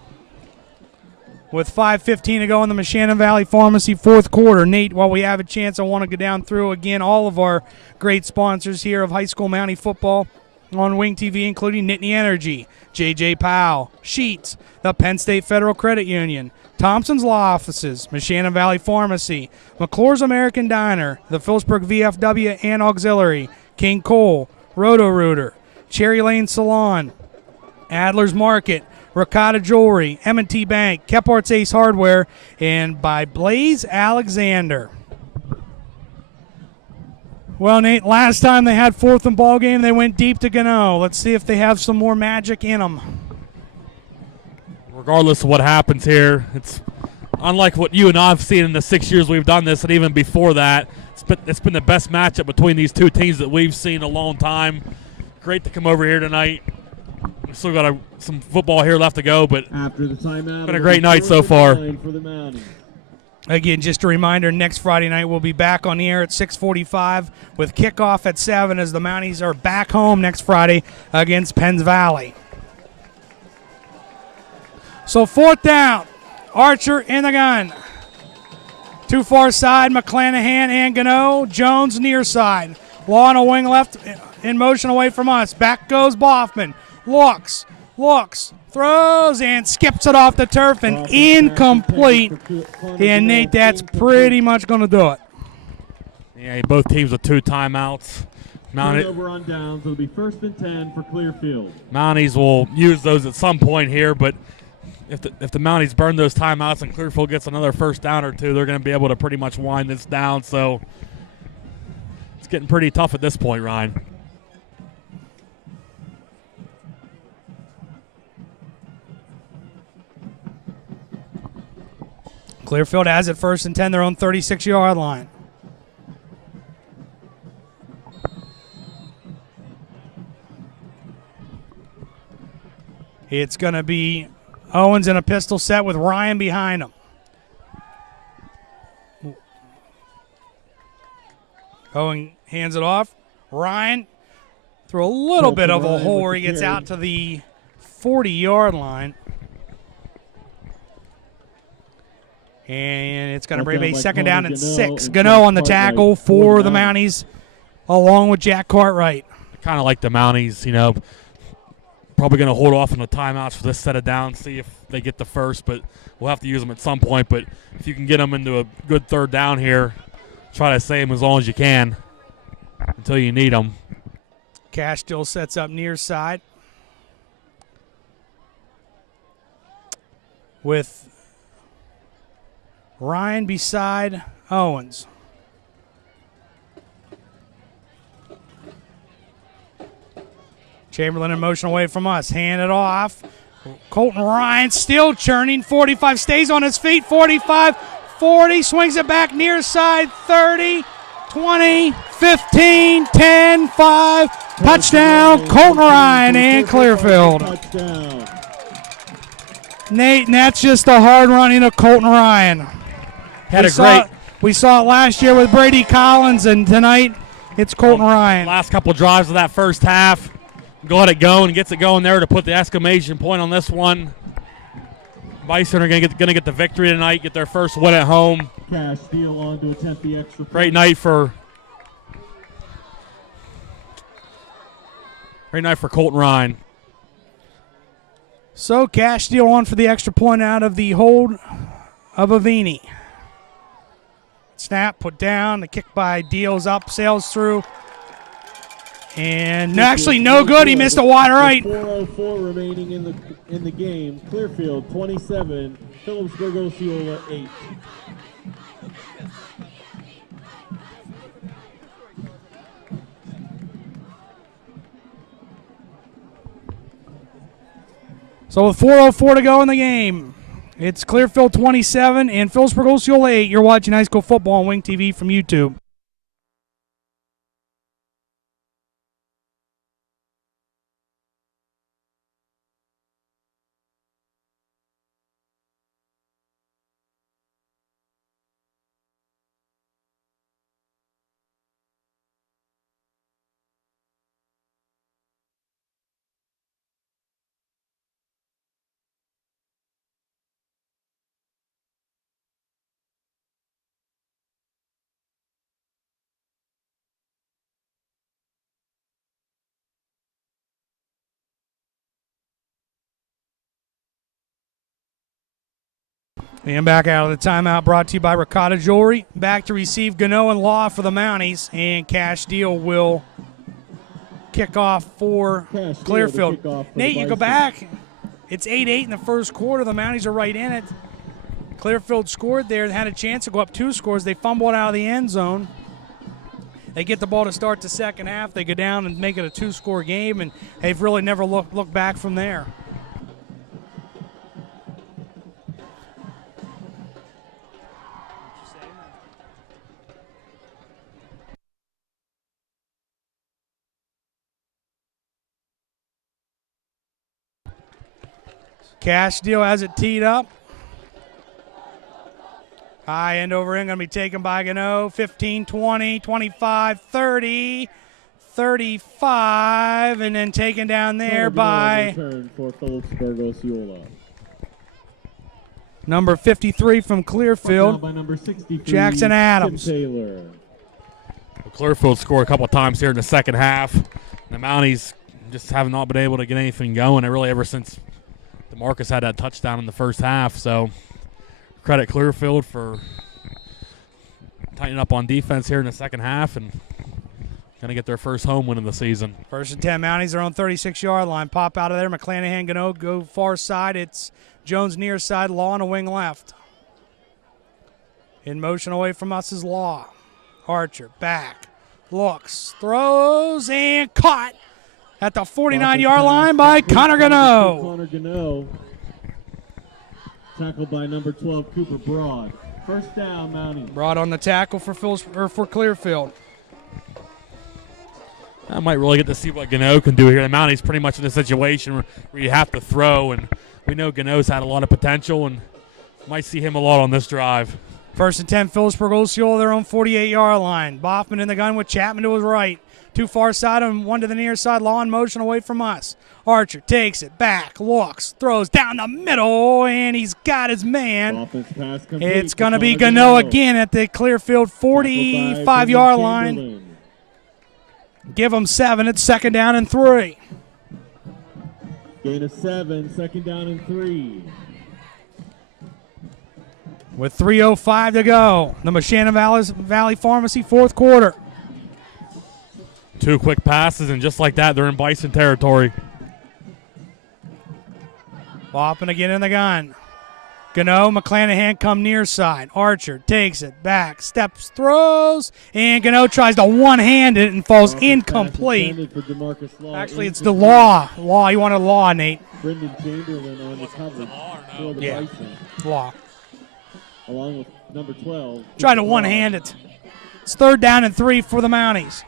With 5:15 to go in the Moshannon Valley Pharmacy 4th quarter. Nate, while we have a chance, I want to go down through again all of our great sponsors here of high school Mountie football on Wing TV, including Nittany Energy, J.J. Powell, Sheets, the Penn State Federal Credit Union, Thompson's Law Offices, Moshannon Valley Pharmacy, McClure's American Diner, the Philipsburg VFW and Auxiliary, King Cole, Roto-Rooter, Cherry Lane Salon, Adler's Market, Ricotta Jewelry, M&T Bank, Kephardt's Ace Hardware, and by Blaze Alexander. Well, Nate, last time they had 4th and ball game, they went deep to Gano. Let's see if they have some more magic in them. Regardless of what happens here, it's unlike what you and I have seen in the 6 years we've done this, and even before that, it's been the best matchup between these two teams that we've seen in a long time. Great to come over here tonight. We've still got some football here left to go, but after the timeout, been a great night so far. Again, just a reminder, next Friday night we'll be back on the air at 6:45 with kickoff at 7 as the Mounties are back home next Friday against Penns Valley. So 4th down, Archer in the gun. Too far side, McClanahan and Gano. Jones near side. Law on a wing left in motion away from us. Back goes Boffman. Looks, throws, and skips it off the turf and incomplete. And Nate, that's pretty much going to do it. Yeah, both teams with 2 timeouts. Turnover on downs. It'll be 1st and 10 for Clearfield. Mounties will use those at some point here, but if the Mounties burn those timeouts and Clearfield gets another 1st down or 2, they're going to be able to pretty much wind this down. So it's getting pretty tough at this point, Ryan. Clearfield has it 1st and 10, their own 36-yard line. It's going to be Owens in a pistol set with Ryan behind him. Owen hands it off. Ryan through a little bit of a hole where he gets out to the 40-yard line. And it's going to bring a 2nd down and 6. Gano on the tackle for the Mounties, along with Jack Cartwright. kind of like the Mounties, probably going to hold off on the timeouts for this set of downs, see if they get the first, but we'll have to use them at some point. But if you can get them into a good third down here, try to save them as long as you can until you need them. Cash still sets up near side with Ryan beside Owens. Chamberlain in motion away from us. Hand it off. Colton Ryan still churning. 45 stays on his feet. 45, 40. Swings it back near side. 30, 20, 15, 10, 5. Touchdown, Colton Ryan and Clearfield. Touchdown. Nate, and that's just the hard running of Colton Ryan. We saw it last year with Brady Collins, and tonight it's Colton Ryan. Last couple drives of that first half. Got it going, gets it going there to put the exclamation point on this one. Bison are going to get the victory tonight, get their first win at home. Cash steal on to attempt the extra point. Great night for Colton Ryan. So Cash steal on for the extra point out of the hold of Avini. Snap, put down, the kick by Deals up, sails through. And actually no good. He missed a wide right. 4:04 remaining in the game. Clearfield 27, Philipsburg-Osceola 8. So with 4:04 to go in the game, it's Clearfield 27 and Philipsburg-Osceola 8. You're watching high school football on Wing TV from YouTube. And back out of the timeout, brought to you by Ricotta Jewelry. Back to receive Gano and Law for the Mounties, and Cash Deal will kick off for Clearfield. Nate, you go back. It's 8-8 in the first quarter. The Mounties are right in it. Clearfield scored there, had a chance to go up 2 scores. They fumbled out of the end zone. They get the ball to start the second half. They go down and make it a 2-score game, and they've really never looked back from there. Cash Deal has it teed up. High end over in, going to be taken by Gano. 15, 20, 25, 30, 35, and then taken down there by return for Philipsburg-Osceola. Number 53 from Clearfield, By number 63, Jackson Adams. Tim Taylor. Clearfield scored a couple of times here in the second half. The Mounties just have not been able to get anything going, really, ever since DeMarcus had that touchdown in the first half. So credit Clearfield for tightening up on defense here in the second half and going to get their first home win of the season. 1st and 10, Mounties, their own 36-yard line. Pop out of there. McClanahan Gano go far side. It's Jones near side, Law on a wing left. In motion away from us is Law. Archer back, looks, throws, and caught at the 49-yard line by Connor Gano. Connor Gano. Tackled by number 12, Cooper Broad. First down, Mounties. Broad on the tackle for Clearfield. I might really get to see what Gano can do here. The Mounties pretty much in a situation where you have to throw, and we know Gano's had a lot of potential, and might see him a lot on this drive. 1st and 10, Philipsburg-Osceola, their own 48-yard line. Boffman in the gun with Chapman to his right. 2 far side and 1 to the near side. Law in motion away from us. Archer takes it back, looks, throws down the middle, and he's got his man. It's going to be Gano again at the Clearfield 45-yard line. Give them 7. It's 2nd down and 3. Gain of 7, 2nd down and 3. With 3:05 to go, the Moshannon Valley Pharmacy 4th quarter. 2 quick passes, and just like that, they're in Bison territory. Bopping again in the gun. Gano, McClanahan come near side. Archer takes it back, steps, throws, and Gano tries to one-hand it and falls incomplete. Actually, it's the Law. You wanted Law, Nate. Brendan Chamberlain on the coverage for the Bison. Law. Along with number 12. Trying to one-hand it. It's 3rd down and 3 for the Mounties.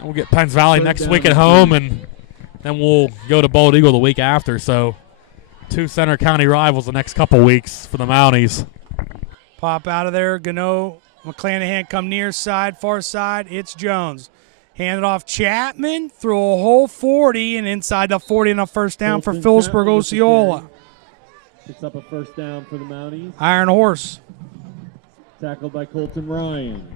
We'll get Penns Valley next week at home, and then we'll go to Bald Eagle the week after. So 2 Center County rivals the next couple weeks for the Mounties. Pop out of there. Gano, McClanahan come near side, far side. It's Jones. Hand it off Chapman through a whole 40 and inside the 40 and a 1st down for Philipsburg-Osceola. Picks up a 1st down for the Mounties. Iron Horse. Tackled by Colton Ryan.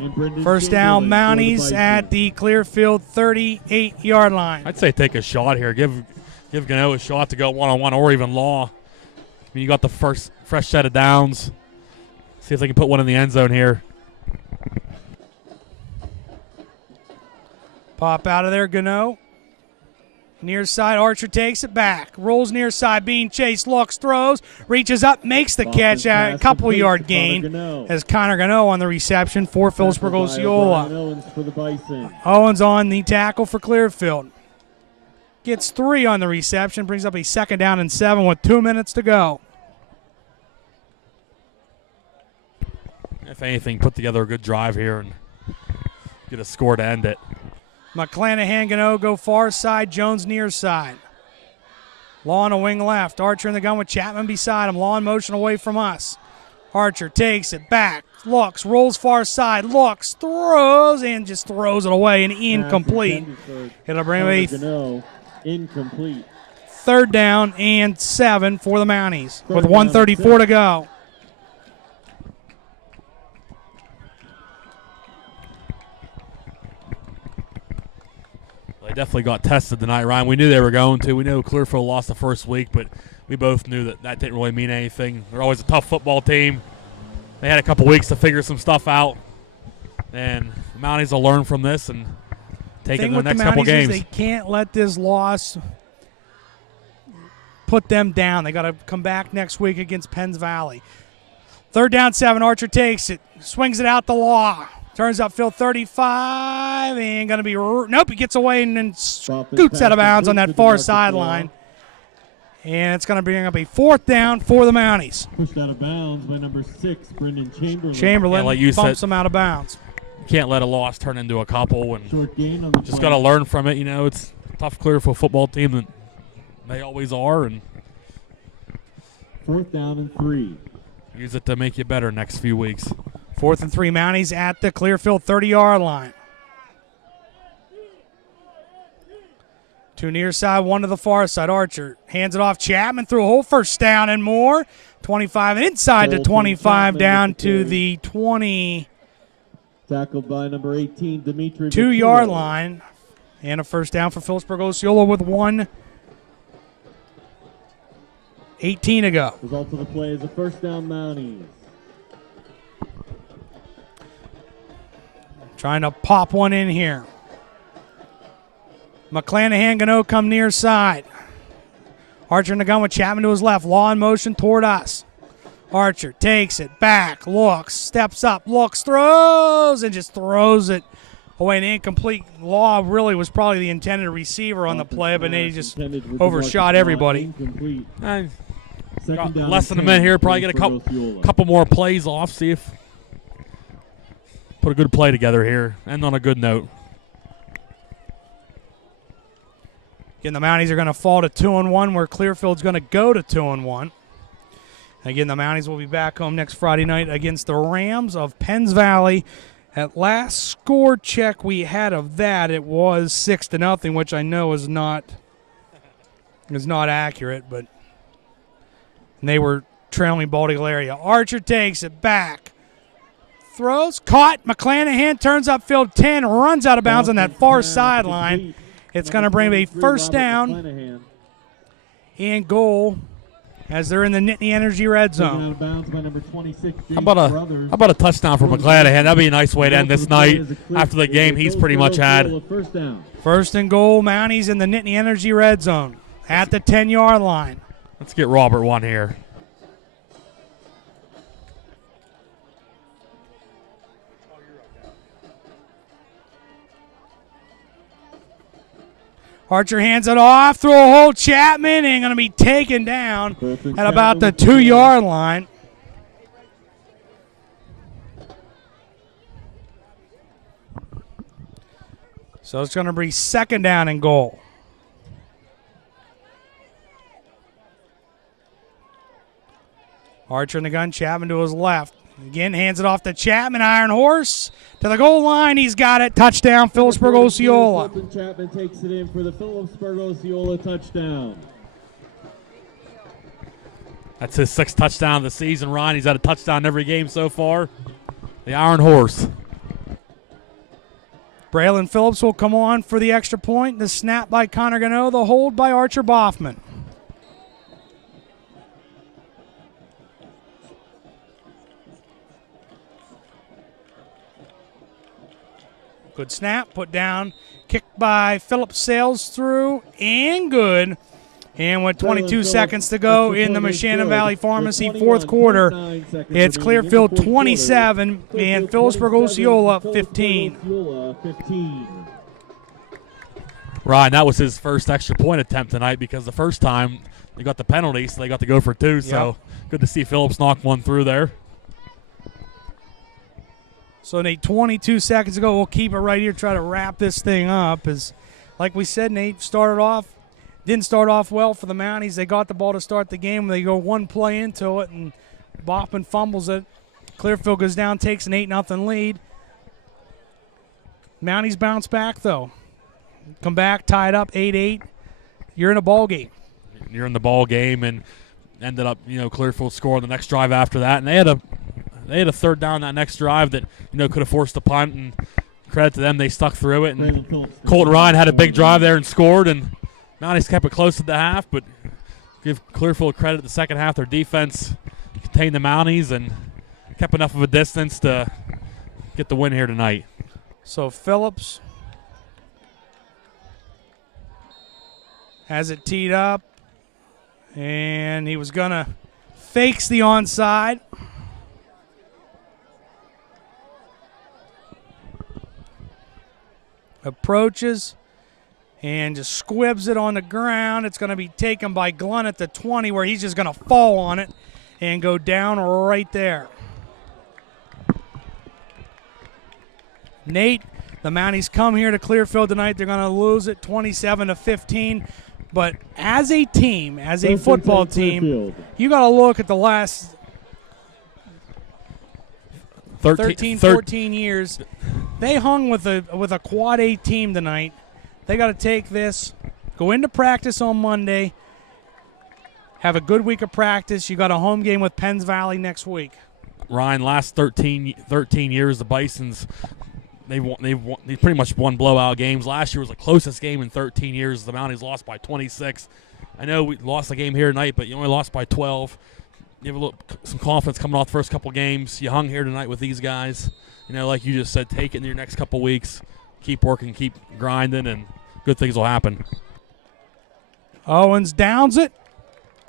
And Brendan 1st down, Chamberlain Mounties at the Clearfield 38-yard line. I'd say take a shot here. Give Gano a shot to go one-on-one or even Law. I mean, you got the first fresh set of downs. See if they can put one in the end zone here. Pop out of there, Gano. Near side, Archer takes it back. Rolls near side, being chased, looks, throws, reaches up, makes the catch at a couple-yard gain as Connor Gano on the reception for Philipsburg-Osceola. Owens on the tackle for Clearfield. Gets 3 on the reception, brings up a 2nd down and 7 with 2 minutes to go. If anything, put together a good drive here and get a score to end it. McClanahan, Gano go far side, Jones near side. Law on a wing left. Archer in the gun with Chapman beside him. Law in motion away from us. Archer takes it back, looks, rolls far side, looks, throws, and just throws it away and incomplete. It'll bring a incomplete. 3rd down and 7 for the Mounties with 1:34 to go. They definitely got tested tonight, Ryan. We knew they were going to. We knew Clearfield lost the first week, but we both knew that didn't really mean anything. They're always a tough football team. They had a couple weeks to figure some stuff out, and the Mounties will learn from this and take it in the next couple games. They can't let this loss put them down. They got to come back next week against Penns Valley. 3rd down, 7. Archer takes it, swings it out the Law. Turns upfield 35 and going to be nope. He gets away and then scoots out of bounds on that far sideline. And it's going to bring up a 4th down for the Mounties. Pushed out of bounds by number 6, Brendan Chamberlain. Chamberlain like you bumps said, him out of bounds. You can't let a loss turn into a couple, and Short gain on the just got to learn from it. You know, it's a tough Clearfield football team that they always are, and 4th down and 3. Use it to make you better next few weeks. 4th and 3, Mounties at the Clearfield 30-yard line. 2 near side, 1 to the far side. Archer hands it off. Chapman through a whole 1st down and more. 25 and inside to 25 down to the 20. Tackled by number 18, Dimitri. 2-yard line. And a 1st down for Philipsburg-Osceola with 1:18 to go. Result of the play is a 1st down, Mounties. Trying to pop one in here. McClanahan Gano come near side. Archer in the gun with Chapman to his left. Law in motion toward us. Archer takes it back, looks, steps up, looks, throws, and just throws it away. An incomplete. Law really was probably the intended receiver on the play, but he just overshot everybody. Got less than a minute here. Probably get a couple more plays off. See if put a good play together here. End on a good note. Again, the Mounties are going to fall to 2-1, where Clearfield's going to go to 2-1. Again, the Mounties will be back home next Friday night against the Rams of Penns Valley. At last score check we had of that, it was 6-0, which I know is not accurate, but they were trailing Bald Eagle area. Archer takes it back, throws, caught. McClanahan turns upfield 10, runs out of bounds on that far sideline. It's going to bring a first down and goal as they're in the Nittany Energy red zone. How about a touchdown for McClanahan? That'd be a nice way to end this night. After the game, he's pretty much had. First and goal, Mounties in the Nittany Energy red zone at the 10-yard line. Let's get Robert one here. Archer hands it off, through a hole, Chapman, and going to be taken down at about the 2-yard line. So it's going to be second down and goal. Archer in the gun, Chapman to his left. Again, hands it off to Chapman, Iron Horse. To the goal line, he's got it. Touchdown, Philipsburg-Osceola. Chapman takes it in for the Philipsburg-Osceola touchdown. That's his 6th touchdown of the season, Ryan. He's had a touchdown every game so far. The Iron Horse. Braylon Phillips will come on for the extra point. The snap by Connor Gano, the hold by Archer Boffman. Good snap, put down, kicked by Phillips, sails through, and good. And with 22 seconds to go in the Moshannon Valley Pharmacy fourth quarter, it's Clearfield 27 and Philipsburg-Osceola 15. Ryan, that was his first extra point attempt tonight because the first time they got the penalty, so they got to go for 2. So good to see Phillips knock one through there. So Nate, 22 seconds to go. We'll keep it right here, try to wrap this thing up. As, like we said, Nate, didn't start off well for the Mounties. They got the ball to start the game. They go one play into it, and Boffman fumbles it. Clearfield goes down, takes an 8-0 lead. Mounties bounce back, though. Come back, tie it up 8-8. You're in a ball game. You're in the ball game, and ended up, Clearfield scored the next drive after that, and they had a third down that next drive that could have forced a punt, and credit to them, they stuck through it. And Colton Ryan had a big drive there and scored, and Mounties kept it close at the half, but give Clearfield credit the second half. Their defense contained the Mounties and kept enough of a distance to get the win here tonight. So Phillips has it teed up, and he was going to fakes the onside. Approaches and just squibs it on the ground. It's going to be taken by Glenn at the 20, where he's just going to fall on it and go down right there. Nate, the Mounties come here to Clearfield tonight. They're going to lose it 27-15. But as a team, as a football team, you got to look at the last 13, 14 years. They hung with a quad A team tonight. They got to take this, go into practice on Monday, have a good week of practice. You got a home game with Penns Valley next week. Ryan, last 13 years, the Bisons, they pretty much won blowout games. Last year was the closest game in 13 years. The Mounties lost by 26. I know we lost the game here tonight, but you only lost by 12. You have some confidence coming off the first couple games. You hung here tonight with these guys. Like you just said, take it in your next couple weeks. Keep working, keep grinding, and good things will happen. Owens downs it,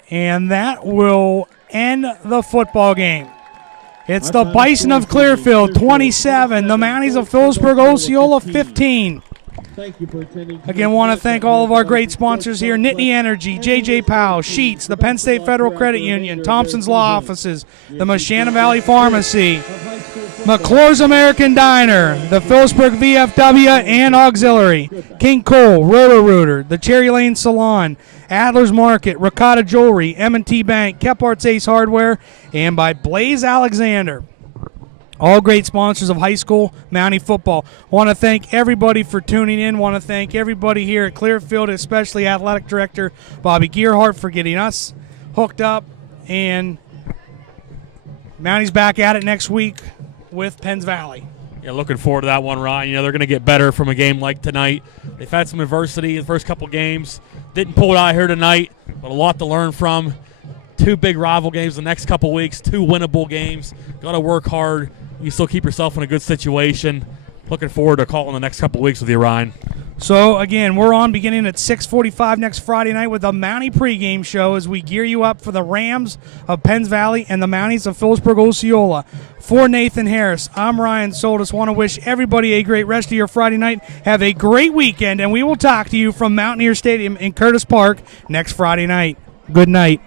and that will end the football game. It's the Bison of Clearfield 27, the Mounties of Philipsburg-Osceola 15. Again, want to thank all of our great sponsors here: Nittany Energy, J.J. Powell, Sheets, the Penn State Federal Credit Union, Thompson's Law Offices, the Moshannon Valley Pharmacy, McClure's American Diner, the Philipsburg VFW and Auxiliary, King Cole, Roto-Rooter, the Cherry Lane Salon, Adler's Market, Ricotta Jewelry, M&T Bank, Kephardt's Ace Hardware, and by Blaze Alexander. All great sponsors of high school Mountie football. Want to thank everybody for tuning in. Want to thank everybody here at Clearfield, especially Athletic Director Bobby Gearhart, for getting us hooked up. And Mounties back at it next week with Penns Valley. Yeah, looking forward to that one, Ryan. They're going to get better from a game like tonight. They've had some adversity in the first couple games. Didn't pull it out here tonight, but a lot to learn from. 2 big rival games the next couple weeks, 2 winnable games. Got to work hard. You still keep yourself in a good situation. Looking forward to calling the next couple weeks with you, Ryan. So, again, we're on beginning at 6:45 next Friday night with the Mountie pregame show as we gear you up for the Rams of Penns Valley and the Mounties of Philipsburg-Osceola. For Nathan Harris, I'm Ryan Soldis. Want to wish everybody a great rest of your Friday night. Have a great weekend, and we will talk to you from Mountaineer Stadium in Curtis Park next Friday night. Good night.